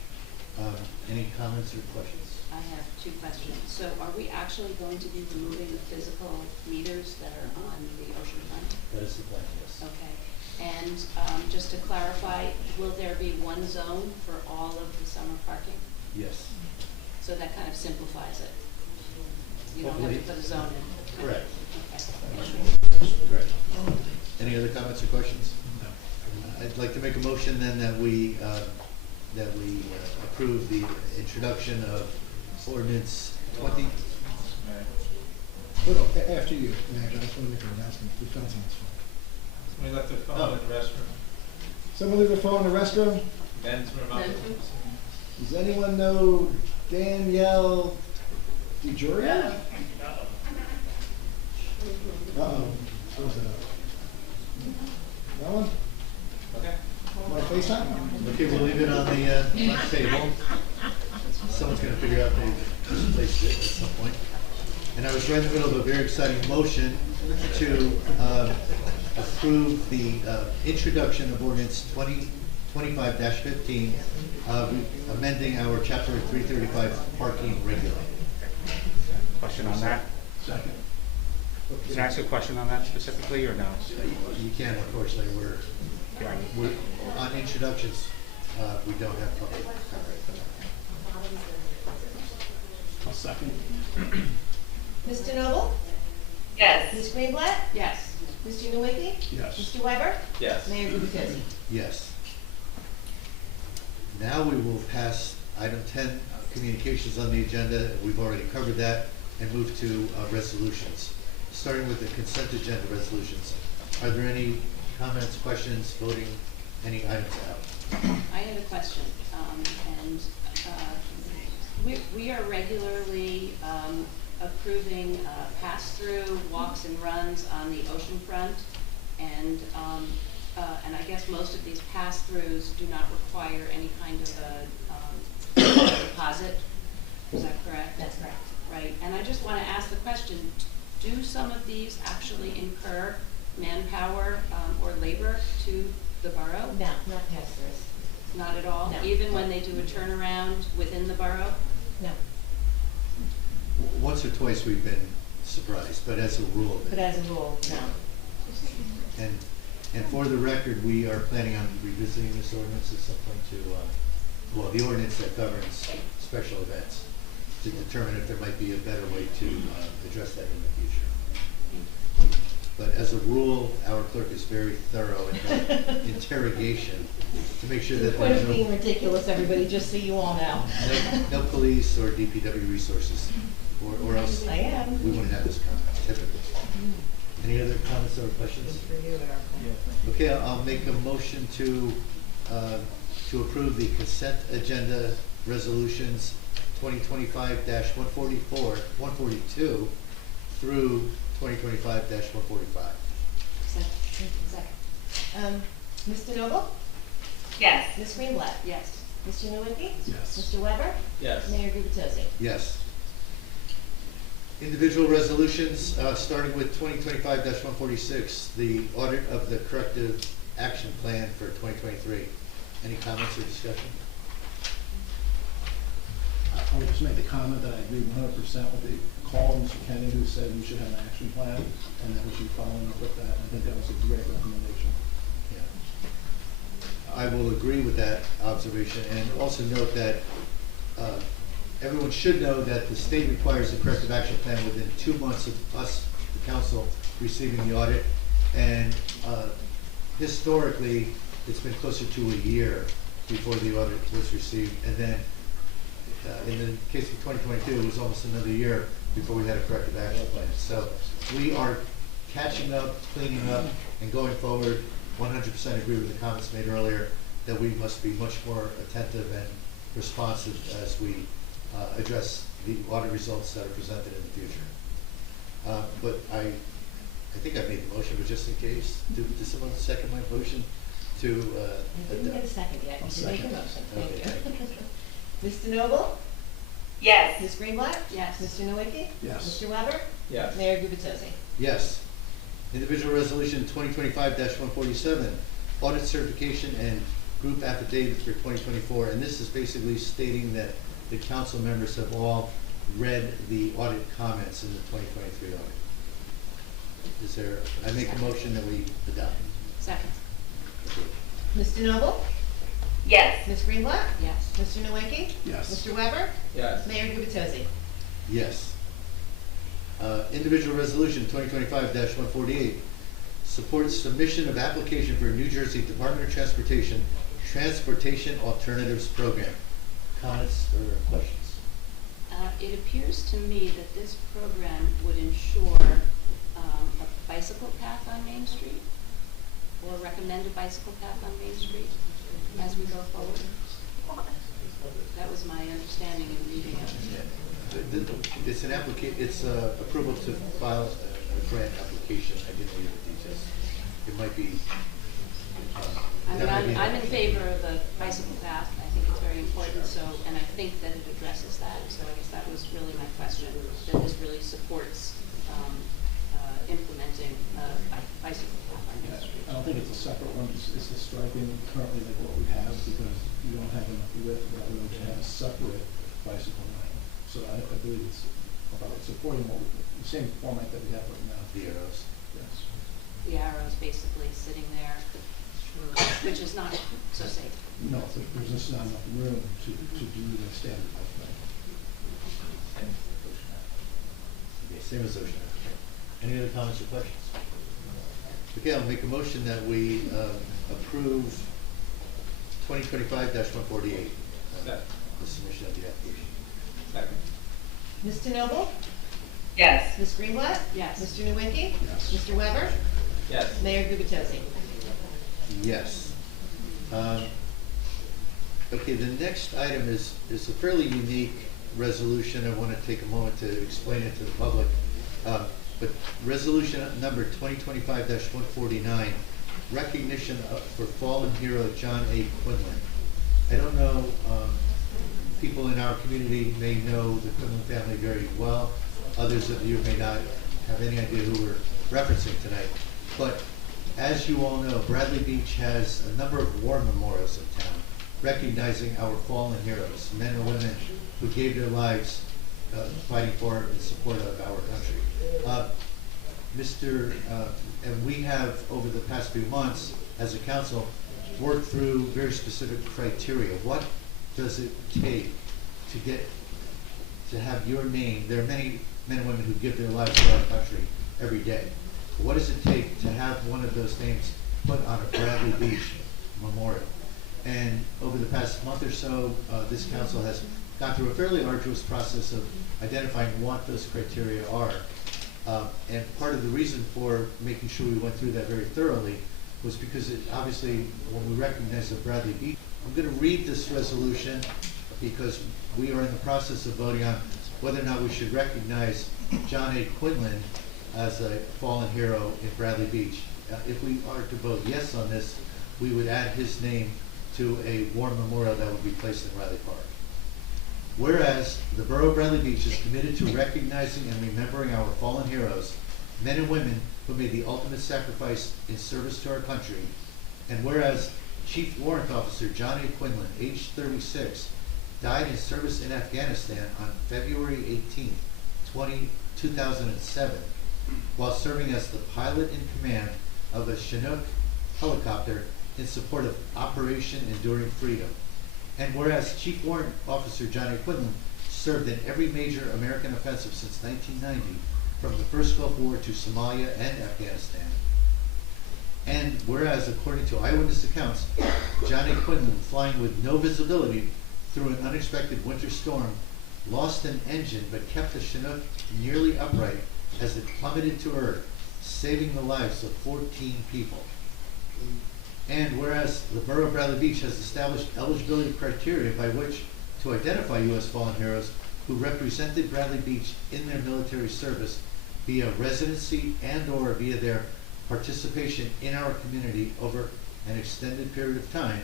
Any comments or questions? I have 2 questions. So are we actually going to be removing the physical meters that are on the oceanfront? That is the plan, yes. Okay. And just to clarify, will there be one zone for all of the summer parking? Yes. So that kind of simplifies it. You don't have Hopefully. to put a zone in. Correct. Okay. Correct. Any other comments or questions? No. I'd like to make a motion then that we approve the introduction of ordinance 20. Oh, no, after you, Mayor, I just want to make an announcement. We found someone's phone. Somebody left their phone in the restroom. Someone leave their phone in the restroom? Ben's remote. Does anyone know Danielle DeJoria? Uh-oh. Close it up. No one? Okay. Want to FaceTime? Okay, we'll leave it on the table. Someone's going to figure out they misplaced it at some point. And I was right in the middle of a very exciting motion to approve the introduction of ordinance 2025-15, amending our chapter 335 parking regulated. Question on that? Second. Can I ask a question on that specifically, or no? You can, unfortunately, we're on introductions, we don't have public comment. I'll second. Mr. Noble? Yes. Ms. Greenblatt? Yes. Mr. Nowicki? Yes. Mr. Weber? Yes. Mayor Gubitosi? Yes. Now we will pass item 10, communications on the agenda. We've already covered that, and move to resolutions. Starting with the consent agenda resolutions. Are there any comments, questions, voting, any items out? I have a question, and we are regularly approving pass-through walks and runs on the oceanfront, and I guess most of these pass-throughs do not require any kind of a deposit. Is that correct? That's correct. Right, and I just want to ask the question, do some of these actually incur manpower or labor to the borough? No, not pass-throughs. Not at all? No. Even when they do a turnaround within the borough? No. Once or twice we've been surprised, but as a rule. But as a rule, no. And for the record, we are planning on revisiting this ordinance at some point to, well, the ordinance that governs special events, to determine if there might be a better way to address that in the future. But as a rule, our clerk is very thorough in her interrogation to make sure To the that point there's of being ridiculous, everybody, just so you all know. no police or DPW resources, or else I am. we wouldn't have this comment, typically. Any other comments or questions? Okay, I'll make a motion to approve the consent agenda resolutions 2025-144, 142 through 2025-145. Second. Mr. Noble? Yes. Ms. Greenblatt? Yes. Mr. Nowicki? Yes. Mr. Weber? Yes. Mayor Gubatosi? Yes. Individual resolutions, starting with 2025-146, the audit of the corrective action plan for 2023. Any comments or discussion? I would just make the comment that I agree 100% with the call of Mr. Kenny, who said we should have an action plan and that we should follow up with that. I think that was a great recommendation. I will agree with that observation, and also note that everyone should know that the state requires a corrective action plan within 2 months of us, the council, receiving the audit. And historically, it's been closer to a year before the audit was received. And then in the case of 2022, it was almost another year before we had a corrective action plan. So we are catching up, cleaning up, and going forward. 100% agree with the comments made earlier that we must be much more attentive and responsive as we address the audit results that are presented in the future. But I think I've made the motion, but just in case, does someone second my motion to? I didn't get a second yet. You can make a motion. Okay, Thank you. Mr. Noble? Yes. Ms. Greenblatt? Yes. Mr. Nowicki? Yes. Mr. Weber? Yes. Mayor Gubatosi? Yes. Individual resolution 2025-147, audit certification and group affidavit for 2024. And this is basically stating that the council members have all read the audit comments in the 2023 audit. Is there, I make a motion that we adopt. Second. Mr. Noble? Yes. Ms. Greenblatt? Yes. Mr. Nowicki? Yes. Mr. Weber? Yes. Mayor Gubatosi? Yes. Individual resolution 2025-148, supports submission of application for New Jersey Department of Transportation Alternatives Program. Comments or questions? It appears to me that this program would ensure a bicycle path on Main Street, or recommended bicycle path on Main Street as we go forward. That was my understanding in reading it. It's an it's approval to file a grant application. I didn't read the details. It might be. I'm in favor of the bicycle path. I think it's very important, so, and I think that it addresses that. So I guess that was really my question, that this really supports implementing bicycle path on Main Street. I don't think it's a separate one. It's the striping currently like what we have because you don't have enough width rather than to have a separate bicycle lane. So I believe it's about supporting the same format that we have right now. The arrows. Yes. The arrow's basically sitting there, which is not so safe. No, there's just not enough room to do the standard bike lane. Okay, same as Ocean. Any other comments or questions? Okay, I'll make a motion that we approve 2025-148, the submission of the application. Second. Mr. Noble? Yes. Ms. Greenblatt? Yes. Mr. Nowicki? Yes. Mr. Weber? Yes. Mayor Gubatosi? Yes. Okay, the next item is a fairly unique resolution. I want to take a moment to explain it to the public. But resolution number 2025-149, recognition for fallen hero John A. Quinlan. I don't know, people in our community may know the Quinlan family very well. Others of you may not have any idea who we're referencing tonight. But as you all know, Bradley Beach has a number of war memorials in town, recognizing our fallen heroes, men and women who gave their lives fighting for in support of our country. And we have, over the past few months, as a council, worked through very specific criteria. What does it take to have your name? There are many men and women who give their lives for our country every day. What does it take to have one of those names put on a Bradley Beach memorial? And over the past month or so, this council has gone through a fairly arduous process of identifying what those criteria are. And part of the reason for making sure we went through that very thoroughly was because obviously when we recognize the Bradley Beach, I'm going to read this resolution because we are in the process of voting on whether or not we should recognize John A. Quinlan as a fallen hero in Bradley Beach. If we are to vote yes on this, we would add his name to a war memorial that would be placed in Riley Park. Whereas the Borough of Bradley Beach is committed to recognizing and remembering our fallen heroes, men and women who made the ultimate sacrifice in service to our country, and whereas Chief Warrant Officer John A. Quinlan, age 36, died in service in Afghanistan on February 18, 2007, while serving as the pilot in command of a Chinook helicopter in support of Operation Enduring Freedom. And whereas Chief Warrant Officer John A. Quinlan served in every major American offensive since 1990, from the First Gulf War to Somalia and Afghanistan. And whereas, according to eyewitness accounts, John A. Quinlan, flying with no visibility through an unexpected winter storm, lost an engine but kept the Chinook nearly upright as it plummeted to earth, saving the lives of 14 people. And whereas the Borough of Bradley Beach has established eligibility criteria by which to identify U.S. fallen heroes who represented Bradley Beach in their military service via residency and/or via their participation in our community over an extended period of time.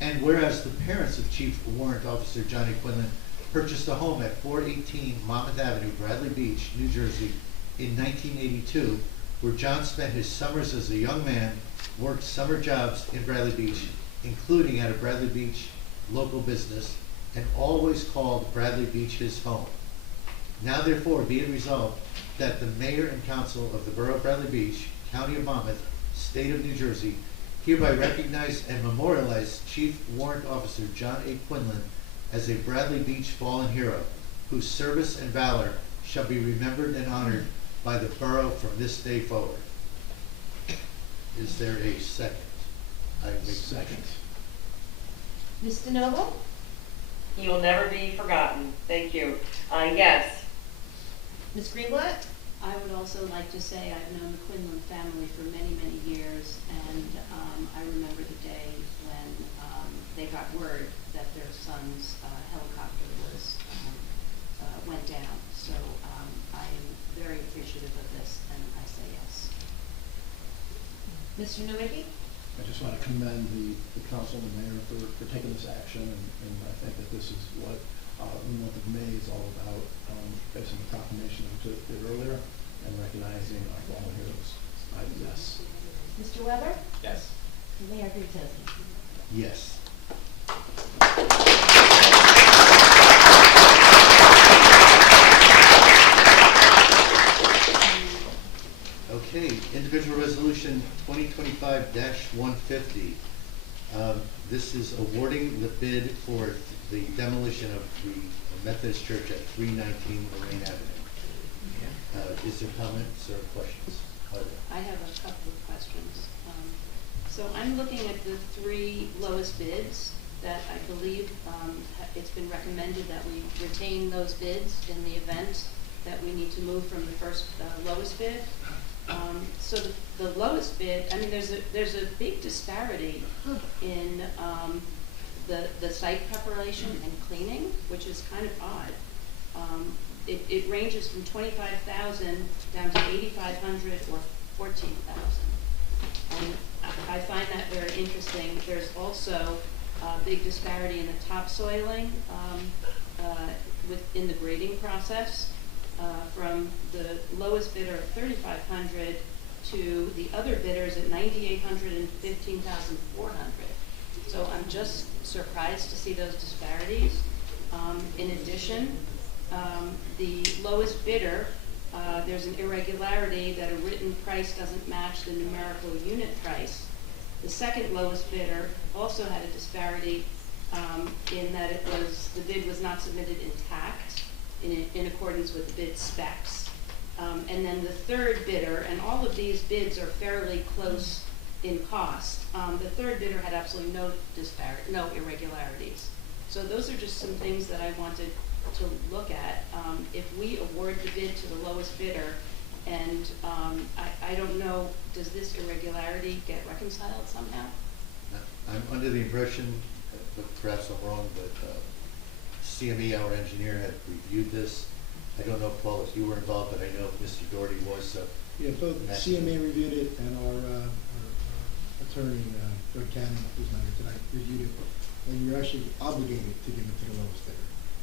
And whereas the parents of Chief Warrant Officer John A. Quinlan purchased a home at 418 Monmouth Avenue, Bradley Beach, New Jersey, in 1982, where John spent his summers as a young man, worked summer jobs in Bradley Beach, including at a Bradley Beach local business, and always called Bradley Beach his home. Now therefore be it resolved that the Mayor and Council of the Borough of Bradley Beach, County of Monmouth, State of New Jersey, hereby recognize and memorialize Chief Warrant Officer John A. Quinlan as a Bradley Beach fallen hero, whose service and valor shall be remembered and honored by the borough from this day forward. Is there a second? I make second. Ms. DeNovo? You'll never be forgotten. Thank you. Yes. Ms. Greenblatt? I would also like to say I've known the Quinlan family for many, many years, and I remember the day when they got word that their son's helicopter went down. So I am very appreciative of this, and I say yes. Mr. Nowicki? I just want to commend the council and the mayor for taking this action, and I think that this is what the month of May is all about, based on the proclamation we did earlier, and recognizing our fallen heroes. I vote yes. Mr. Weber? Yes. Mayor Gutowski? Yes. Okay, individual resolution 2025-150. This is awarding the bid for the demolition of the Methodist Church at 319 Lorraine Avenue. Is there comments or questions? I have a couple of questions. So I'm looking at the three lowest bids that I believe it's been recommended that we retain those bids in the event that we need to move from the first lowest bid. So the lowest bid, I mean, there's a big disparity in the site preparation and cleaning, which is kind of odd. It ranges from $25,000 down to $8,500 or $14,000. And I find that very interesting. There's also a big disparity in the topsoiling within the grading process. From the lowest bidder at $3,500 to the other bidders at $9,800 and $15,400. So I'm just surprised to see those disparities. In addition, The lowest bidder, there's an irregularity that a written price doesn't match the numerical unit price. The second lowest bidder also had a disparity in that the bid was not submitted intact in accordance with the bid specs. And then the third bidder, and all of these bids are fairly close in cost. The third bidder had absolutely no irregularities. So those are just some things that I wanted to look at. If we award the bid to the lowest bidder, and I don't know, does this irregularity get reconciled somehow? I'm under the impression, but perhaps I'm wrong, but CME, our engineer, had reviewed this. I don't know, Paul, if you were involved, but I know Mr. Doherty was, so. Yeah, both CMA reviewed it and our attorney, Doug Cannon, who's not here tonight, reviewed it, and you're actually obligated to give it to the lowest bidder.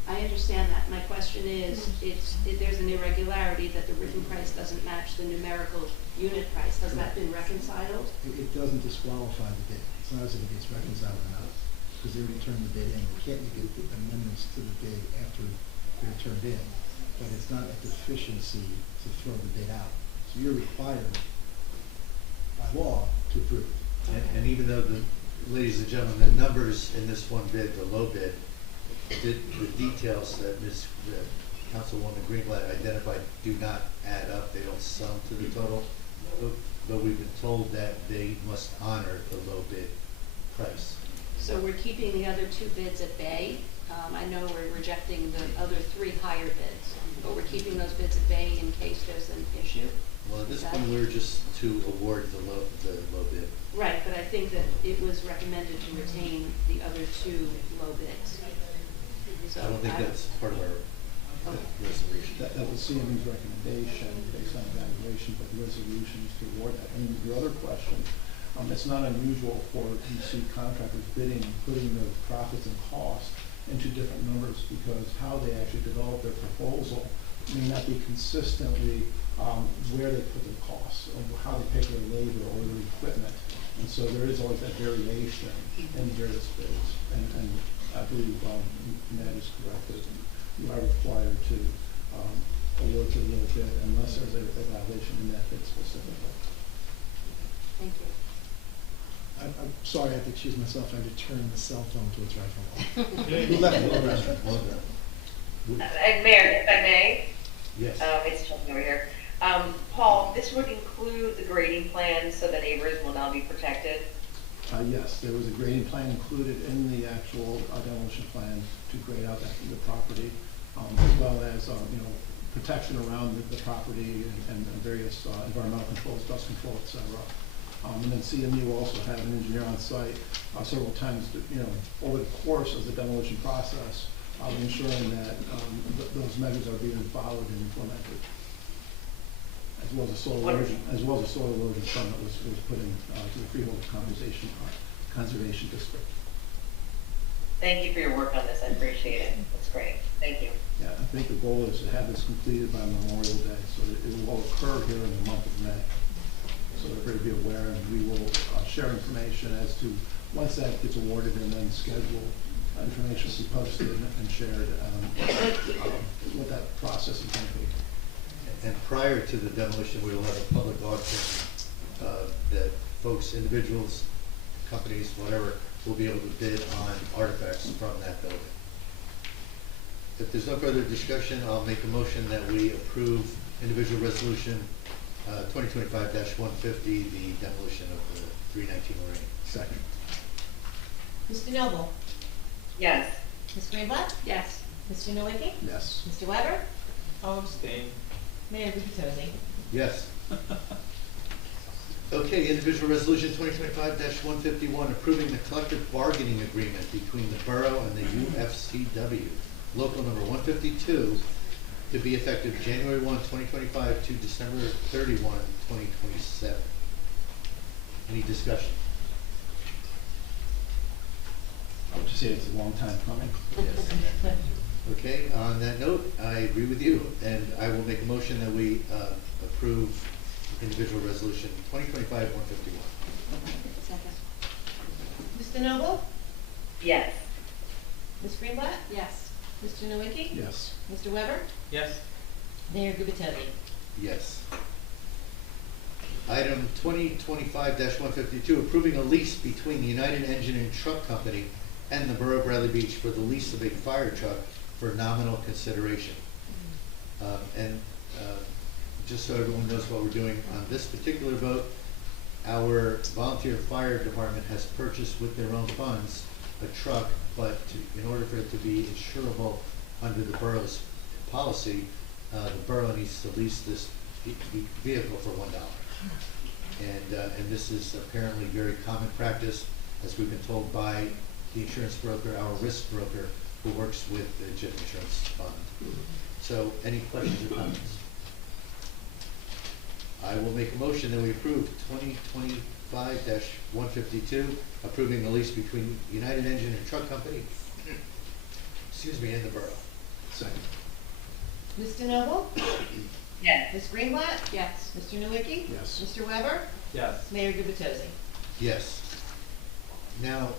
I understand that. My question is, there's an irregularity that the written price doesn't match the numerical unit price. Has that been reconciled? It doesn't disqualify the bid. It's not as if it gets reconciled or not, because they already turned the bid in. You can't make amendments to the bid after they're turned in, but it's not a deficiency to throw the bid out. So you're required by law to approve it. And even though ladies and gentlemen, the numbers in this one bid, the low bid, the details that Councilwoman Greenblatt identified do not add up. They don't sum to the total. But we've been told that they must honor the low bid price. So we're keeping the other two bids at bay. I know we're rejecting the other three higher bids, but we're keeping those bids at bay in case there's an issue. Well, at this point, we're just to award the low bid. Right, but I think that it was recommended to retain the other two low bids. So I don't think that's part of our resolution. That was CME's recommendation based on evaluation, but the resolution is to award that. And your other question, it's not unusual for DC contractors bidding, putting the profits and costs into different numbers because how they actually develop their proposal may not be consistently where they put their costs or how they pay for their labor or their equipment. And so there is always that variation in various bids. And I believe Ned is correct that you are required to award to a little bit unless there's a violation in that bid specifically. Thank you. I'm sorry, I have to excuse myself. I had to turn the cell phone to its rightful level. Who left it? And Mayor, if I may? Yes. It's Chelsea over here. Paul, this would include the grading plan so that neighbors will now be protected? Yes, there was a grading plan included in the actual demolition plan to grade out the property, as well as protection around the property and various environmental controls, dust control, etc. And then CMU will also have an engineer on site several times, over the course of the demolition process, ensuring that those measures are being followed and implemented, as well as a soil erosion permit was put in to the Freehold Conservation District. Thank you for your work on this. I appreciate it. That's great. Thank you. Yeah, I think the goal is to have this completed by Memorial Day, so it will occur here in the month of May. So everybody be aware, and we will share information as to once that gets awarded, and then schedule information to be posted and shared what that process is going to be. And prior to the demolition, we will have a public auction that folks, individuals, companies, whatever, will be able to bid on artifacts from that building. If there's no further discussion, I'll make a motion that we approve individual resolution 2025-150, the demolition of the 319 Lorraine. Second. Mr. Noble? Yes. Ms. Greenblatt? Yes. Mr. Nowicki? Yes. Mr. Weber? I'll abstain. Mayor Gubitosi? Yes. Okay, individual resolution 2025-151, approving the collective bargaining agreement between the borough and the UFCW, local number 152, to be effective January 1, 2025 to December 31, 2027. Any discussion? I would just say it's a long time coming. Yes. Okay, on that note, I agree with you, and I will make a motion that we approve individual resolution 2025-151. Second. Mr. Noble? Yes. Ms. Greenblatt? Yes. Mr. Nowicki? Yes. Mr. Weber? Yes. Mayor Gubatosi. Yes. Item 2025-152, approving a lease between the United Engine and Truck Company and the Borough of Bradley Beach for the lease of a fire truck for nominal consideration. Just so everyone knows what we're doing on this particular vote, our volunteer fire department has purchased with their own funds a truck, but in order for it to be insurable under the borough's policy, the borough needs to lease this vehicle for $1. And this is apparently very common practice, as we've been told by the insurance broker, our risk broker, who works with the JIP Insurance Fund. So, any questions or comments? I will make a motion that we approve 2025-152, approving the lease between United Engine and Truck Company, and the borough. Second. Mr. Noble? Yes. Ms. Greenblatt? Yes. Mr. Nowicki? Yes. Mr. Weber? Yes. Mayor Gubatosi. Yes. Now,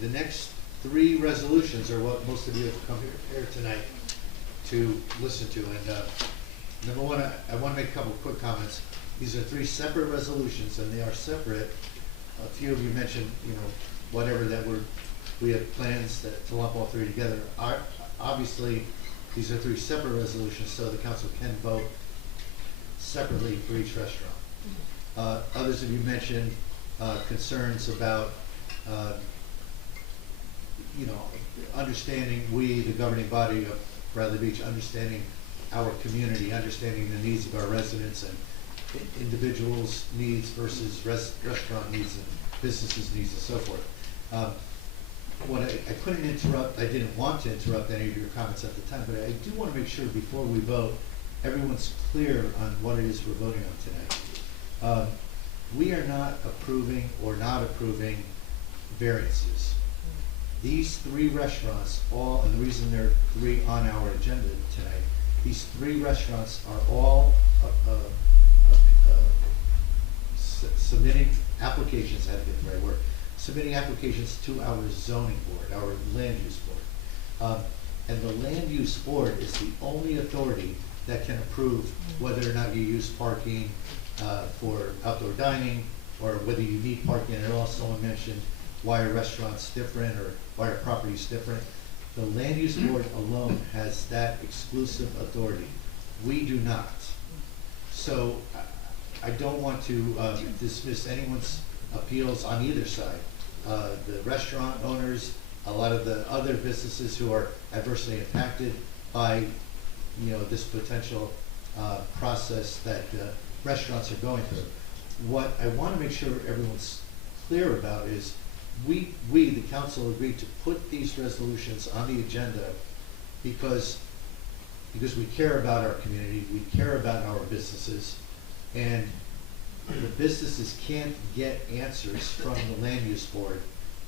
the next three resolutions are what most of you have come here tonight to listen to. And number one, I want to make a couple of quick comments. These are three separate resolutions, and they are separate. A few of you mentioned, whatever that we have plans to lump all three together. Obviously, these are three separate resolutions, so the council can vote separately for each restaurant. Others of you mentioned concerns about, understanding the governing body of Bradley Beach, understanding our community, understanding the needs of our residents and individuals' needs versus restaurant needs and businesses' needs and so forth. What I couldn't interrupt, I didn't want to interrupt any of your comments at the time, but I do want to make sure before we vote, everyone's clear on what it is we're voting on tonight. We are not approving or not approving variances. These three restaurants, and the reason there are three on our agenda tonight, these three restaurants are all submitting applications, that would be the right word, submitting applications to our zoning board, our land use board. And the land use board is the only authority that can approve whether or not you use parking for outdoor dining, or whether you need parking at all. Someone mentioned why a restaurant's different or why a property's different. The land use board alone has that exclusive authority. We do not. So I don't want to dismiss anyone's appeals on either side. The restaurant owners, a lot of the other businesses who are adversely impacted by this potential process that restaurants are going through. What I want to make sure everyone's clear about is we, the council, agreed to put these resolutions on the agenda because we care about our community, we care about our businesses, and the businesses can't get answers from the land use board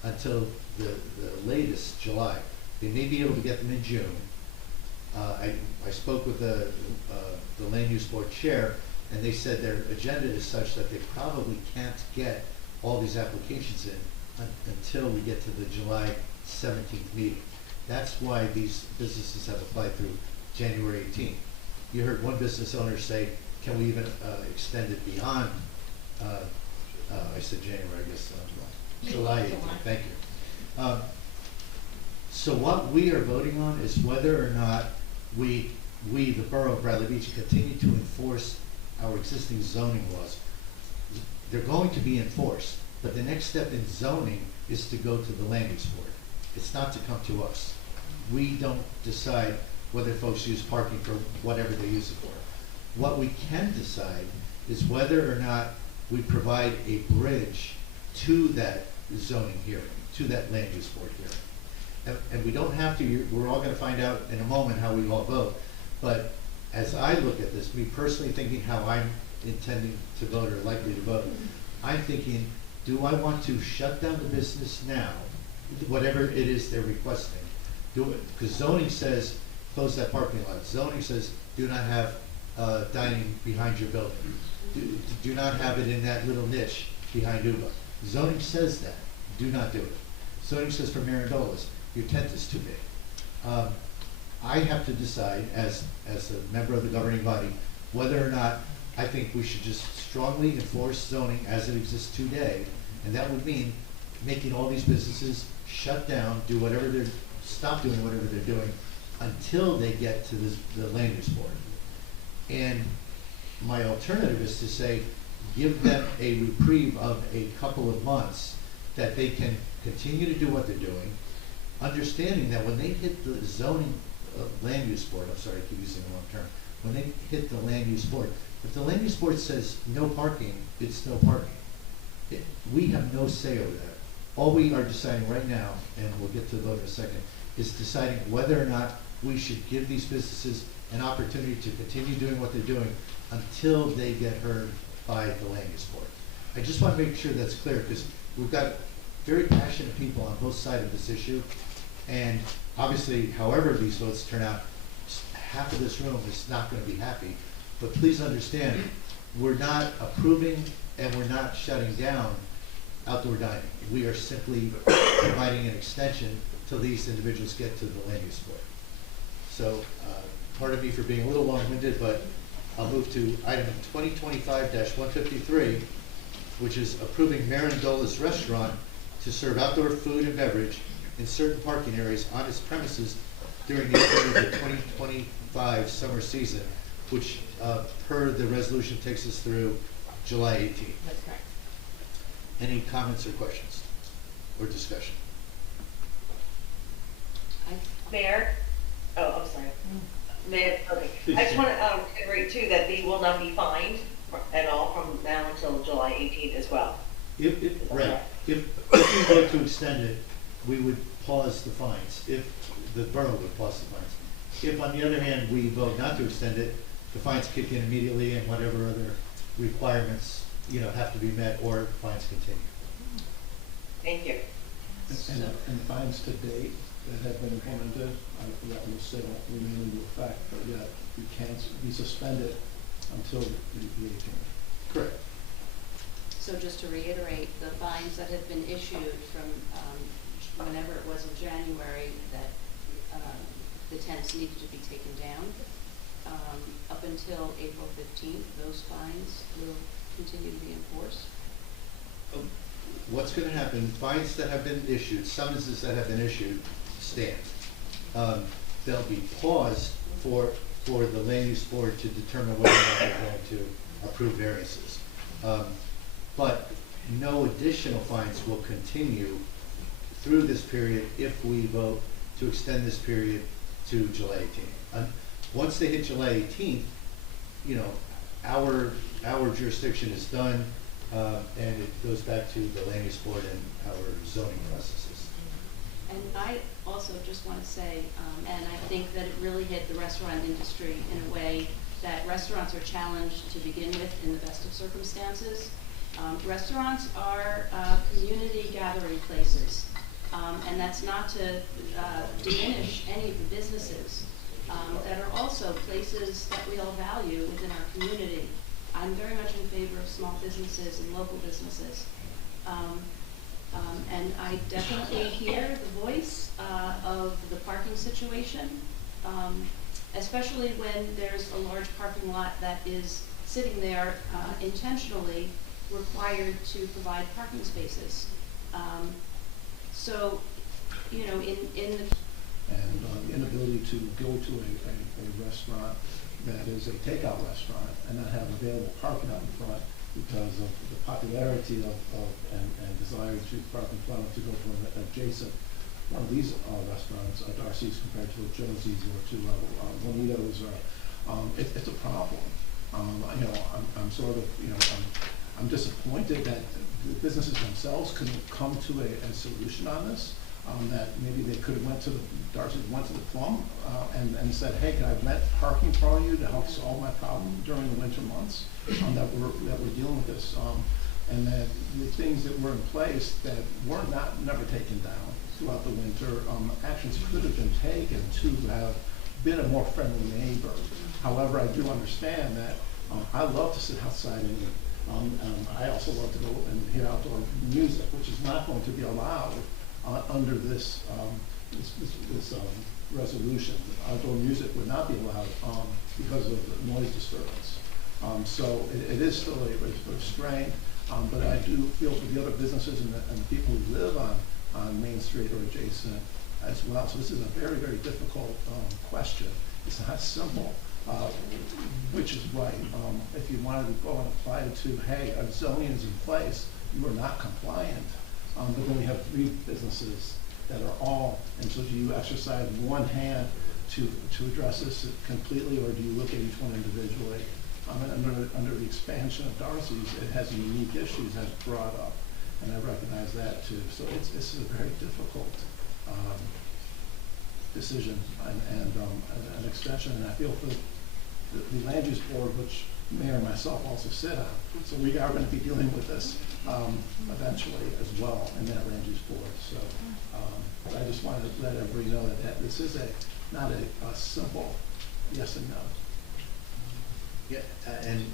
until the latest July. They may be able to get them in June. I spoke with the land use board chair, and they said their agenda is such that they probably can't get all these applications in until we get to the July 17th meeting. That's why these businesses have applied through January 18th. You heard one business owner say, can we even extend it beyond, I said January, I guess, July 18th, thank you. So what we are voting on is whether or not we, the Borough of Bradley Beach, continue to enforce our existing zoning laws. They're going to be enforced, but the next step in zoning is to go to the land use board. It's not to come to us. We don't decide whether folks use parking for whatever they use it for. What we can decide is whether or not we provide a bridge to that zoning hearing, to that land use board hearing. And we don't have to, we're all gonna find out in a moment how we all vote, but as I look at this, me personally thinking how I'm intending to vote or likely to vote, I'm thinking, do I want to shut down the business now, whatever it is they're requesting? Do it, because zoning says close that parking lot. Zoning says do not have dining behind your building. Do not have it in that little niche behind Uba. Zoning says that. Do not do it. Zoning says for Mirandolas, your tent is too big. I have to decide as a member of the governing body, whether or not I think we should just strongly enforce zoning as it exists today. And that would mean making all these businesses shut down, stop doing whatever they're doing until they get to the land use board. And my alternative is to say, give them a reprieve of a couple of months that they can continue to do what they're doing, understanding that when they hit the zoning land use board, I'm sorry, I keep using the wrong term, when they hit the land use board, if the land use board says no parking, it's no parking. We have no say over that. All we are deciding right now, and we'll get to the vote in a second, is deciding whether or not we should give these businesses an opportunity to continue doing what they're doing until they get heard by the land use board. I just want to make sure that's clear, because we've got very passionate people on both sides of this issue, and obviously, however these votes turn out, half of this room is not going to be happy. But please understand, we're not approving and we're not shutting down outdoor dining. We are simply providing an extension till these individuals get to the land use board. So, pardon me for being a little long-winded, but I'll move to item 2025-153, which is approving Marindola's Restaurant to serve outdoor food and beverage in certain parking areas on its premises during the opening of the 2025 summer season, which per the resolution takes us through July 18th. That's correct. Any comments or questions or discussion? Mayor? Oh, I'm sorry. Mayor, okay. I just want to reiterate too that they will not be fined at all from now until July 18th as well. If we vote to extend it, we would pause the fines. If the borough would pause the fines. If on the other hand, we vote not to extend it, the fines kick in immediately and whatever other requirements, have to be met, or fines continue. Thank you. And fines to date that have been implemented, that will still remain in effect, but yet you can't be suspended until the 18th. Correct. So just to reiterate, the fines that have been issued from whenever it was in January that the tents needed to be taken down, up until April 15th, those fines will continue to be enforced? What's going to happen, fines that have been issued, summonses that have been issued, stand. They'll be paused for the land use board to determine whether or not they're going to approve variances. But no additional fines will continue through this period if we vote to extend this period to July 18th. Once they hit July 18th, our jurisdiction is done, and it goes back to the land use board and our zoning processes. And I also just want to say, and I think that it really hit the restaurant industry in a way that restaurants are challenged to begin with in the best of circumstances. Restaurants are community gathering places, and that's not to diminish any of the businesses that are also places that we all value within our community. I'm very much in favor of small businesses and local businesses. And I definitely hear the voice of the parking situation, especially when there's a large parking lot that is sitting there intentionally required to provide parking spaces. So, in the... And the inability to go to a restaurant that is a takeout restaurant and not have available parking out in front because of the popularity and desire to park in front to go to an adjacent one of these restaurants, Darcy's compared to a Josie's or to Juanito's, it's a problem. I'm sort of, I'm disappointed that the businesses themselves couldn't come to a solution on this. That maybe they could have went to the Plum and said, hey, can I rent parking for you to help solve my problem during the winter months that we're dealing with this, and that the things that were in place that were never taken down throughout the winter, actions could have been taken to have been a more friendly neighbor. However, I do understand that I love to sit outside and eat. I also love to go and hear outdoor music, which is not going to be allowed under this resolution. Outdoor music would not be allowed because of the noise disturbance. So it is still a restraint, but I do feel for the other businesses and the people who live on Main Street or adjacent as well. So this is a very, very difficult question. It's not simple, which is right. If you wanted to go and apply it to, hey, our zoning is in place, you are not compliant, but then we have 3 businesses that are all, and so do you exercise one hand to address this completely, or do you look at each one individually? Under the expansion of Darcy's, it has unique issues as brought up, and I recognize that too. So this is a very difficult decision and an extension, and I feel for the land use board, which Mayor and myself also sit on. So we are going to be dealing with this eventually as well in that land use board. So I just wanted to let everybody know that this is not a simple yes and no. Yeah, and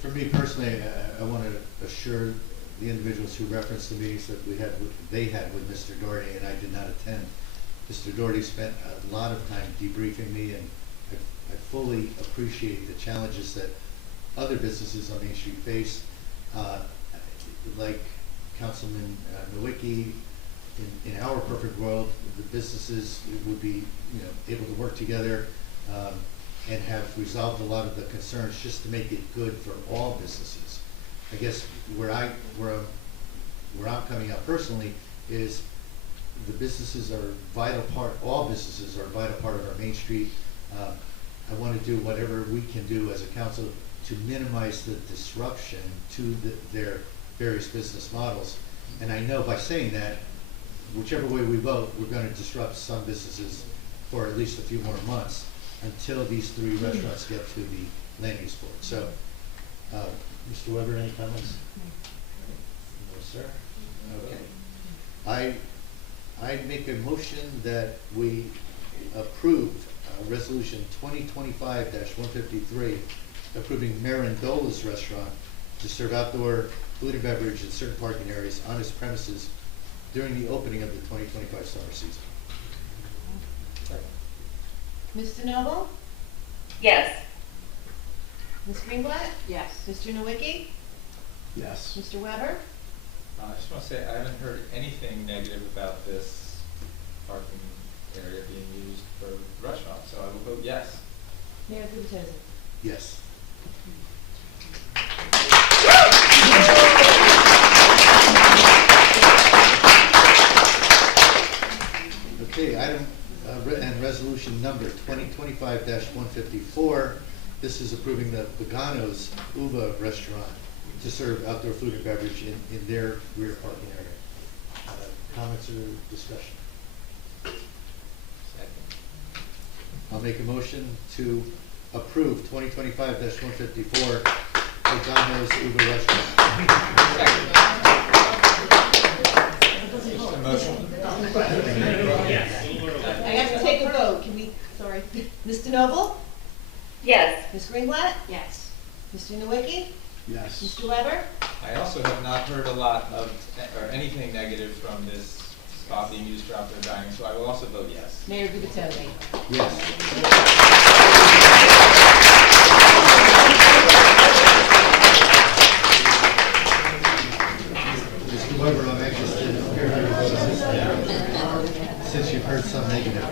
for me personally, I want to assure the individuals who referenced the meetings that they had with Mr. Doherty, and I did not attend. Mr. Doherty spent a lot of time debriefing me, and I fully appreciate the challenges that other businesses on Main Street face, like Councilman Nowicki. In our perfect world, the businesses would be able to work together and have resolved a lot of the concerns just to make it good for all businesses. I guess where I'm coming out personally is the businesses are a vital part. All businesses are a vital part of our Main Street. I want to do whatever we can do as a council to minimize the disruption to their various business models. And I know by saying that, whichever way we vote, we're going to disrupt some businesses for at least a few more months until these 3 restaurants get to the land use board. So, Mr. Weber, any comments? No, sir. Okay. I make a motion that we approve Resolution 2025-153, approving Marindola's Restaurant to serve outdoor food and beverage in certain parking areas on its premises during the opening of the 2025 summer season. Mr. Noble? Yes. Ms. Greenblatt? Yes. Mr. Nowicki? Yes. Mr. Weber? I just want to say I haven't heard anything negative about this parking area being used for restaurants, so I will vote yes. Mayor Gutierrez. Yes. Okay, item and resolution number 2025-154. This is approving the Pagano's Uva restaurant to serve outdoor food and beverage in their rear parking area. Comments or discussion? Second. I'll make a motion to approve 2025-154 Pagano's Uva restaurant. Second. Motion. I have to take a vote. Can we, sorry. Mr. Noble? Yes. Ms. Greenblatt? Yes. Mr. Nowicki? Yes. Mr. Weber? I also have not heard a lot of, or anything negative from this spot being used for outdoor dining, so I will also vote yes. Mayor Gutierrez. Yes. Mr. Weber, I'm anxious to hear how your vote on this, since you've heard some negative.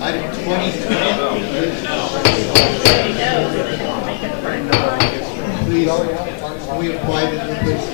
Item 20. Please, can we have quiet in here, please?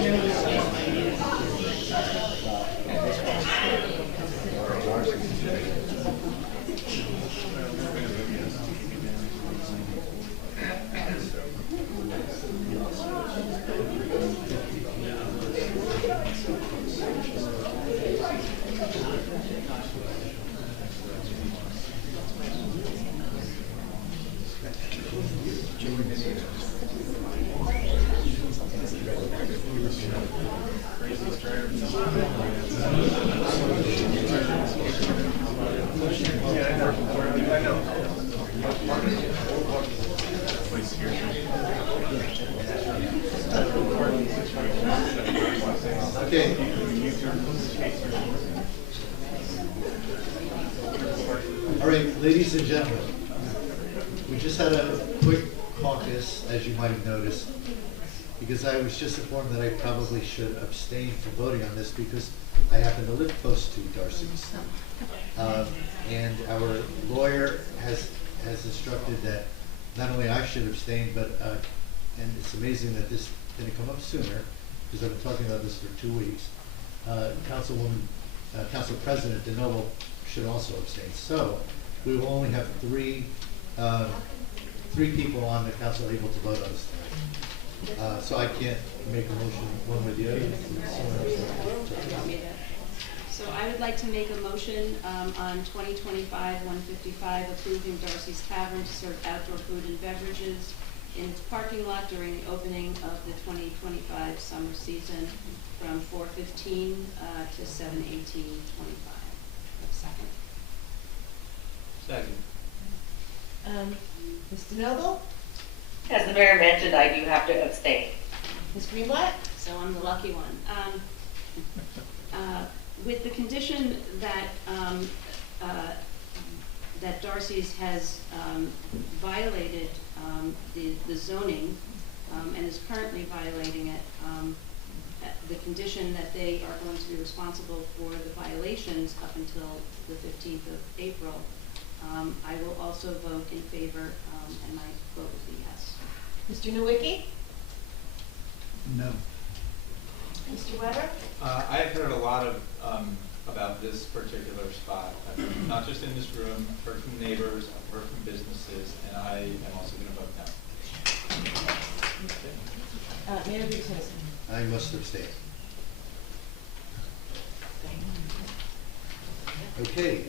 Ladies and gentlemen, we just had a quick caucus, as you might have noticed, because I was just informed that I probably should abstain from voting on this because I happen to live close to Darcy's. And our lawyer has instructed that not only I should abstain, but, and it's amazing that this didn't come up sooner, because I've been talking about this for 2 weeks. Council President DeNoble should also abstain. So we will only have three people on the council able to vote on this tonight. So I can't make a motion one way or the other. So I would like to make a motion on 2025-155 approving Darcy's Tavern to serve outdoor food and beverages in its parking lot during the opening of the 2025 summer season from 4:15 to 7:18:25. Second. Second. Mr. Noble? As the mayor mentioned, I do have to abstain. Ms. Greenblatt? So I'm the lucky one. With the condition that that Darcy's has violated the zoning and is currently violating it, the condition that they are going to be responsible for the violations up until the 15th of April, I will also vote in favor, and my vote will be yes. Mr. Nowicki? No. Mr. Weber? I've heard a lot of about this particular spot. I've heard, not just in this room, I've heard from neighbors, I've heard from businesses, and I am also going to vote no. Mayor Buchanan? I must abstain. Okay,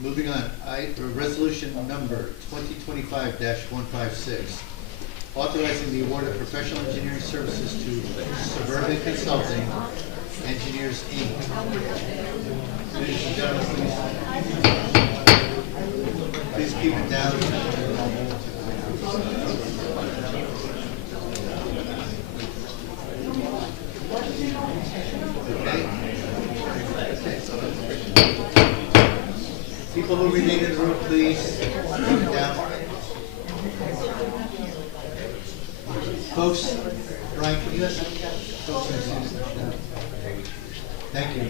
moving on. Resolution number 2025-156, authorizing the award of professional engineering services to Suburban Consulting Engineers, Inc. Ladies and gentlemen, please keep it down. Okay. People who remain in the room, please keep it down. Folks, Brian, can you ask folks in the room? Thank you.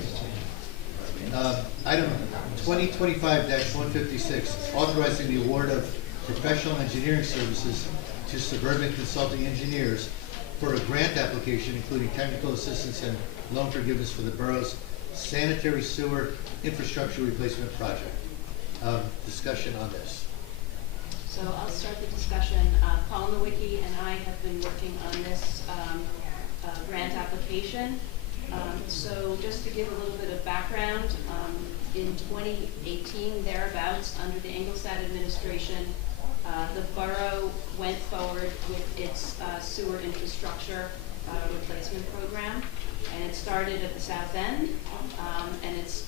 Item 2025-156, authorizing the award of professional engineering services to Suburban Consulting Engineers for a grant application including technical assistance and loan forgiveness for the borough's sanitary sewer infrastructure replacement project. Discussion on this. So I'll start the discussion. Paul Nowicki and I have been working on this grant application. So just to give a little bit of background, in 2018, thereabouts, under the Engelstad administration, the borough went forward with its sewer infrastructure replacement program, and it started at the south end, and it's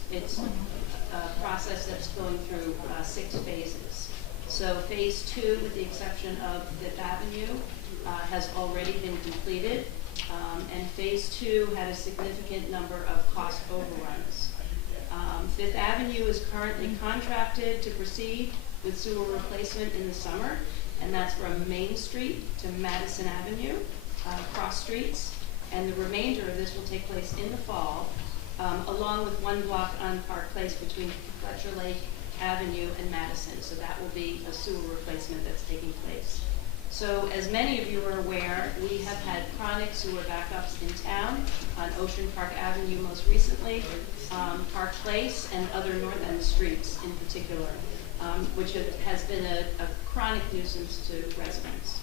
a process that's going through 6 phases. So phase 2, with the exception of Fifth Avenue, has already been completed, and phase 2 had a significant number of cost overruns. Fifth Avenue is currently contracted to proceed with sewer replacement in the summer, and that's from Main Street to Madison Avenue, cross streets, and the remainder of this will take place in the fall, along with 1 block on Park Place between Fletcher Lake Avenue and Madison. So that will be a sewer replacement that's taking place. So as many of you are aware, we have had chronic sewer backups in town on Ocean Park Avenue most recently, Park Place, and other North End streets in particular, which has been a chronic nuisance to residents.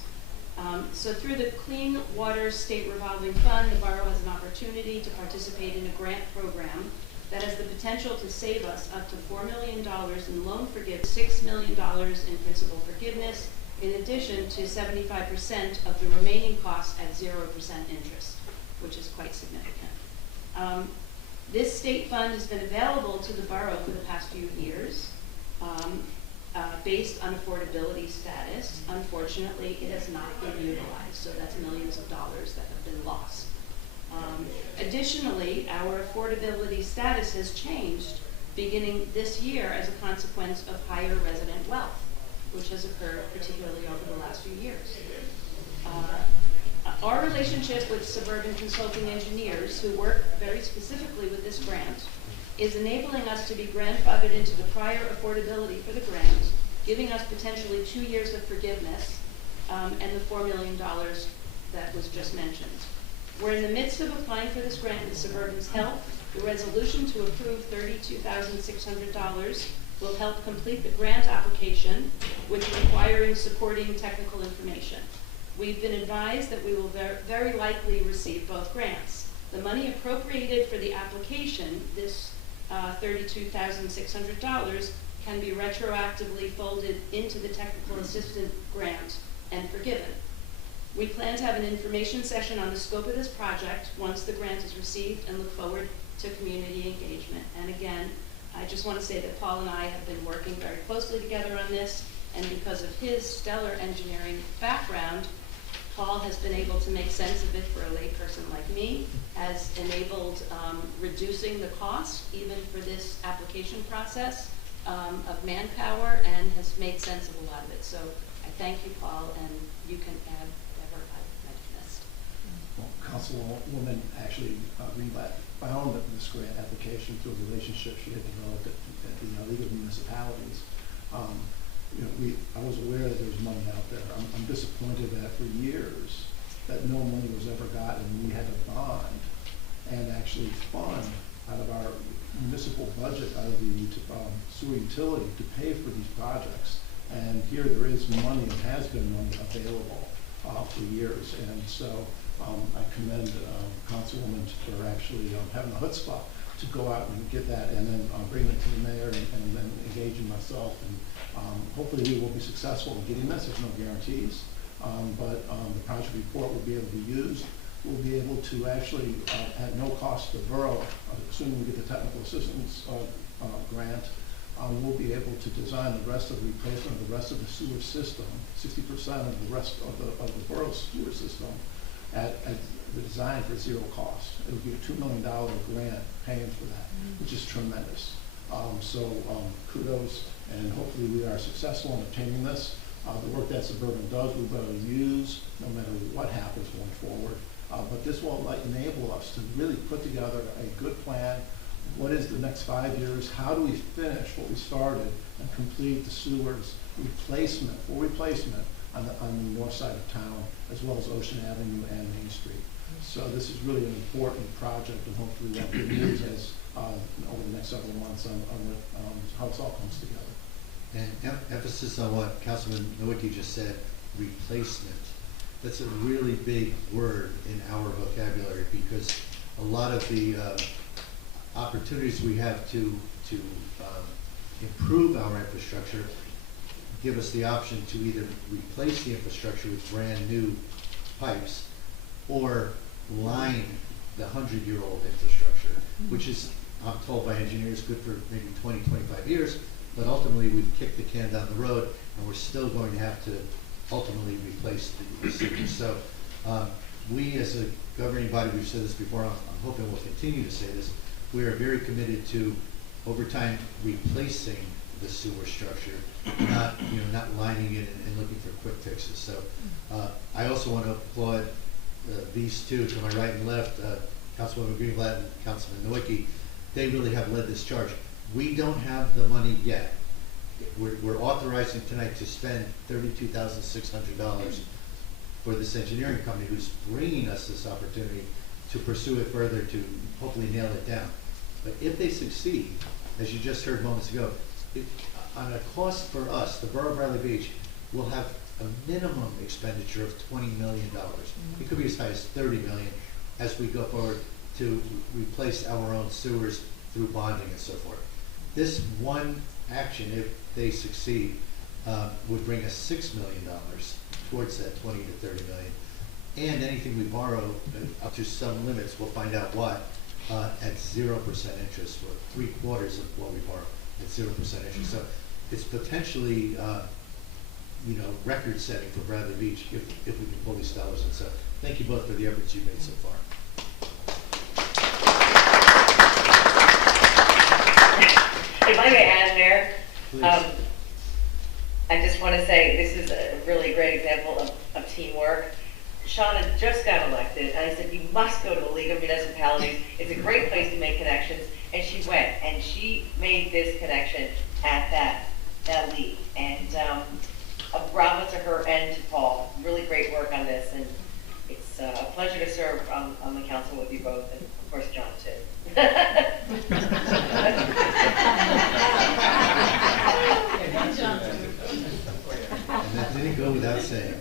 So through the Clean Water State Revolving Fund, the borough has an opportunity to participate in a grant program that has the potential to save us up to $4 million in loan forgiveness, $6 million in principal forgiveness, in addition to 75% of the remaining costs at 0% interest, which is quite significant. This state fund has been available to the borough for the past few years based on affordability status. Unfortunately, it has not been utilized, so that's millions of dollars that have been lost. Additionally, our affordability status has changed beginning this year as a consequence of higher resident wealth, which has occurred particularly over the last few years. Our relationship with Suburban Consulting Engineers, who work very specifically with this grant, is enabling us to be grandfathered into the prior affordability for the grant, giving us potentially 2 years of forgiveness, and the $4 million that was just mentioned. We're in the midst of applying for this grant with Suburban's help. The resolution to approve $32,600 will help complete the grant application with requiring supporting technical information. We've been advised that we will very likely receive both grants. The money appropriated for the application, this $32,600, can be retroactively folded into the technical assistant grant and forgiven. We plan to have an information session on the scope of this project once the grant is received and look forward to community engagement. And again, I just want to say that Paul and I have been working very closely together on this, and because of his stellar engineering background, Paul has been able to make sense of it for a layperson like me, has enabled reducing the cost even for this application process of manpower, and has made sense of a lot of it. So I thank you, Paul, and you can add whatever I've missed. Well, Councilwoman actually found this grant application through a relationship she had developed at the League of Municipalities. I was aware that there was money out there. I'm disappointed that for years that no money was ever gotten. We had to bond and actually fund out of our municipal budget, out of the sewer utility, to pay for these projects. And here there is money, and has been money available for years. And so I commend Councilwoman for actually having a chutzpah to go out and get that, and then bring it to the mayor, and then engaging myself. And hopefully we will be successful in getting this. There's no guarantees, but the project report will be able to be used. We'll be able to actually, at no cost to the borough, assuming we get the technical assistance grant, we'll be able to design the rest of the replacement of the rest of the sewer system, 60% of the rest of the borough's sewer system, at the design for zero cost. It would be a $2 million grant paying for that, which is tremendous. Kudos, and hopefully we are successful in obtaining this. The work that Suburban does, we're going to use no matter what happens going forward. But this will enable us to really put together a good plan. What is the next 5 years? How do we finish what we started and complete the sewers full replacement on the north side of town, as well as Ocean Avenue and Main Street. So this is really an important project, and hopefully we'll have good news as over the next several months on how this all comes together. And emphasis on what Councilman Nowicki just said, replacement. That's a really big word in our vocabulary, because a lot of the opportunities we have to improve our infrastructure give us the option to either replace the infrastructure with brand new pipes, or line the 100-year-old infrastructure, which is, I'm told by engineers, good for maybe 20, 25 years, but ultimately we've kicked the can down the road, and we're still going to have to ultimately replace the sewers. So we, as a governing body, we've said this before, I'm hoping we'll continue to say this, we are very committed to, over time, replacing the sewer structure, not lining it and looking for quick fixes. So I also want to applaud these two to my right and left, Councilwoman Greenblatt and Councilman Nowicki. They really have led this charge. We don't have the money yet. We're authorizing tonight to spend $32,600 for this engineering company who's bringing us this opportunity to pursue it further, to hopefully nail it down. But if they succeed, as you just heard moments ago, on a cost for us, the Borough of Bradley Beach will have a minimum expenditure of $20 million. It could be as high as $30 million as we go forward to replace our own sewers through bonding and so forth. This one action, if they succeed, would bring us $6 million towards that 20 to 30 million. And anything we borrow up to some limits, we'll find out what, at 0% interest, or 3/4 of what we borrow at 0% interest. So it's potentially, record-setting for Bradley Beach if we can pull these dollars in. So thank you both for the efforts you've made so far. If I may add, Mayor, Please. I just want to say this is a really great example of teamwork. Shauna just got elected, and I said, you must go to the League of Municipalities. It's a great place to make connections. And she went, and she made this connection at that league. And bravo to her and to Paul. Really great work on this, and it's a pleasure to serve on the council with you both, and of course, John, too. And that didn't go without saying.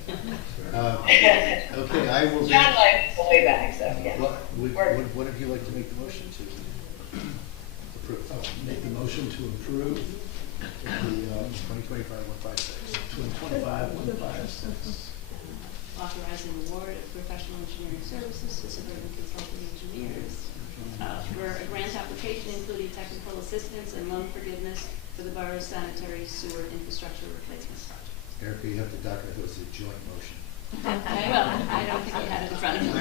Okay, I will. John and I go way back, so yeah. Would one of you like to make the motion to approve? Make the motion to approve the 2025-156. 2025-156. Authorizing award of professional engineering services to Suburban Consulting Engineers for a grant application including technical assistance and loan forgiveness for the borough's sanitary sewer infrastructure replacement project. Erica, you have to document it was a joint motion. I will. I don't think you had it in front of me.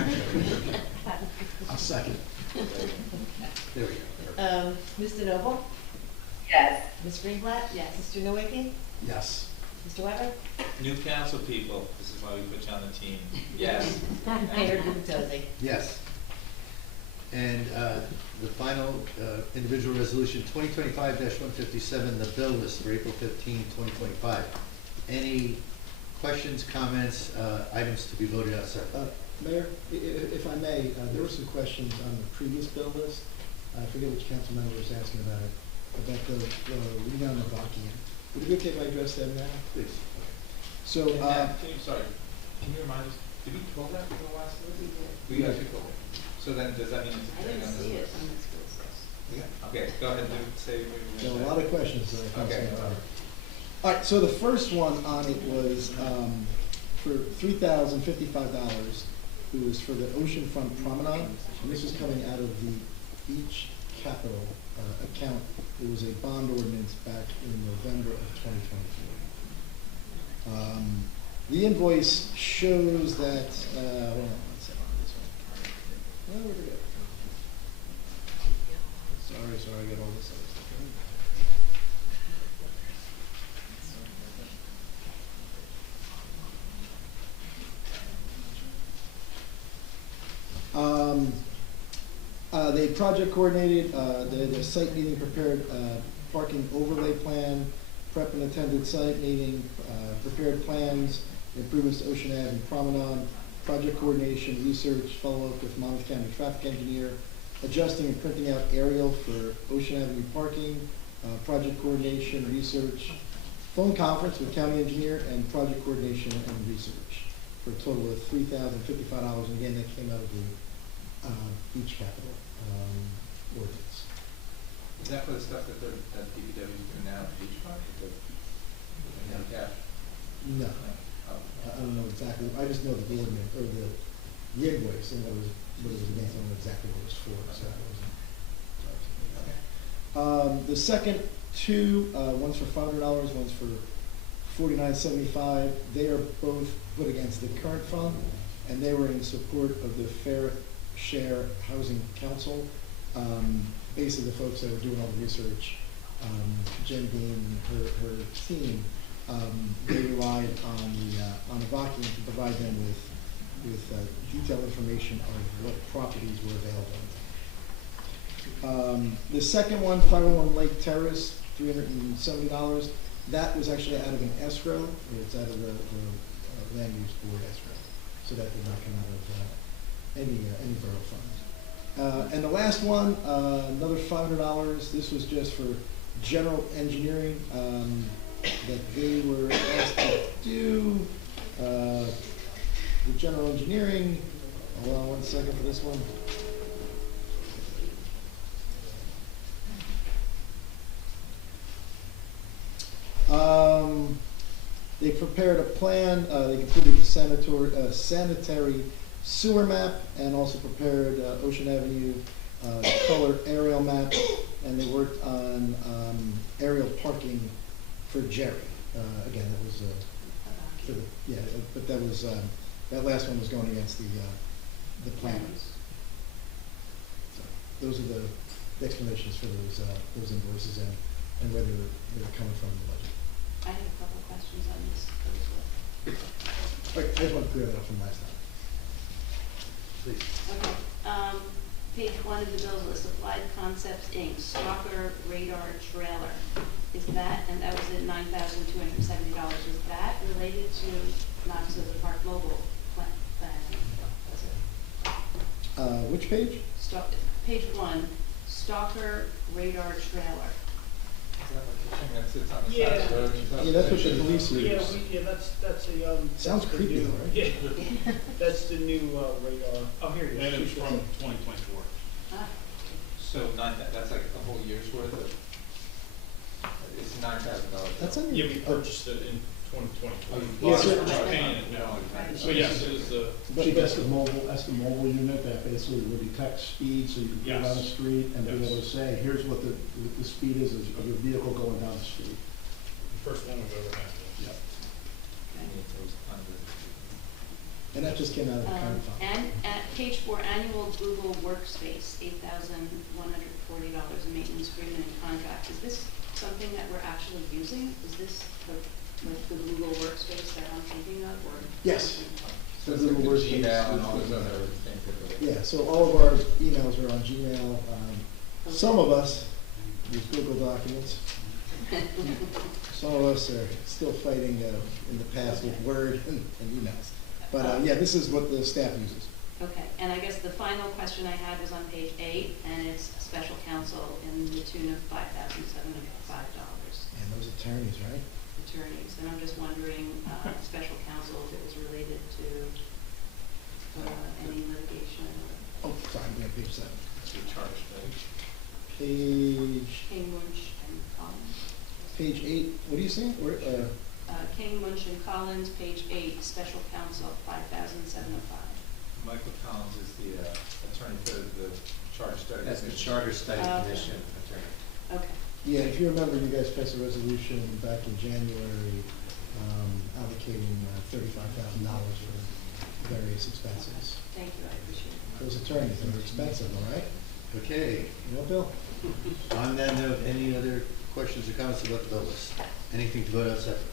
I'll second. There we go. Mr. Noble? Yes. Ms. Greenblatt? Yes. Mr. Nowicki? Yes. Mr. Weber? New council people, this is why we put you on the team. Yes. Mayor Gubitosi? Yes. And the final individual resolution, 2025-157, the bill list for April 15, 2025. Any questions, comments, items to be voted on, sir? Mayor, if I may, there were some questions on the previous bill list. I forget which council member was asking about it, about the Leon Novakian. Would it be okay if I address them now? Please. So, Sorry, can you remind us, did we pull that from the last list? We actually pulled it. So then, does that mean it's I appearing didn't on this see it list? on this list. Yeah. Okay, go ahead and say. there were a lot of questions that I Okay. All right, so the first one on it was for $3,055. It was for the oceanfront promenade, and this was coming out of the beach capital account. It was a bond ordinance back in November of 2024. The invoice shows that, hold on one second on this one. Well, where'd it go? Sorry, I got all this other stuff. They project coordinated, the site meeting prepared parking overlay plan, prep and attended site meeting, prepared plans, improvements to Ocean Ave and Promenade, project coordination, research, follow-up with Monmouth County traffic engineer, adjusting and printing out aerial for Ocean Avenue parking, project coordination, research, phone conference with county engineer, and project coordination and research for a total of $3,055. And again, that came out of the beach capital ordinance. Is that for the stuff that DPW is doing now at the beach park? Cash? No, Oh. I don't know exactly. I just know the ordinance or the invoice and what it was against. I don't know exactly what it was for. So that wasn't. The second two, one's for $500, one's for $49.75. They are both put against the current fund, and they were in support of the Fair Share Housing Council. Basically, the folks that were doing all the research, Jen Dean and her team, they relied on Avakian to provide them with detailed information of what properties were available. The second one, 501 Lake Terrace, $370. That was actually out of an escrow. It's out of the land use board escrow, so that did not come out of any borough funds. And the last one, another $500. This was just for general engineering that they were asked to do. The general engineering. Hold on one second for this one. They prepared a plan. They completed the sanitary sewer map and also prepared Ocean Avenue color aerial map, and they worked on aerial parking for Jerry. Again, that was for the, but that was that last one was going against the planners. So those are the explanations for those invoices, and and where they're coming from in the budget. I have a couple of questions on this as well. Okay, I just want to clear that up from last time. Please. Okay, page 1 of the bills list, Applied Concepts Inc., Stalker Radar Trailer. Is that, and that was at $9,270, is that related to, not to the Park Mobile plan? Was it? Which page? Page 1, Stalker Radar Trailer. That sits on the Yeah. side of the road. Yeah, that's what the police use. Yeah, that's the, Sounds that's the creepy new- though, right? Yeah, that's the new, radar. Oh, here it is. And it's from 2024. Ah, So that's like a whole year's worth of, it's $9,000. That's on Yeah, your, we purchased it in 2020. Yeah, so- We're just paying it now. So yes, it is the. But that's the mobile unit that basically will detect speed, so you can put it on the Yes. street and be Yes. able to say, here's what the speed is of your vehicle going down the street. The first one we've ever had. Yep. and that just came out of the county fund. And at page 4, Annual Google Workspace, $8,140 in maintenance agreement and contract. Is this something that we're actually using? Is this the Google Workspace that I'm thinking of, or? Yes. So it's The like the Google Workspace. Gmail and all those other things that Yeah, so all of our emails are on Gmail. Some of us use Google Documents. Some of us are still fighting in the past with Word and emails. But yeah, this is what the staff uses. Okay, and I guess the final question I had was on page 8, and it's special counsel in the tune of $5,705. And those attorneys, right? Attorneys, and I'm just wondering, special counsel, if it was related to any litigation or Oh, sorry, I'm on page 7. That's your charge, right? Page, King, Munch, and Collins. page 8, what are you saying? Where, King, Munch, and Collins, page 8, special counsel, $5,705. Michael Collins is the attorney for the charter study. That's the Charter Study Okay. Commission attorney. Okay. yeah, if you remember, you guys passed a resolution back in January allocating $35,000 for various expenses. Thank you, I appreciate it. Those attorneys, they're expensive, all right? Okay, You know, Bill? on that note, any other questions or comments about the bill list? Anything to vote on separate?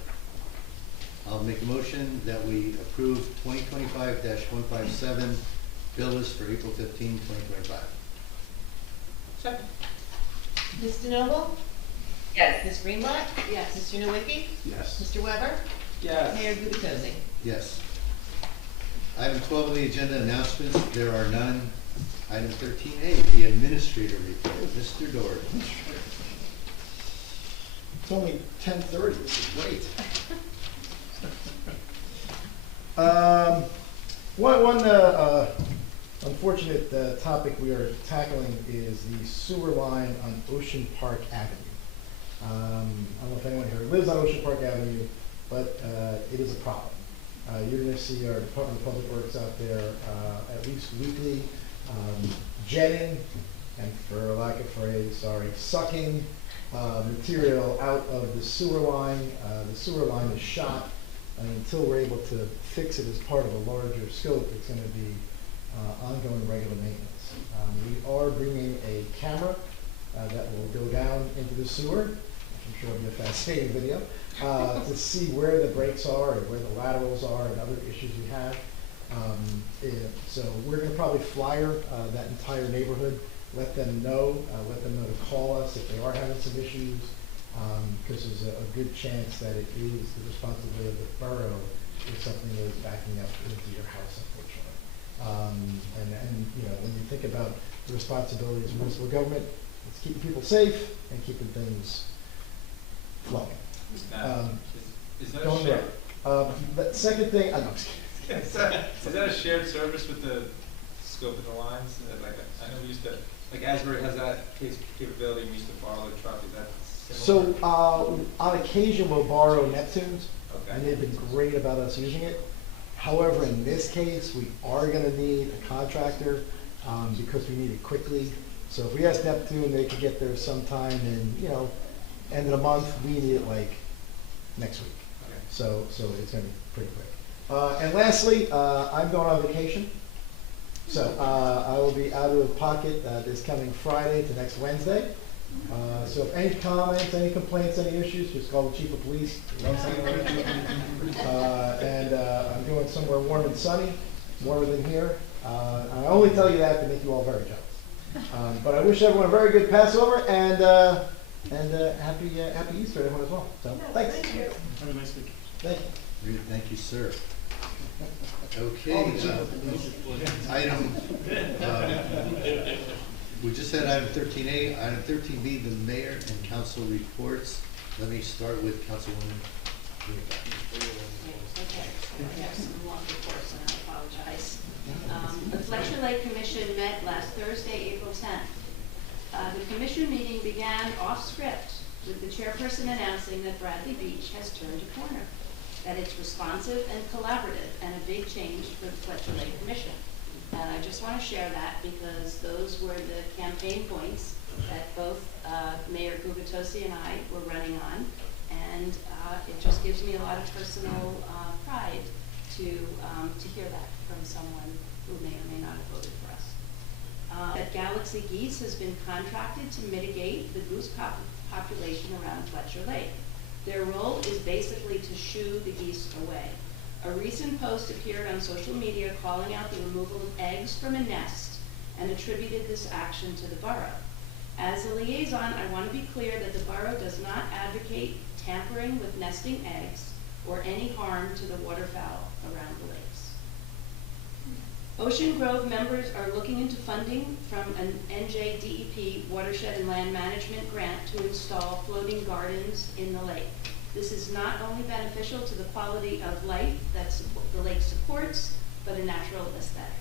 I'll make a motion that we approve 2025-157 bill list for April 15, 2025. Second. Ms. DeNoble? Yes. Ms. Greenblatt? Yes. Mr. Nowicki? Yes. Mr. Weber? Yes. Mayor Gubitosi? Yes. Item 12 on the agenda, announcements, there are none. Item 13A, the administrator report, Mr. Doherty. It's only 10:30, this is great. One unfortunate topic we are tackling is the sewer line on Ocean Park Avenue. I don't know if anyone here lives on Ocean Park Avenue, but it is a problem. You're gonna see our Department of Public Works out there at least weekly, jetting, and for lack of phrase, sorry, sucking material out of the sewer line. The sewer line is shot, and until we're able to fix it as part of a larger scope, it's gonna be ongoing regular maintenance. We are bringing a camera that will go down into the sewer, which I'm sure will be a fascinating video, to see where the breaks are and where the laterals are and other issues we have. So we're gonna probably flyer that entire neighborhood, let them know to call us if they are having some issues, because there's a good chance that it is the responsibility of the borough if something is backing up into your house, unfortunately. And you know, when you think about the responsibilities of municipal government, it's keeping people safe and keeping things flowing. Is that a Going shared, there. The second thing, I'm just kidding. is that a shared service with the scope of the lines? Like, I know we used to, like Asbury has that capability, we used to borrow their truck, is that similar? So, on occasion, we'll borrow Neptunes, Okay. and they've been great about us using it. However, in this case, we are gonna need a contractor, because we need it quickly. So if we ask Neptune, they could get there sometime in, you know, end of the month, we need it like next week. Okay. So it's gonna be pretty quick. And lastly, I'm going on vacation. So I will be out of pocket this coming Friday to next Wednesday. So if any comments, any complaints, any issues, just call the chief of police. And I'm going somewhere warm and sunny, warmer than here. I only tell you that to make you all very jealous. But I wish everyone a very good Passover and happy Easter to everyone as well. So thanks. Thank you. Have a nice week. Thank you. Thank you, sir. Okay, item, we just had item 13A, item 13B, the mayor and council reports. Let me start with Councilwoman. Okay, I have some long reports and I apologize. The Fletcher Lake Commission met last Thursday, April 10th. The commission meeting began off script with the chairperson announcing that Bradley Beach has turned a corner, that it's responsive and collaborative and a big change for the Fletcher Lake Commission. And I just want to share that because those were the campaign points that both Mayor Gubitosi and I were running on. And it just gives me a lot of personal pride to hear that from someone who may or may not have voted for us. That Galaxy Geese has been contracted to mitigate the goose population around Fletcher Lake. Their role is basically to shoo the geese away. A recent post appeared on social media calling out the removal of eggs from a nest and attributed this action to the borough. As a liaison, I want to be clear that the borough does not advocate tampering with nesting eggs or any harm to the waterfowl around the lakes. Ocean Grove members are looking into funding from an NJDEP watershed and land management grant to install floating gardens in the lake. This is not only beneficial to the quality of life that the lake supports, but a natural aesthetic.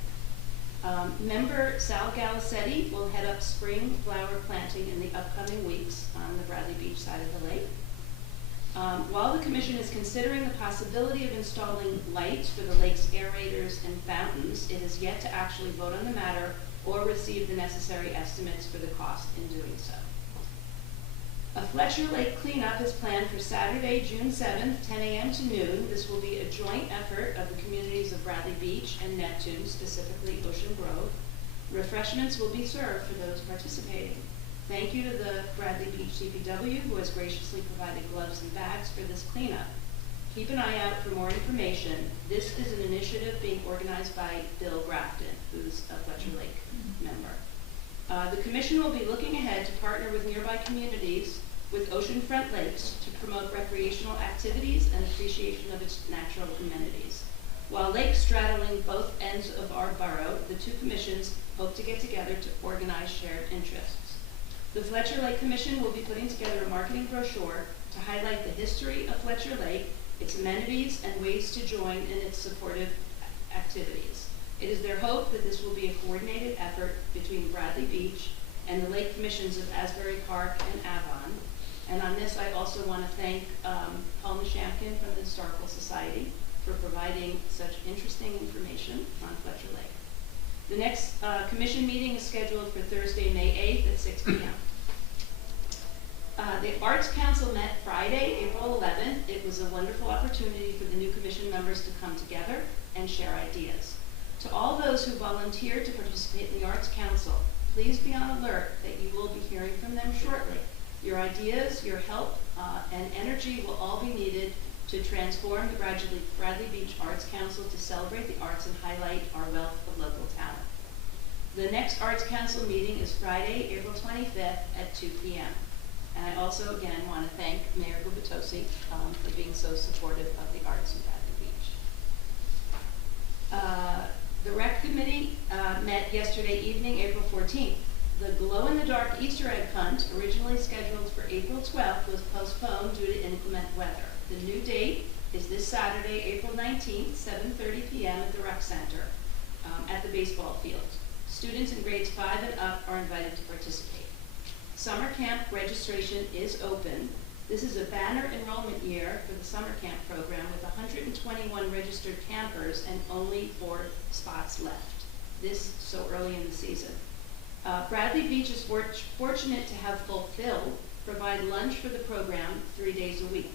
Member Sal Galicetti will head up spring flower planting in the upcoming weeks on the Bradley Beach side of the lake. While the commission is considering the possibility of installing lights for the lake's aerators and fountains, it has yet to actually vote on the matter or receive the necessary estimates for the cost in doing so. A Fletcher Lake cleanup is planned for Saturday, June 7th, 10 a.m. to noon. This will be a joint effort of the communities of Bradley Beach and Neptune, specifically Ocean Grove. Refreshments will be served for those participating. Thank you to the Bradley Beach CPW, who has graciously provided gloves and bags for this cleanup. Keep an eye out for more information. This is an initiative being organized by Bill Grafton, who's a Fletcher Lake member. The commission will be looking ahead to partner with nearby communities with oceanfront lakes to promote recreational activities and appreciation of its natural amenities. While lakes straddling both ends of our borough, the two commissions hope to get together to organize shared interests. The Fletcher Lake Commission will be putting together a marketing brochure to highlight the history of Fletcher Lake, its amenities, and ways to join in its supportive activities. It is their hope that this will be a coordinated effort between Bradley Beach and the Lake Commissions of Asbury Park and Avon. And on this, I also want to thank Paul Nishampkin from the Historical Society for providing such interesting information on Fletcher Lake. The next commission meeting is scheduled for Thursday, May 8th at 6 p.m. The Arts Council met Friday, April 11th. It was a wonderful opportunity for the new commission members to come together and share ideas. To all those who volunteered to participate in the Arts Council, please be on alert that you will be hearing from them shortly. Your ideas, your help, and energy will all be needed to transform the Bradley Beach Arts Council to celebrate the arts and highlight our wealth of local talent. The next Arts Council meeting is Friday, April 25th at 2 p.m. And I also, again, want to thank Mayor Gubitosi for being so supportive of the arts in Bradley Beach. The Rec Committee met yesterday evening, April 14th. The glow-in-the-dark Easter egg hunt, originally scheduled for April 12th, was postponed due to inclement weather. The new date is this Saturday, April 19th, 7:30 p.m. at the Rec Center at the baseball field. Students in grades 5 and up are invited to participate. Summer camp registration is open. This is a banner enrollment year for the summer camp program with 121 registered campers and only 4 spots left. This so early in the season. Bradley Beach is fortunate to have Fulfill provide lunch for the program 3 days a week.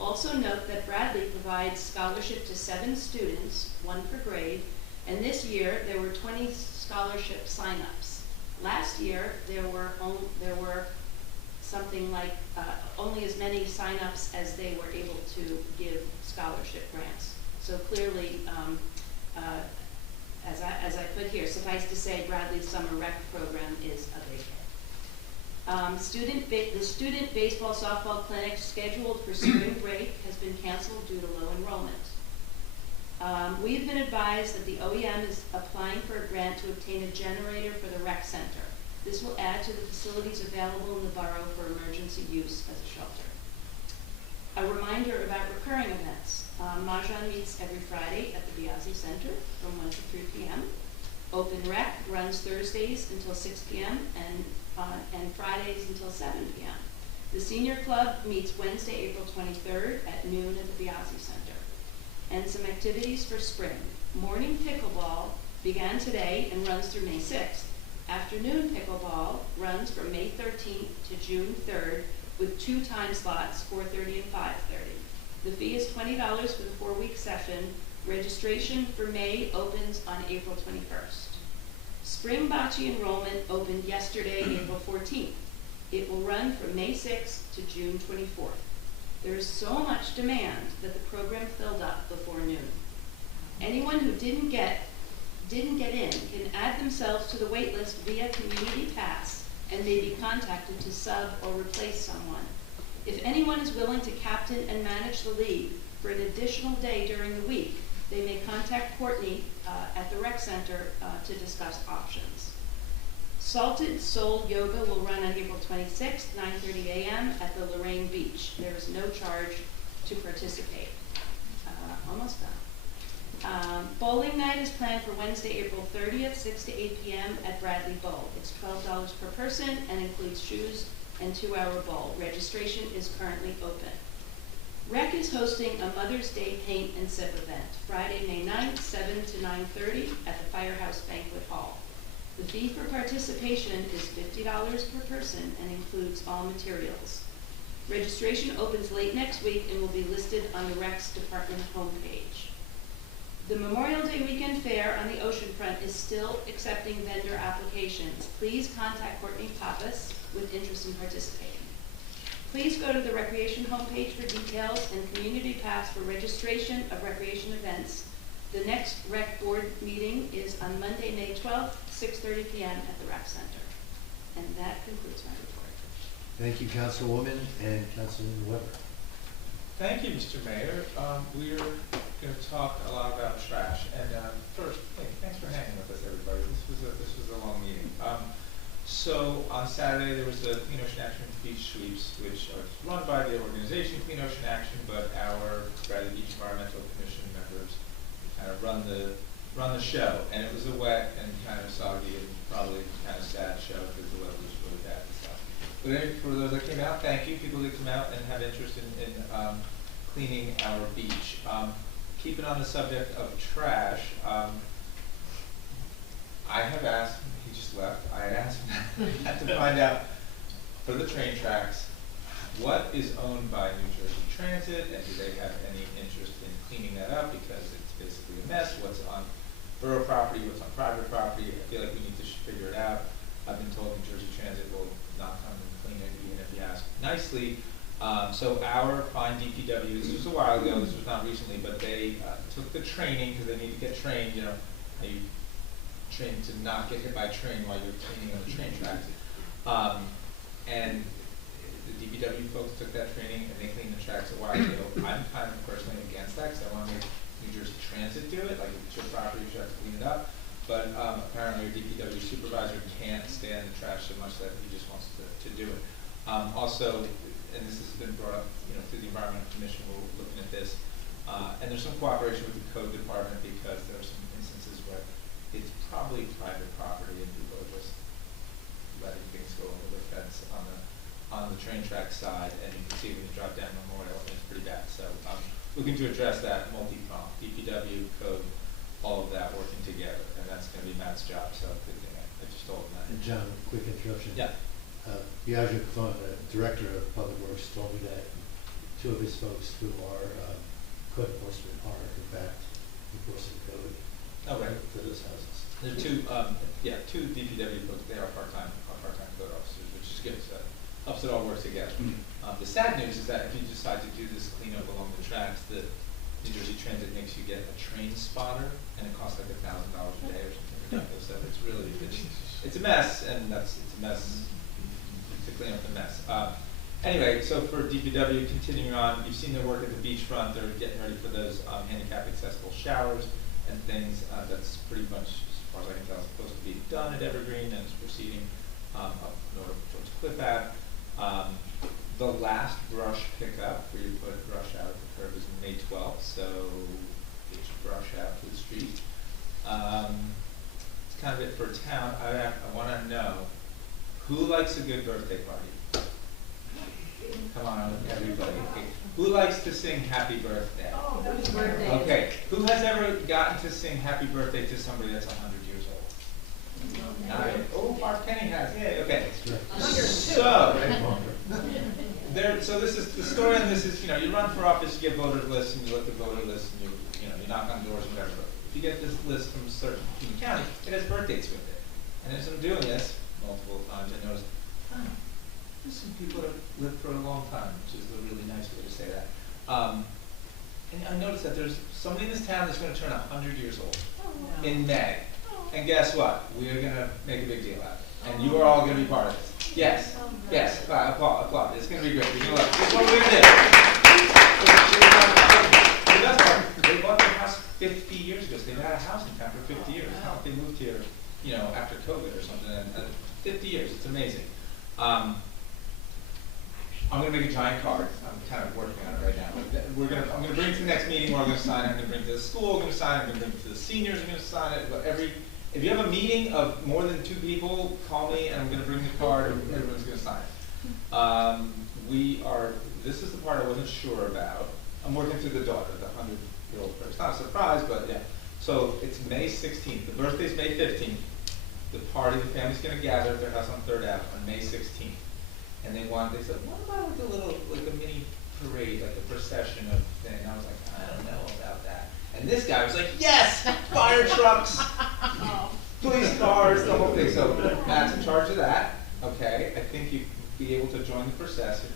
Also note that Bradley provides scholarship to 7 students, 1 per grade, and this year there were 20 scholarship sign-ups. Last year there were something like only as many signups as they were able to give scholarship grants. So clearly, as I put here, suffice to say, Bradley's summer rec program is a big hit. The student baseball softball clinic scheduled for spring break has been canceled due to low enrollment. We have been advised that the OEM is applying for a grant to obtain a generator for the rec center. This will add to the facilities available in the borough for emergency use as a shelter. A reminder about recurring events. Mahjong meets every Friday at the Biazzi Center from 1 to 3 p.m. Open Rec runs Thursdays until 6 p.m. and Fridays until 7 p.m. The Senior Club meets Wednesday, April 23rd at noon at the Biazzi Center. And some activities for spring. Morning pickleball began today and runs through May 6th. Afternoon pickleball runs from May 13th to June 3rd with 2 time slots, 4:30 and 5:30. The fee is $20 for the 4-week session. Registration for May opens on April 21st. Spring bocce enrollment opened yesterday, April 14th. It will run from May 6th to June 24th. There is so much demand that the program filled up before noon. Anyone who didn't get in can add themselves to the wait list via Community Pass and may be contacted to sub or replace someone. If anyone is willing to captain and manage the league for an additional day during the week, they may contact Courtney at the rec center to discuss options. Salted Soul Yoga will run on April 26th, 9:30 a.m. at the Lorraine Beach. There is no charge to participate. Almost done. Bowling night is planned for Wednesday, April 30th, 6 to 8 p.m. at Bradley Bowl. It's $12 per person and includes shoes and 2-hour bowl. Registration is currently open. Rec is hosting a Mother's Day paint and sip event, Friday, May 9th, 7 to 9:30 at the Firehouse Banquet Hall. The fee for participation is $50 per person and includes all materials. Registration opens late next week and will be listed on the Rec's department homepage. The Memorial Day weekend fair on the oceanfront is still accepting vendor applications. Please contact Courtney Pappas with interest in participating. Please go to the Recreation homepage for details and Community Pass for registration of recreation events. The next Rec Board meeting is on Monday, May 12th, 6:30 p.m. at the Rec Center. And that concludes my report. Thank you, Councilwoman and Councilman Weber. Thank you, Mr. Mayor. We're going to talk a lot about trash. And first, hey, thanks for hanging with us, everybody. This was a long meeting. So on Saturday there was the Clean Ocean Action Beach Sweeps, which are run by the organization Clean Ocean Action, but our Bradley Beach Environmental Commission members kind of run the show. And it was a wet and kind of soggy and probably kind of sad show because the weather was really bad and stuff. But anyway, for those that came out, thank you. People that come out and have interest in cleaning our beach. Keeping on the subject of trash, I have asked, he just left, I asked had to find out for the train tracks, what is owned by New Jersey Transit, and do they have any interest in cleaning that up because it's basically a mess, what's on borough property, what's on private property. I feel like we need to figure it out. I've been told New Jersey Transit will not come and clean it, even if you ask nicely. So our fine DPW, this was a while ago, this was not recently, but they took the training, because they need to get trained, you know, how you train to not get hit by a train while you're cleaning on the train tracks. And the DPW folks took that training and they cleaned the tracks a while ago. I'm kind of personally against that, because I want to make New Jersey Transit do it, like if it's your property, you have to clean it up. But apparently your DPW supervisor can't stand the trash so much that he just wants to do it. Also, and this has been brought up, you know, through the Environmental Commission, we're looking at this, and there's some cooperation with the code department because there are some instances where it's probably private property and people are just letting things go over the fence on the train track side, and you can see when you drop down Memorial, it's pretty bad. So looking to address that multi-pronged, DPW, code, all of that working together, and that's going to be Matt's job. So good thing I just told him that. And John, quick interruption. Yeah. Biagio Cafone, the Director of Public Works, told me that 2 of his folks who are code enforcement are in fact enforcing code for those houses. There are 2 DPW folks. They are part-time code officers, which is good. So helps it all work together. The sad news is that if you decide to do this cleanup along the tracks, the New Jersey Transit makes you get a train spotter, and it costs like $1,000 a day or something ridiculous. So it's really, it's a mess, and it's a mess to clean up the mess. Anyway, so for DPW, continuing on, you've seen their work at the beachfront. They're getting ready for those handicap accessible showers and things. That's pretty much, as far as I can tell, supposed to be done at Evergreen, and it's proceeding up north towards Cliff Ave. The last brush pickup, where you put brush out at the curb, is May 12th, so get your brush out to the street. It's kind of it for town. I want to know, who likes a good birthday party? Come on, everybody. Okay. Who likes to sing happy birthday? Oh, whose birthday? Okay. Who has ever gotten to sing happy birthday to somebody that's 100 years old? Not it. Oh, Mark Penny has. Yay. Okay. So this is the story, and this is, you run for office, you get voter lists, and you look at voter lists, and you knock on doors and whatever. But if you get this list from certain county, it has birth dates with it. And as I'm doing this multiple times, I noticed, there's some people that have lived for a long time, which is a really nice way to say that. And I noticed that there's somebody in this town that's going to turn 100 years old in May. And guess what? We are going to make a big deal out of it. And you are all going to be part of this. Yes. Yes. Applaud. It's going to be great. You're going to love it. This is what we're going to do. The best part, they bought their house 50 years ago. So they've had a house in town for 50 years. It's not like they moved here, after COVID or something. And 50 years. It's amazing. I'm going to make a giant card. I'm kind of working on it right now. But I'm going to bring it to the next meeting where I'm going to sign it. I'm going to bring it to the school. I'm going to sign it. I'm going to bring it to the seniors. I'm going to sign it. But if you have a meeting of more than 2 people, call me, and I'm going to bring the card, and everyone's going to sign it. This is the part I wasn't sure about. I'm working through the daughter, the 100-year-old person. It's not a surprise, but yeah. So it's May 16th. The birthday's May 15th. The family's going to gather at their house on 3rd Ave on May 16th. And they said, what about like a mini parade, like a procession of thing? And I was like, I don't know about that. And this guy was like, yes, fire trucks, police cars, the whole thing. So Matt's in charge of that. Okay, I think you'd be able to join the procession.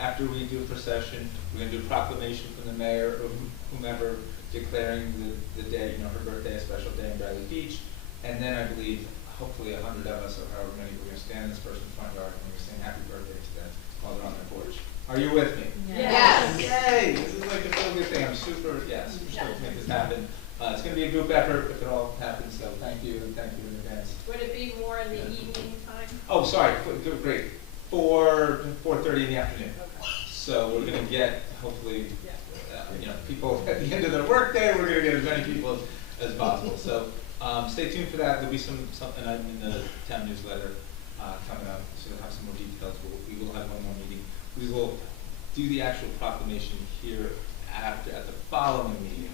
After we do a procession, we're going to do a proclamation from the mayor or whomever declaring the day, her birthday, a special day in Bradley Beach. And then I believe, hopefully 100 of us, or however many, we're going to stand in this person's front yard and we're going to sing happy birthday to them while they're on their porch. Are you with me? Yes. Yay! This is like a feel good thing. I'm super stoked to make this happen. It's going to be a group effort if it all happens, so thank you, and thank you in advance. Would it be more in the evening time? Oh, sorry, great. 4:30 in the afternoon. Okay. So we're going to get, hopefully, people at the end of their workday, we're going to get as many people as possible. So stay tuned for that. There'll be something in the town newsletter coming up, so you'll have some more details. We will have one more meeting. We will do the actual proclamation here at the following meeting.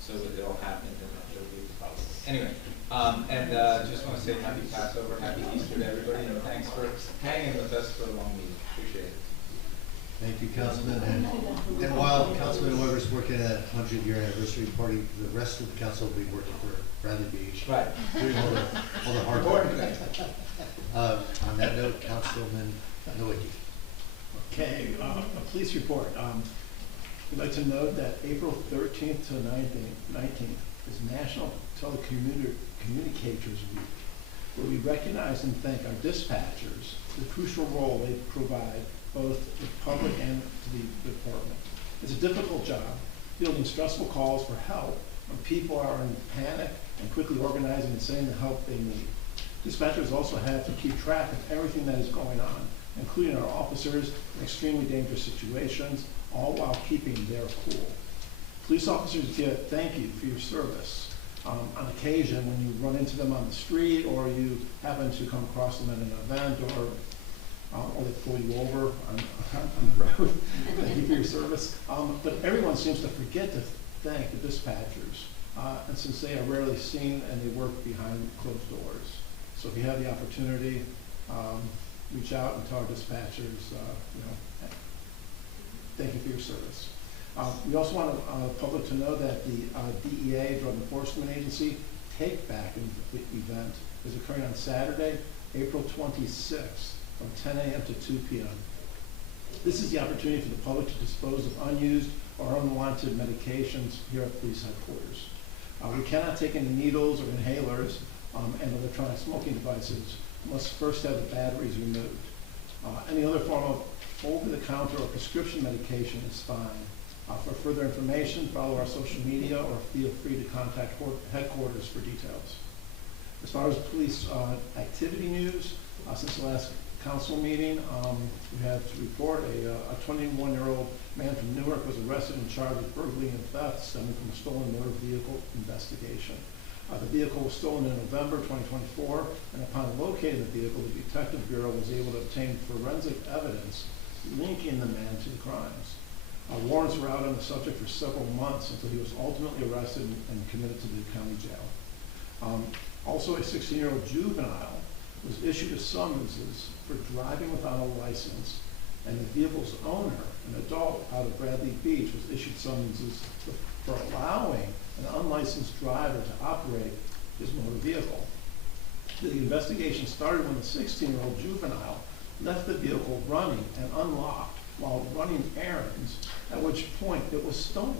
So it'll happen, and it'll be the following. Anyway, just want to say happy Passover, happy Easter to everybody, and thanks for hanging with us for a long meeting. Appreciate it. Thank you, Councilman. And while Councilman Weber's working at 100-year anniversary party, the rest of the council will be working for Bradley Beach. Right. Doing all the hard work. On that note, Councilman Nowicki. Okay, a police report. We'd like to note that April 13th to 19th is National Telecommunicators Week, where we recognize and thank our dispatchers for the crucial role they provide both to the public and to the department. It's a difficult job, fielding stressful calls for help when people are in panic and quickly organizing and sending the help they need. Dispatchers also have to keep track of everything that is going on, including our officers in extremely dangerous situations, all while keeping their cool. Police officers get thank you for your service. On occasion, when you run into them on the street or you happen to come across them at an event or they pull you over on the road, thank you for your service. But everyone seems to forget to thank the dispatchers, and since they are rarely seen and they work behind closed doors. So if you have the opportunity, reach out and tell our dispatchers, thank you for your service. We also want the public to know that the DEA, Drug Enforcement Agency, Take Back event is occurring on Saturday, April 26th from 10 a.m. to 2 p.m. This is the opportunity for the public to dispose of unused or unwanted medications here at police headquarters. We cannot take any needles or inhalers and electronic smoking devices. Must first have the batteries removed. Any other form of over-the-counter or prescription medication is fine. For further information, follow our social media or feel free to contact headquarters for details. As far as police activity news, since the last council meeting, we had to report a 21-year-old man from Newark was arrested and charged with burglary and theft stemming from a stolen motor vehicle investigation. The vehicle was stolen in November 2024, and upon locating the vehicle, the Detective Bureau was able to obtain forensic evidence linking the man to the crimes. Warrants were out on the subject for several months until he was ultimately arrested and committed to the county jail. Also, a 16-year-old juvenile was issued a summonses for driving without a license, and the vehicle's owner, an adult out of Bradley Beach, was issued summonses for allowing an unlicensed driver to operate his motor vehicle. The investigation started when the 16-year-old juvenile left the vehicle running and unlocked while running errands, at which point it was stolen.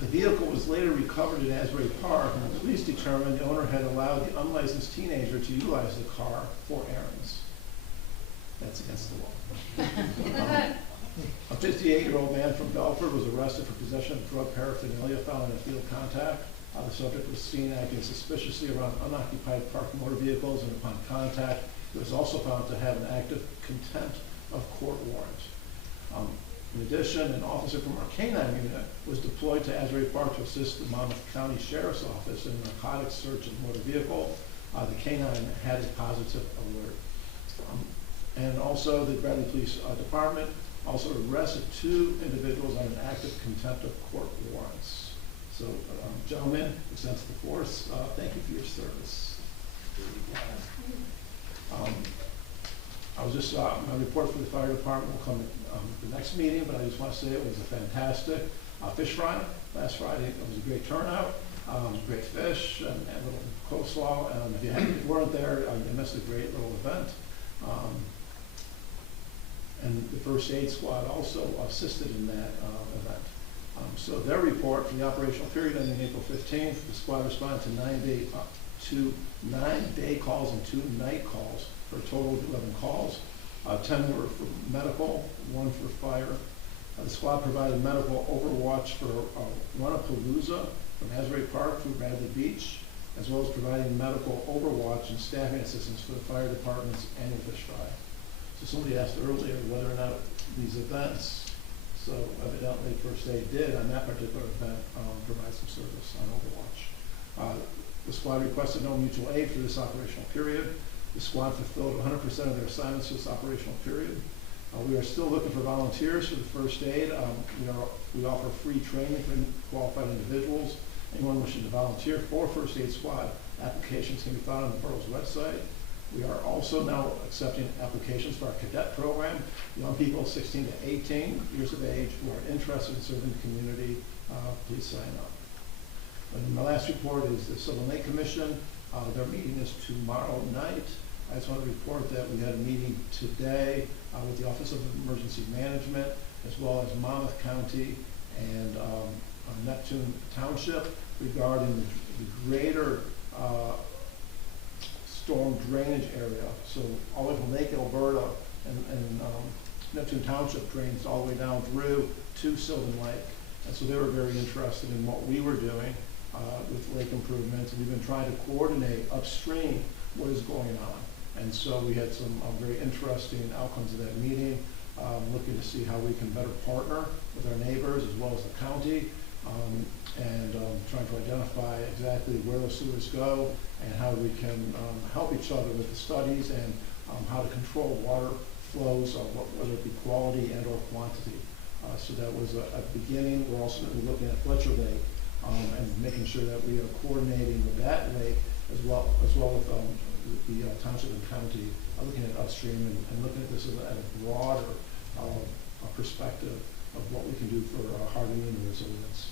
The vehicle was later recovered at Asbury Park, and the police determined the owner had allowed the unlicensed teenager to utilize the car for errands. That's against the law. A 58-year-old man from Belford was arrested for possession of drug paraphernalia found in a field contact. The subject was seen acting suspiciously around unoccupied parked motor vehicles, and upon contact, he was also found to have an active contempt of court warrant. In addition, an officer from our K-9 unit was deployed to Asbury Park to assist the Monmouth County Sheriff's Office in a narcotics search of the motor vehicle. The K-9 had a positive alert. And also, the Bradley Police Department also arrested 2 individuals on an active contempt of court warrants. So, gentlemen, extends the force. Thank you for your service. I was just, my report for the fire department will come at the next meeting, but I just want to say it was a fantastic fish fry last Friday. It was a great turnout, great fish, and a little coleslaw. If you weren't there, you missed a great little event. And the first aid squad also assisted in that event. So their report for the operational period ending April 15th, the squad responded to 9 day calls and 2 night calls for a total of 11 calls. 10 were for medical, 1 for fire. The squad provided medical overwatch for Run-a-Palooza from Asbury Park through Bradley Beach, as well as providing medical overwatch and staffing assistance for the fire department's annual fish fry. So somebody asked earlier whether or not these events, so evidently First Aid did on that particular event provide some service on overwatch. The squad requested no mutual aid for this operational period. The squad fulfilled 100% of their assignments for this operational period. We are still looking for volunteers for the first aid. We offer free training for qualified individuals. Anyone wishing to volunteer for First Aid Squad, applications can be found on the borough's website. We are also now accepting applications for our cadet program. Young people 16 to 18 years of age who are interested in serving the community, please sign up. And my last report is the Sylvan Lake Commission. Their meeting is tomorrow night. I just want to report that we had a meeting today with the Office of Emergency Management, as well as Monmouth County and Neptune Township regarding the greater storm drainage area. So all the way from Lake Alberta and Neptune Township drains all the way down through to Sylvan Lake. And so they were very interested in what we were doing with lake improvements. And we've been trying to coordinate upstream what is going on. And so we had some very interesting outcomes of that meeting, looking to see how we can better partner with our neighbors as well as the county, and trying to identify exactly where the sewers go and how we can help each other with the studies and how to control water flows, whether it be quality and or quantity. So that was a beginning. We're also going to be looking at Fletcher Lake and making sure that we are coordinating with that lake as well with the township and county, looking at upstream and looking at this at a broader perspective of what we can do for hardening and resilience.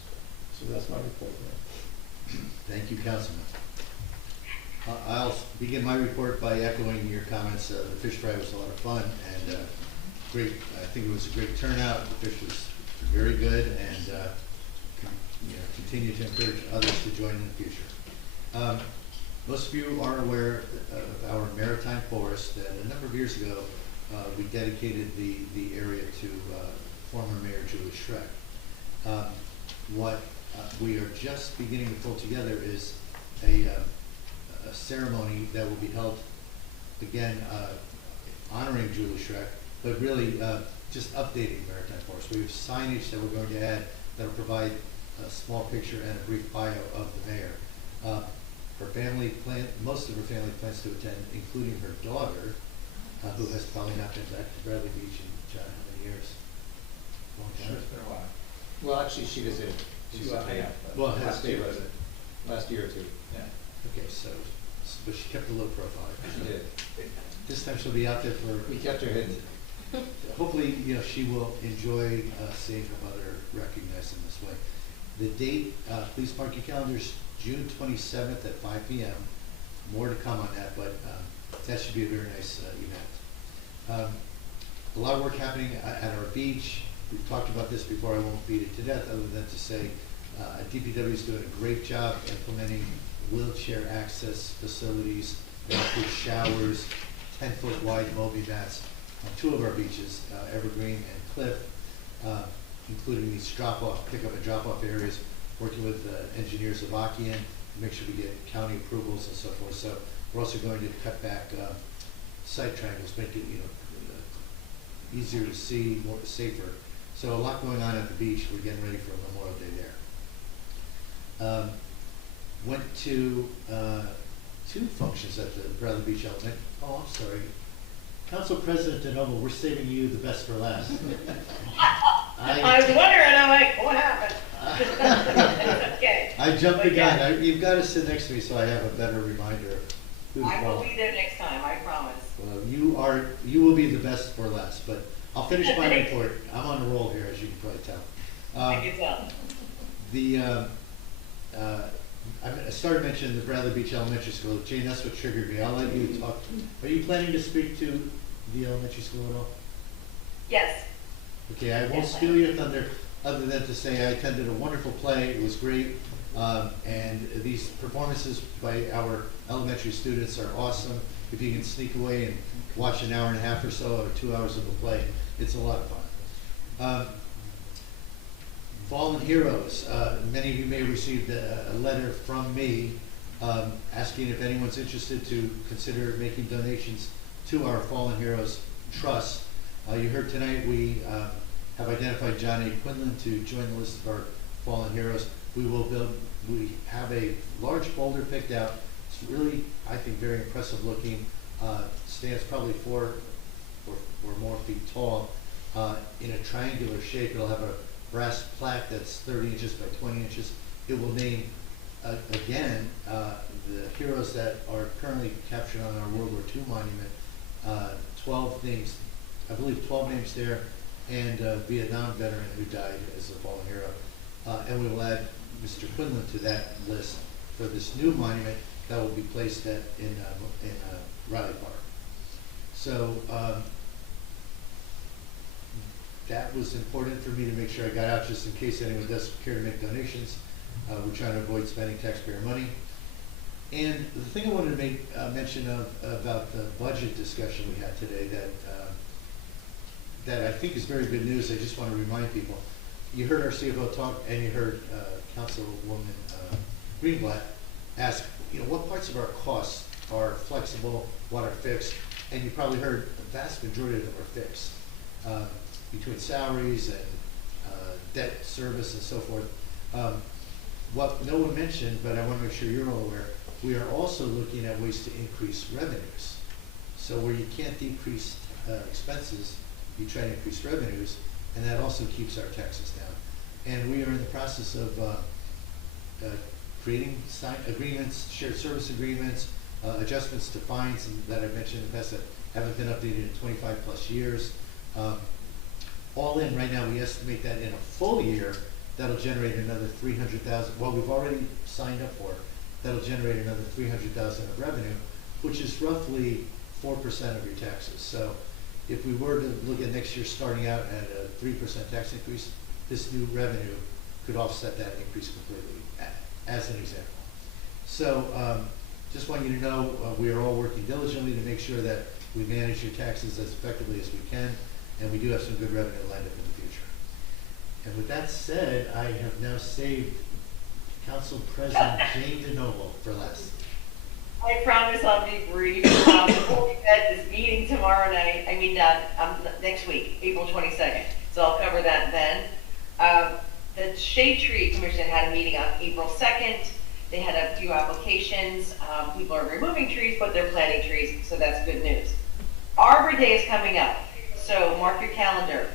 So that's my report there. Thank you, Councilman. I'll begin my report by echoing your comments. The fish fry was a lot of fun and great. I think it was a great turnout. The fish was very good, and continue to encourage others to join in the future. Most of you are aware of our maritime forest. That a number of years ago, we dedicated the area to former Mayor Julie Schreck. What we are just beginning to pull together is a ceremony that will be held, again, honoring Julie Schreck, but really just updating Maritime Forest. We have signage that we're going to add that will provide a small picture and a brief bio of the mayor. Her family most of her family plans to attend, including her daughter, who has probably not been back to Bradley Beach in, John, how many years? Long time. Sure, it's been a while. Well, actually, she visited. Well, last year or two. Yeah. Okay, so but she kept a low profile. She did. This time she'll be out there for. We kept her hidden. Hopefully, she will enjoy seeing her mother recognized in this way. The date, please mark your calendars, June 27th at 5 p.m. More to come on that, but that should be a very nice event. A lot of work happening at our beach. We've talked about this before. I won't beat it to death, other than to say DPW is doing a great job implementing wheelchair access facilities, that include showers, 10-foot wide Moby mats on two of our beaches, Evergreen and Cliff, including these pick-up and drop-off areas, working with engineers of Avakian to make sure we get county approvals and so forth. So we're also going to cut back site triangles, make it easier to see, more safer. So a lot going on at the beach. We're getting ready for Memorial Day there. Went to two functions at the Bradley Beach Elementary. Oh, I'm sorry. Council President DeNoble, we're saving you the best for last. I was wondering, I'm like, what happened? Okay. I jumped the But gun. yeah. You've got to sit next to me so I have a better reminder of who's I will wrong. be there next time, I promise. Well, you will be the best for last, but I'll finish my report. I'm on a roll here, as you can probably tell. I can tell. I started mentioning the Bradley Beach Elementary School. Jane, that's what triggered me. I'll let you talk. Are you planning to speak to the elementary school at all? Yes. Okay, I won't Yes, steal your thunder, other than to say I attended a wonderful play. It was great. And these performances by our elementary students are awesome. If you can sneak away and watch an hour and a half or so or 2 hours of the play, it's a lot of fun. Fallen Heroes. Many of you may have received a letter from me asking if anyone's interested to consider making donations to our Fallen Heroes Trust. You heard tonight we have identified John A. Quinlan to join the list of our Fallen Heroes. We have a large folder picked out. It's really, I think, very impressive looking. Stands probably 4 or more feet tall in a triangular shape. It'll have a brass plaque that's 30 inches by 20 inches. It will name, again, the heroes that are currently captured on our World War II monument. 12 names, I believe 12 names there, and a Vietnam veteran who died as a fallen hero. And we will add Mr. Quinlan to that list for this new monument that will be placed in Riley Park. So that was important for me to make sure I got out, just in case anyone does care to make donations. We're trying to avoid spending taxpayer money. And the thing I wanted to make mention of about the budget discussion we had today that I think is very good news. I just want to remind people. You heard our CFO talk, and you heard Councilwoman Greenblatt ask, what parts of our costs are flexible, what are fixed, and you probably heard the vast majority of them are fixed. Between salaries and debt service and so forth. What no one mentioned, but I want to make sure you're all aware, we are also looking at ways to increase revenues. So where you can't decrease expenses, you try to increase revenues, and that also keeps our taxes down. And we are in the process of creating agreements, shared service agreements, adjustments to fines that I've mentioned in the past that haven't been updated in 25 plus years. All in right now, we estimate that in a full year, that'll generate another $300,000. Well, we've already signed up for that'll generate another 300,000 of revenue, which is roughly 4% of your taxes. So if we were to look at next year starting out at a 3% tax increase, this new revenue could offset that increase completely, as an example. So just want you to know we are all working diligently to make sure that we manage your taxes as effectively as we can, and we do have some good revenue lined up in the future. And with that said, I have now saved Council President Jane DeNoble for last. I promise I'll be brief. We'll be at this meeting tomorrow night, next week, April 22nd. So I'll cover that then. The Shade Tree Commission had a meeting on April 2nd. They had a few applications. People are removing trees, but they're planting trees, so that's good news. Arbor Day is coming up, so mark your calendar.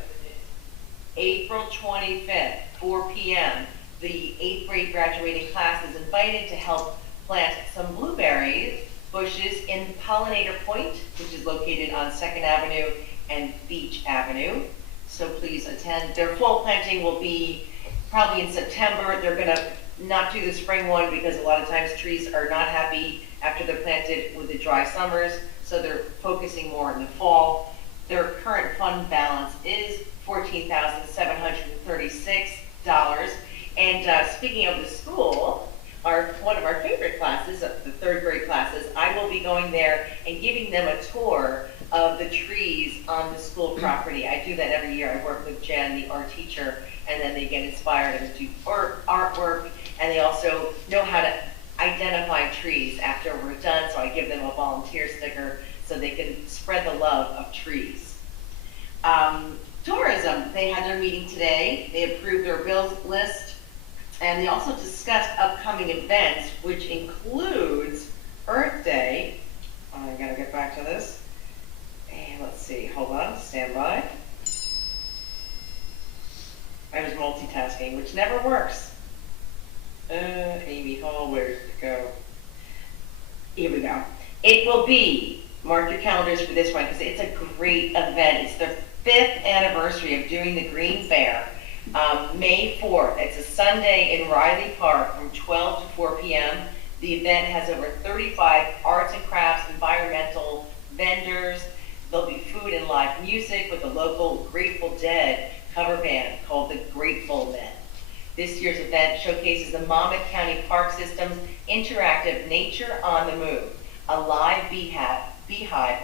April 25th, 4 p.m. The 8th grade graduating class is invited to help plant some blueberries bushes in Pollinator Point, which is located on 2nd Avenue and Beach Avenue. So please attend. Their fall planting will be probably in September. They're going to not do the spring one because a lot of times trees are not happy after they're planted with the dry summers. So they're focusing more in the fall. Their current fund balance is $14,736. And speaking of the school, one of our favorite classes, the 3rd grade classes, I will be going there and giving them a tour of the trees on the school property. I do that every year. I work with Jen, the art teacher, and then they get inspired and do artwork, and they also know how to identify trees after we're done, so I give them a volunteer sticker so they can spread the love of trees. Tourism, they had their meeting today. They approved their bills list, and they also discussed upcoming events, which includes Earth Day. I gotta get back to this. And let's see, hold on, stand by. I was multitasking, which never works. Amy Hall, where did it go? Here we go. It will be, mark your calendars for this one, because it's a great event. It's their 5th anniversary of doing the Green Fair. May 4th, it's a Sunday in Riley Park from 12 to 4 p.m. The event has over 35 arts and crafts, environmental vendors. There'll be food and live music with a local Grateful Dead cover band called the Grateful Men. This year's event showcases the Monmouth County Park System's interactive Nature on the Move, a live beehive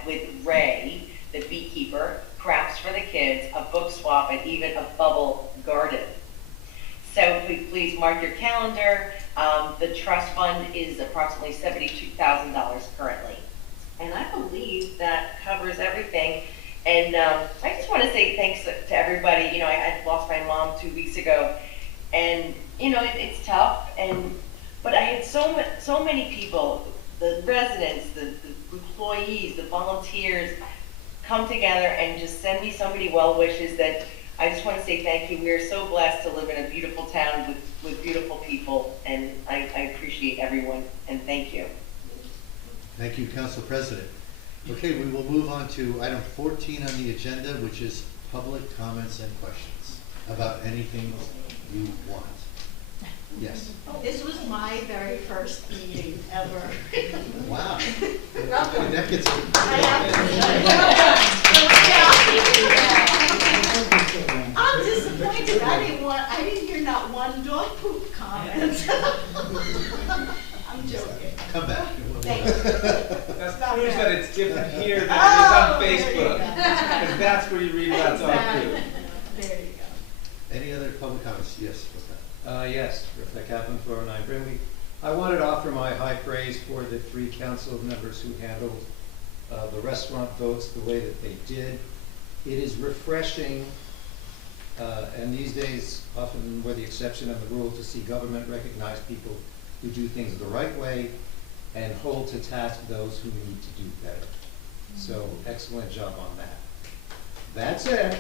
with Ray, the beekeeper, crafts for the kids, a book swap, and even a bubble garden. So please mark your calendar. The trust fund is approximately $72,000 currently. And I believe that covers everything. And I just want to say thanks to everybody. You know, I lost my mom 2 weeks ago, and you know it's tough. But I had so many people, the residents, the employees, the volunteers, come together and just send me so many well wishes that I just want to say thank you. We are so blessed to live in a beautiful town with beautiful people, and I appreciate everyone, and thank you. Thank you, Council President. Okay, we will move on to item 14 on the agenda, which is public comments and questions about anything you want. Yes. This was my very first meeting ever. Wow. Welcome. That gets I'm disappointed. I didn't hear not one dog poop comment. I'm joking. Come back. Thank you. That's not news that it's different here than it is on Facebook. Because that's where you read about dog food. There you go. Any other public comments? Yes, what's that? Yes, Rick Kaplan, 409 Brinley. I wanted to offer my high praise for the 3 council members who handled the restaurant votes the way that they did. It is refreshing, and these days often we're the exception and the rule, to see government recognize people who do things the right way and hold to task those who need to do better. So excellent job on that. That said,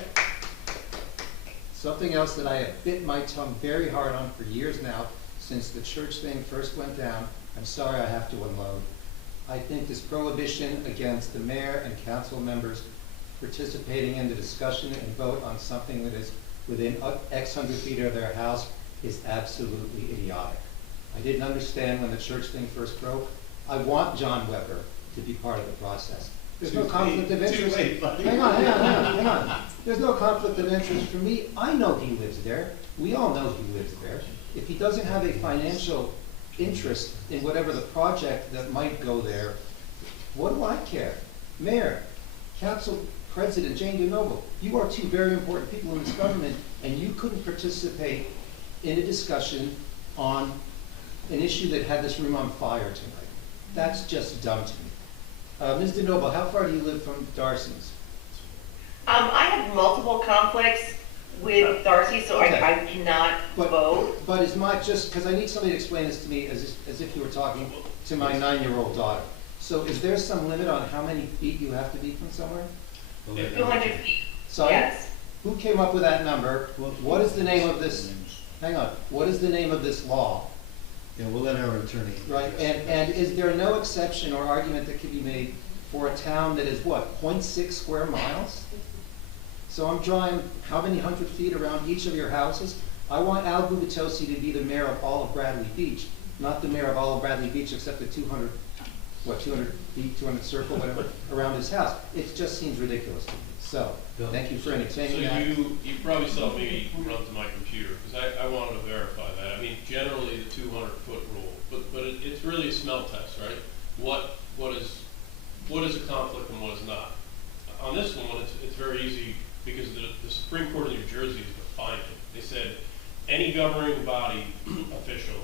something else that I have bit my tongue very hard on for years now, since the church thing first went down, I'm sorry I have to unload. I think this prohibition against the mayor and council members participating in the discussion and vote on something that is within X hundred feet of their house is absolutely idiotic. I didn't understand when the church thing first broke. I want John Weber to be part of the process. There's no conflict of interest. Hang on. There's no conflict of interest for me. I know he lives there. We all know he lives there. If he doesn't have a financial interest in whatever the project that might go there, what do I care? Mayor, Council President Jane DeNoble, you are two very important people in this government, and you couldn't participate in a discussion on an issue that had this room on fire tonight. That's just dumb to me. Ms. DeNoble, how far do you live from Darcy's? I have multiple conflicts with Darcy, so Okay. I cannot vote. But is my, just, because I need somebody to explain this to me as if you were talking to my 9-year-old daughter. So is there some limit on how many feet you have to be from somewhere? 200 feet. Sorry? Yes. Who came up with that number? What is the name of this, hang on, what is the name of this law? Yeah, we'll let our attorney. Right, and is there no exception or argument that can be made for a town that is what, 0.6 square miles? So I'm drawing how many 100 feet around each of your houses? I want Al Gubitosi to be the mayor of all of Bradley Beach, not the mayor of all of Bradley Beach except the 200 feet, 200 circle, whatever, around his house. It just seems ridiculous to me. So, thank you for entertaining that. So you probably saw me run to my computer, because I wanted to verify that. I mean, generally the 200-foot rule, but it's really a smell test, right? What is a conflict and what is not? On this one, it's very easy, because the Supreme Court of New Jersey has defined it. They said any governing body official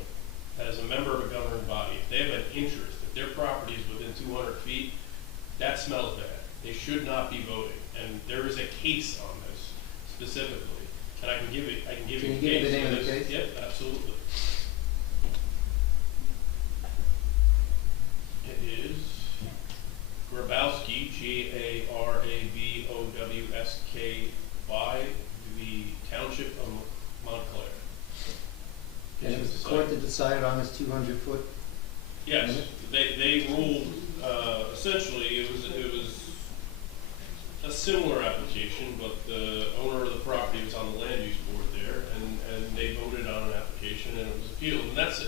that is a member of a governing body, if they have an interest, if their property is within 200 feet, that smells bad. They should not be voting. And there is a case on this specifically, and I can give it. I can give you the case. Can you give me the name of the case? Yep, absolutely. It is Grabowski, Grabowski, the Township of Montclair. And it was the court that decided on this 200-foot? Yes, they ruled, essentially, it was a similar application, but the owner of the property was on the land use board there, and they voted on an application, and it was appealed. And that's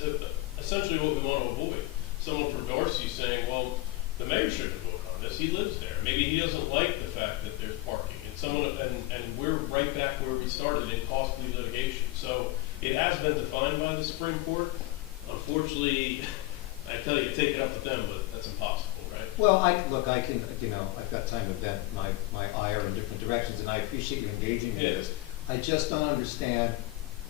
essentially what we want to avoid. Someone from Darcy saying, well, the mayor shouldn't vote on this, he lives there. Maybe he doesn't like the fact that there's parking. And we're right back where we started in costly litigation. So it has been defined by the Supreme Court. Unfortunately, I tell you, take it up with them, but that's impossible, right? Well, I can, I've got time to vent my ire in different directions, and I appreciate you engaging in this. I just don't understand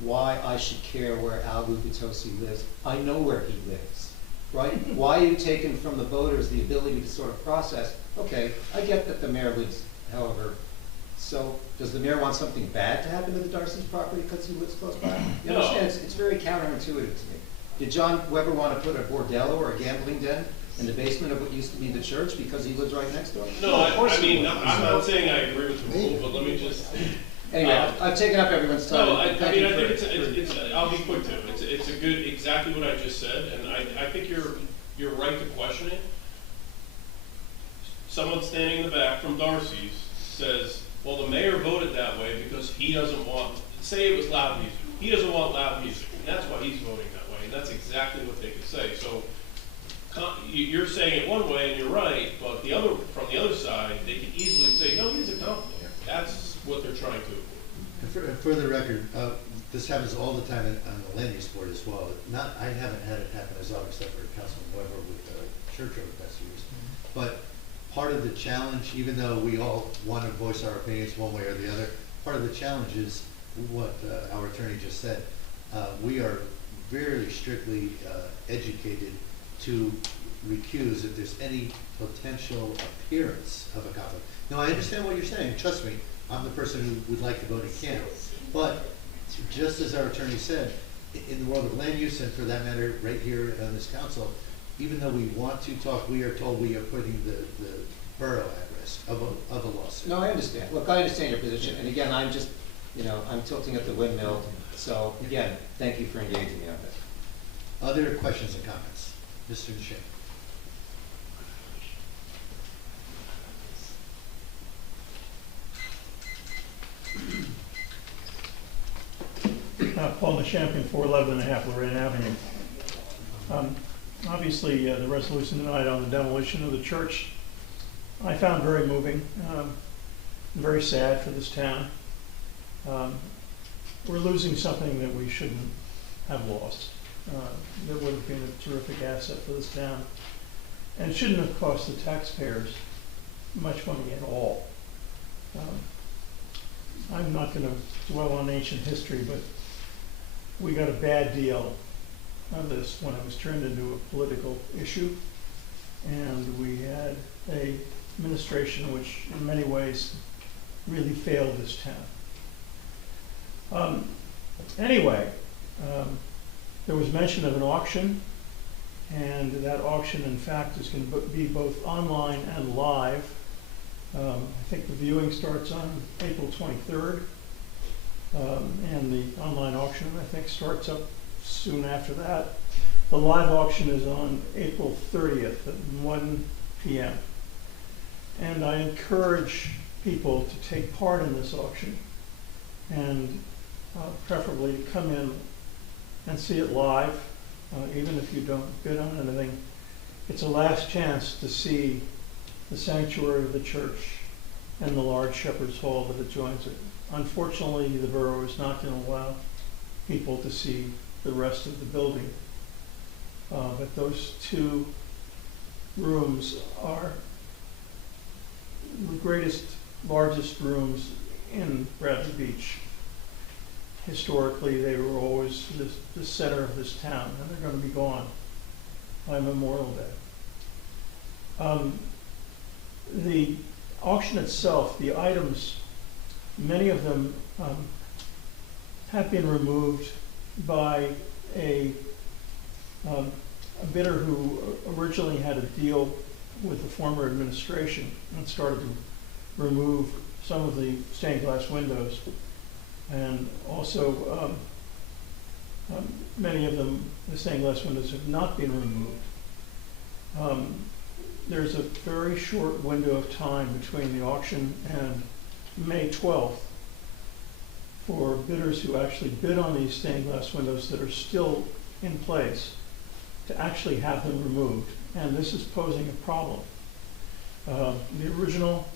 why I should care where Al Gubitosi lives. I know where he lives, right? Why are you taking from the voters the ability to sort of process, okay, I get that the mayor lives, however, so does the mayor want something bad to happen to the Darcy's property because he lives close by? You No. understand, it's very counterintuitive to me. Did John Weber want to put a bordello or a gambling den in the basement of what used to be the church because he lives right next door? No, I mean, I'm not saying I agree with the rule, but let me just. Anyway, I've taken up everyone's time. No, I Thank you think for- it's I'll be quick too. It's a good, exactly what I just said, and I think you're right to question it. Someone standing in the back from Darcy's says, well, the mayor voted that way because he doesn't want, say it was loud music. He doesn't want loud music, and that's why he's voting that way, and that's exactly what they could say. So you're saying it one way and you're right, but from the other side, they could easily say, no, he's a conflict. That's what they're trying to avoid. And for the record, this happens all the time on the land use board as well. I haven't had it happen as often except for Councilman Weber with church over the past few years. But part of the challenge, even though we all want to voice our opinions one way or the other, part of the challenge is what our attorney just said. We are very strictly educated to recuse if there's any potential appearance of a conflict. Now, I understand what you're saying. Trust me, I'm the person who would like to vote again. But just as our attorney said, in the world of land use, and for that matter, right here on this council, even though we want to talk, we are told we are putting the borough at risk of a lawsuit. No, I understand. Look, I understand your position, and again, I'm just, I'm tilting at the windmill. So again, thank you for engaging me on this. Other questions and comments? Mr. Shea. Paul Champion, 411 and a half Lorraine Avenue. Obviously, the resolution tonight on the demolition of the church, I found very moving, very sad for this town. We're losing something that we shouldn't have lost. That would have been a terrific asset for this town, and it shouldn't have cost the taxpayers much money at all. I'm not going to dwell on ancient history, but we got a bad deal of this when it was turned into a political issue, and we had a administration which in many ways really failed this town. Anyway, there was mention of an auction, and that auction in fact is going to be both online and live. I think the viewing starts on April 23rd, and the online auction I think starts up soon after that. The live auction is on April 30th at 1 p.m. And I encourage people to take part in this auction, and preferably to come in and see it live, even if you don't bid on anything. It's a last chance to see the sanctuary of the church and the large shepherd's hall that adjoins it. Unfortunately, the borough is not going to allow people to see the rest of the building. But those two rooms are the largest rooms in Bradley Beach. Historically, they were always the center of this town, and they're going to be gone by Memorial Day. The auction itself, the items, many of them have been removed by a bidder who originally had a deal with the former administration and started to remove some of the stained glass windows. And also, many of them, the stained glass windows have not been removed. There's a very short window of time between the auction and May 12th for bidders who actually bid on these stained glass windows that are still in place to actually have them removed. And this is posing a problem. The original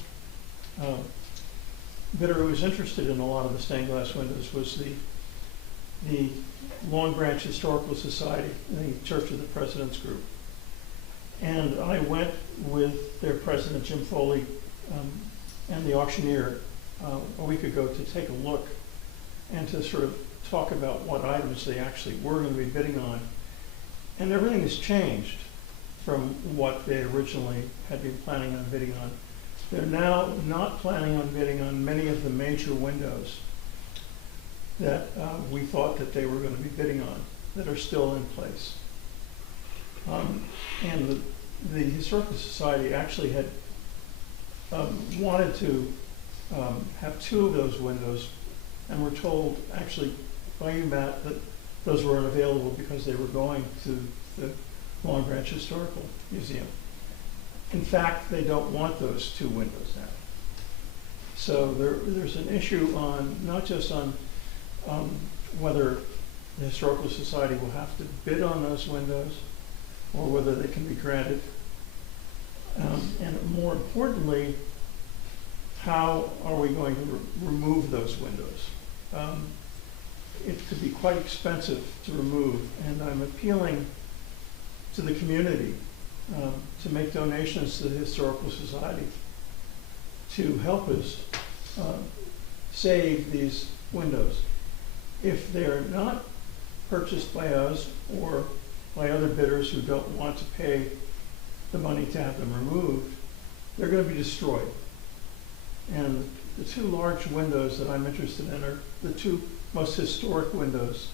bidder who was interested in a lot of the stained glass windows was the Long Branch Historical Society, the Church of the President's Group. And I went with their president, Jim Foley, and the auctioneer a week ago to take a look and to sort of talk about what items they actually were going to be bidding on. And everything has changed from what they originally had been planning on bidding on. They're now not planning on bidding on many of the major windows that we thought that they were going to be bidding on, that are still in place. And the Historical Society actually had wanted to have two of those windows, and were told actually by you, Matt, that those were unavailable because they were going to the Long Branch Historical Museum. In fact, they don't want those two windows now. So there's an issue on, not just on whether the Historical Society will have to bid on those windows or whether they can be granted. And more importantly, how are we going to remove those windows? It could be quite expensive to remove, and I'm appealing to the community to make donations to the Historical Society to help us save these windows. If they're not purchased by us or by other bidders who don't want to pay the money to have them removed, they're going to be destroyed. And the two large windows that I'm interested in are the two most historic windows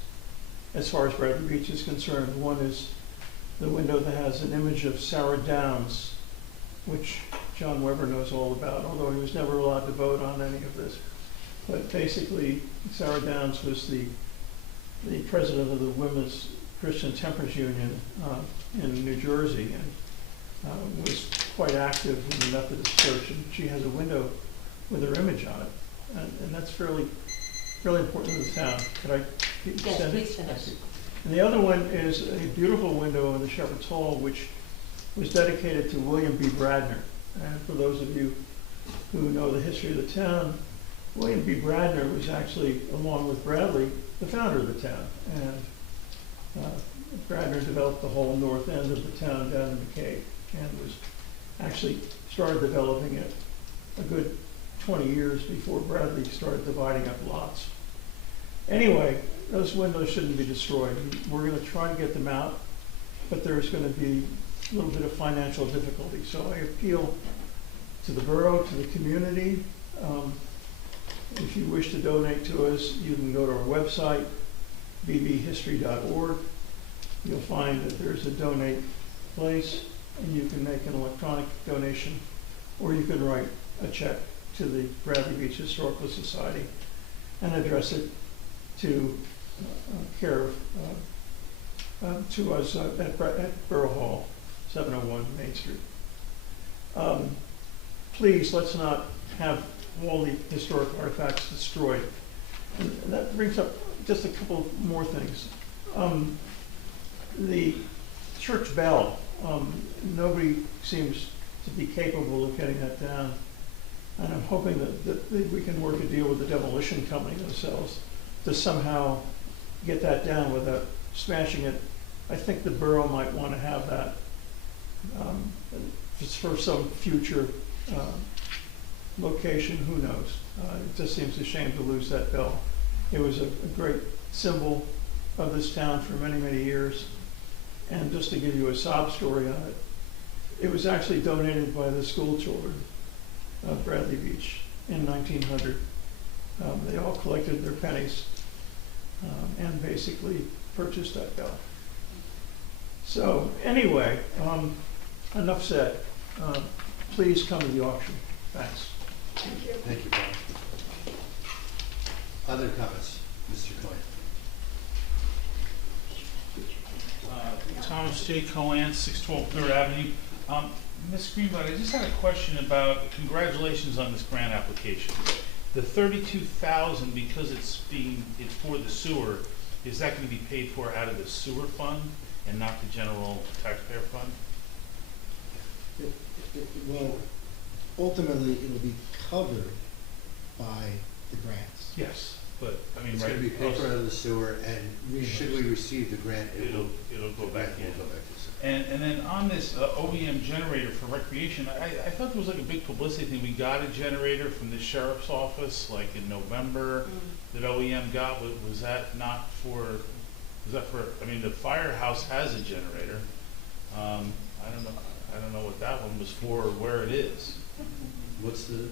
as far as Bradley Beach is concerned. One is the window that has an image of Sarah Downs, which John Weber knows all about, although he was never allowed to vote on any of this. But basically, Sarah Downs was the president of the Women's Christian Temperance Union in New Jersey, and was quite active in the Methodist Church, and she has a window with her image on it, and that's fairly important to the town. Could I extend it? Yes, please finish. And the other one is a beautiful window in the Shepherd's Hall, which was dedicated to William B. Bradner. And for those of you who know the history of the town, William B. Bradner was actually, along with Bradley, the founder of the town. And Bradner developed the whole north end of the town down in McCabe, and was actually started developing it a good 20 years before Bradley started dividing up lots. Anyway, those windows shouldn't be destroyed. We're going to try to get them out, but there's going to be a little bit of financial difficulty. So I appeal to the borough, to the community. If you wish to donate to us, you can go to our website, bbhistory.org. You'll find that there's a donate place, and you can make an electronic donation, or you can write a check to the Bradley Beach Historical Society and address it to care of to us at Borough Hall, 701 Main Street. Please, let's not have all the historic artifacts destroyed. And that brings up just a couple more things. The church bell, nobody seems to be capable of getting that down. And I'm hoping that we can work a deal with the demolition company themselves to somehow get that down without smashing it. I think the borough might want to have that for some future location, who knows. It just seems a shame to lose that bell. It was a great symbol of this town for many, many years. And just to give you a sob story on it, it was actually donated by the school children of Bradley Beach in 1900. They all collected their pennies and basically purchased that bell. So anyway, enough said. Please come to the auction. Thanks. Thank you. Thank you, Bob. Other comments, Mr. Cohen? Thomas J. Cohen, 612 Third Avenue. Ms. Greenblatt, I just had a question about, congratulations on this grant application. The $32,000, because it's for the sewer, is that going to be paid for out of the sewer fund and not the general taxpayer fund? Well, ultimately, it will be covered by the grants. Yes, but I mean, It's right? going to be paid for out of the sewer, and should we receive the grant, It'll go back in. Will go back to the sewer. And then on this OEM generator for recreation, I thought there was like a big publicity thing. We got a generator from the sheriff's office like in November that OEM got. Was that not for, was that for, I mean, the firehouse has a generator. I don't know what that one was for or where it is. What's the?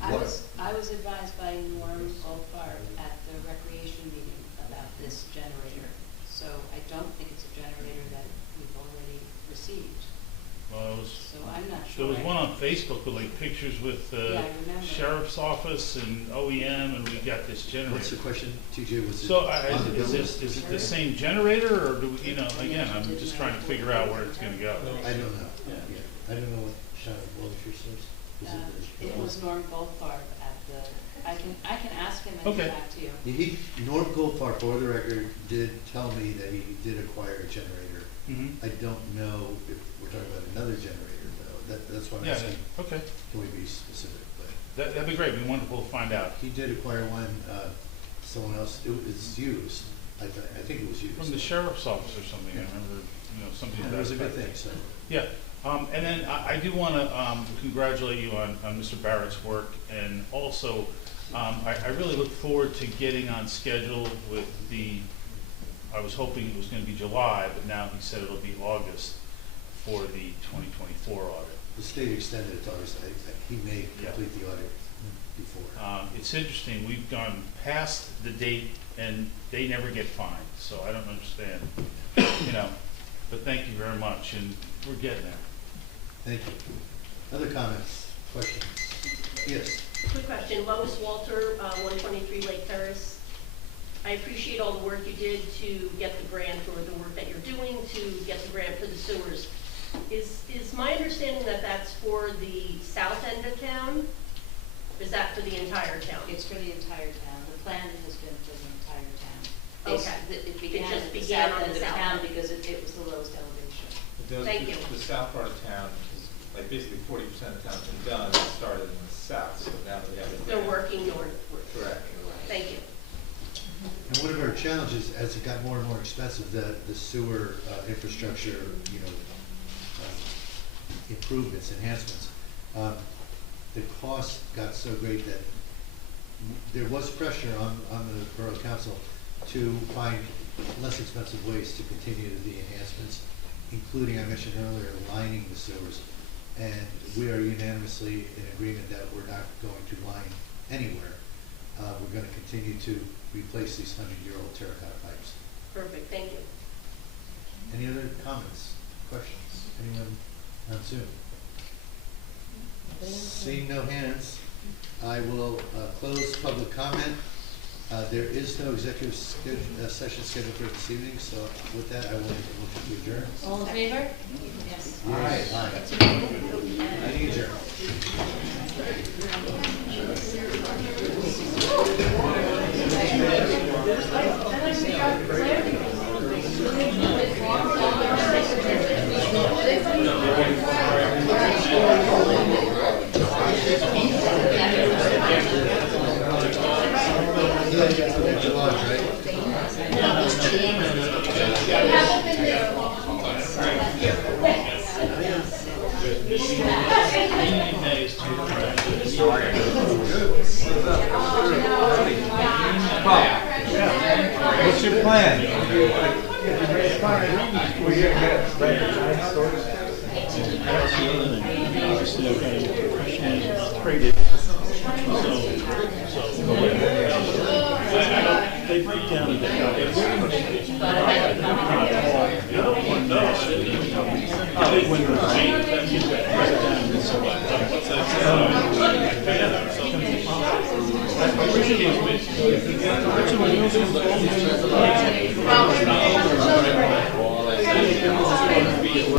I was advised by Norm Goldfarb at the recreation meeting about this generator. So I don't think it's a generator that we've already received. Well, it was, so I'm not sure. There was one on Facebook with like pictures with Yeah, I remember. sheriff's office and OEM, and we got this generator. What's the question, TJ? Was So it on the bill is list? it the same generator, or do we, again, I'm just trying to figure out where it's going to go. I don't know. Yeah. I don't know what Sean Wiltshire says. It was Norm Goldfarb at the, I can ask him and get back to you. Norm Goldfarb, for the record, did tell me that he did acquire a generator. I don't know if we're talking about another generator, though. That's why I'm asking. Okay. Can we be specific? But that'd be great. It'd be wonderful to find out. He did acquire one. Someone else. It was used. I think it was used. From the sheriff's office or something. Yeah. I remember, something. And it was a good thing. So. Yeah. And then I do want to congratulate you on Mr. Barrett's work, and also I really look forward to getting on schedule with I was hoping it was going to be July, but now he said it'll be August for the 2024 audit. The state extended it to August. He may complete the audit before. It's interesting. We've gone past the date, and they never get fined, so I don't understand. But thank you very much, and we're getting there. Thank you. Other comments, questions? Yes. Quick question. Lois Walter, 123 Lake Terrace. I appreciate all the work you did to get the grant, or the work that you're doing to get the grant for the sewers. Is my understanding that that's for the south end of town? Is that for the entire town? It's for the entire town. The plan has been for the entire town. case, Okay. it began just at the began south on end the of south town end. because it was the lowest elevation. Thank you. The south part of town is, like, basically 40% of town's been done, it started in the south, so now that we have it. They're working northward. Correct. Thank you. And one of our challenges, as it got more and more expensive, the sewer infrastructure, improvements, enhancements, the cost got so great that there was pressure on the Borough Council to find less expensive ways to continue the enhancements, including, I mentioned earlier, lining the sewers. And we are unanimously in agreement that we're not going to line anywhere. We're going to continue to replace these 100-year-old terracotta pipes. Perfect, thank you. Any other comments, questions? Anyone on Zoom? Seeing no hands, I will close public comment. There is no executive session scheduled for this evening, so with that, I will make a motion to adjourn. All in favor? Yes. Aye. I need adjourn. What's your plan? They break down the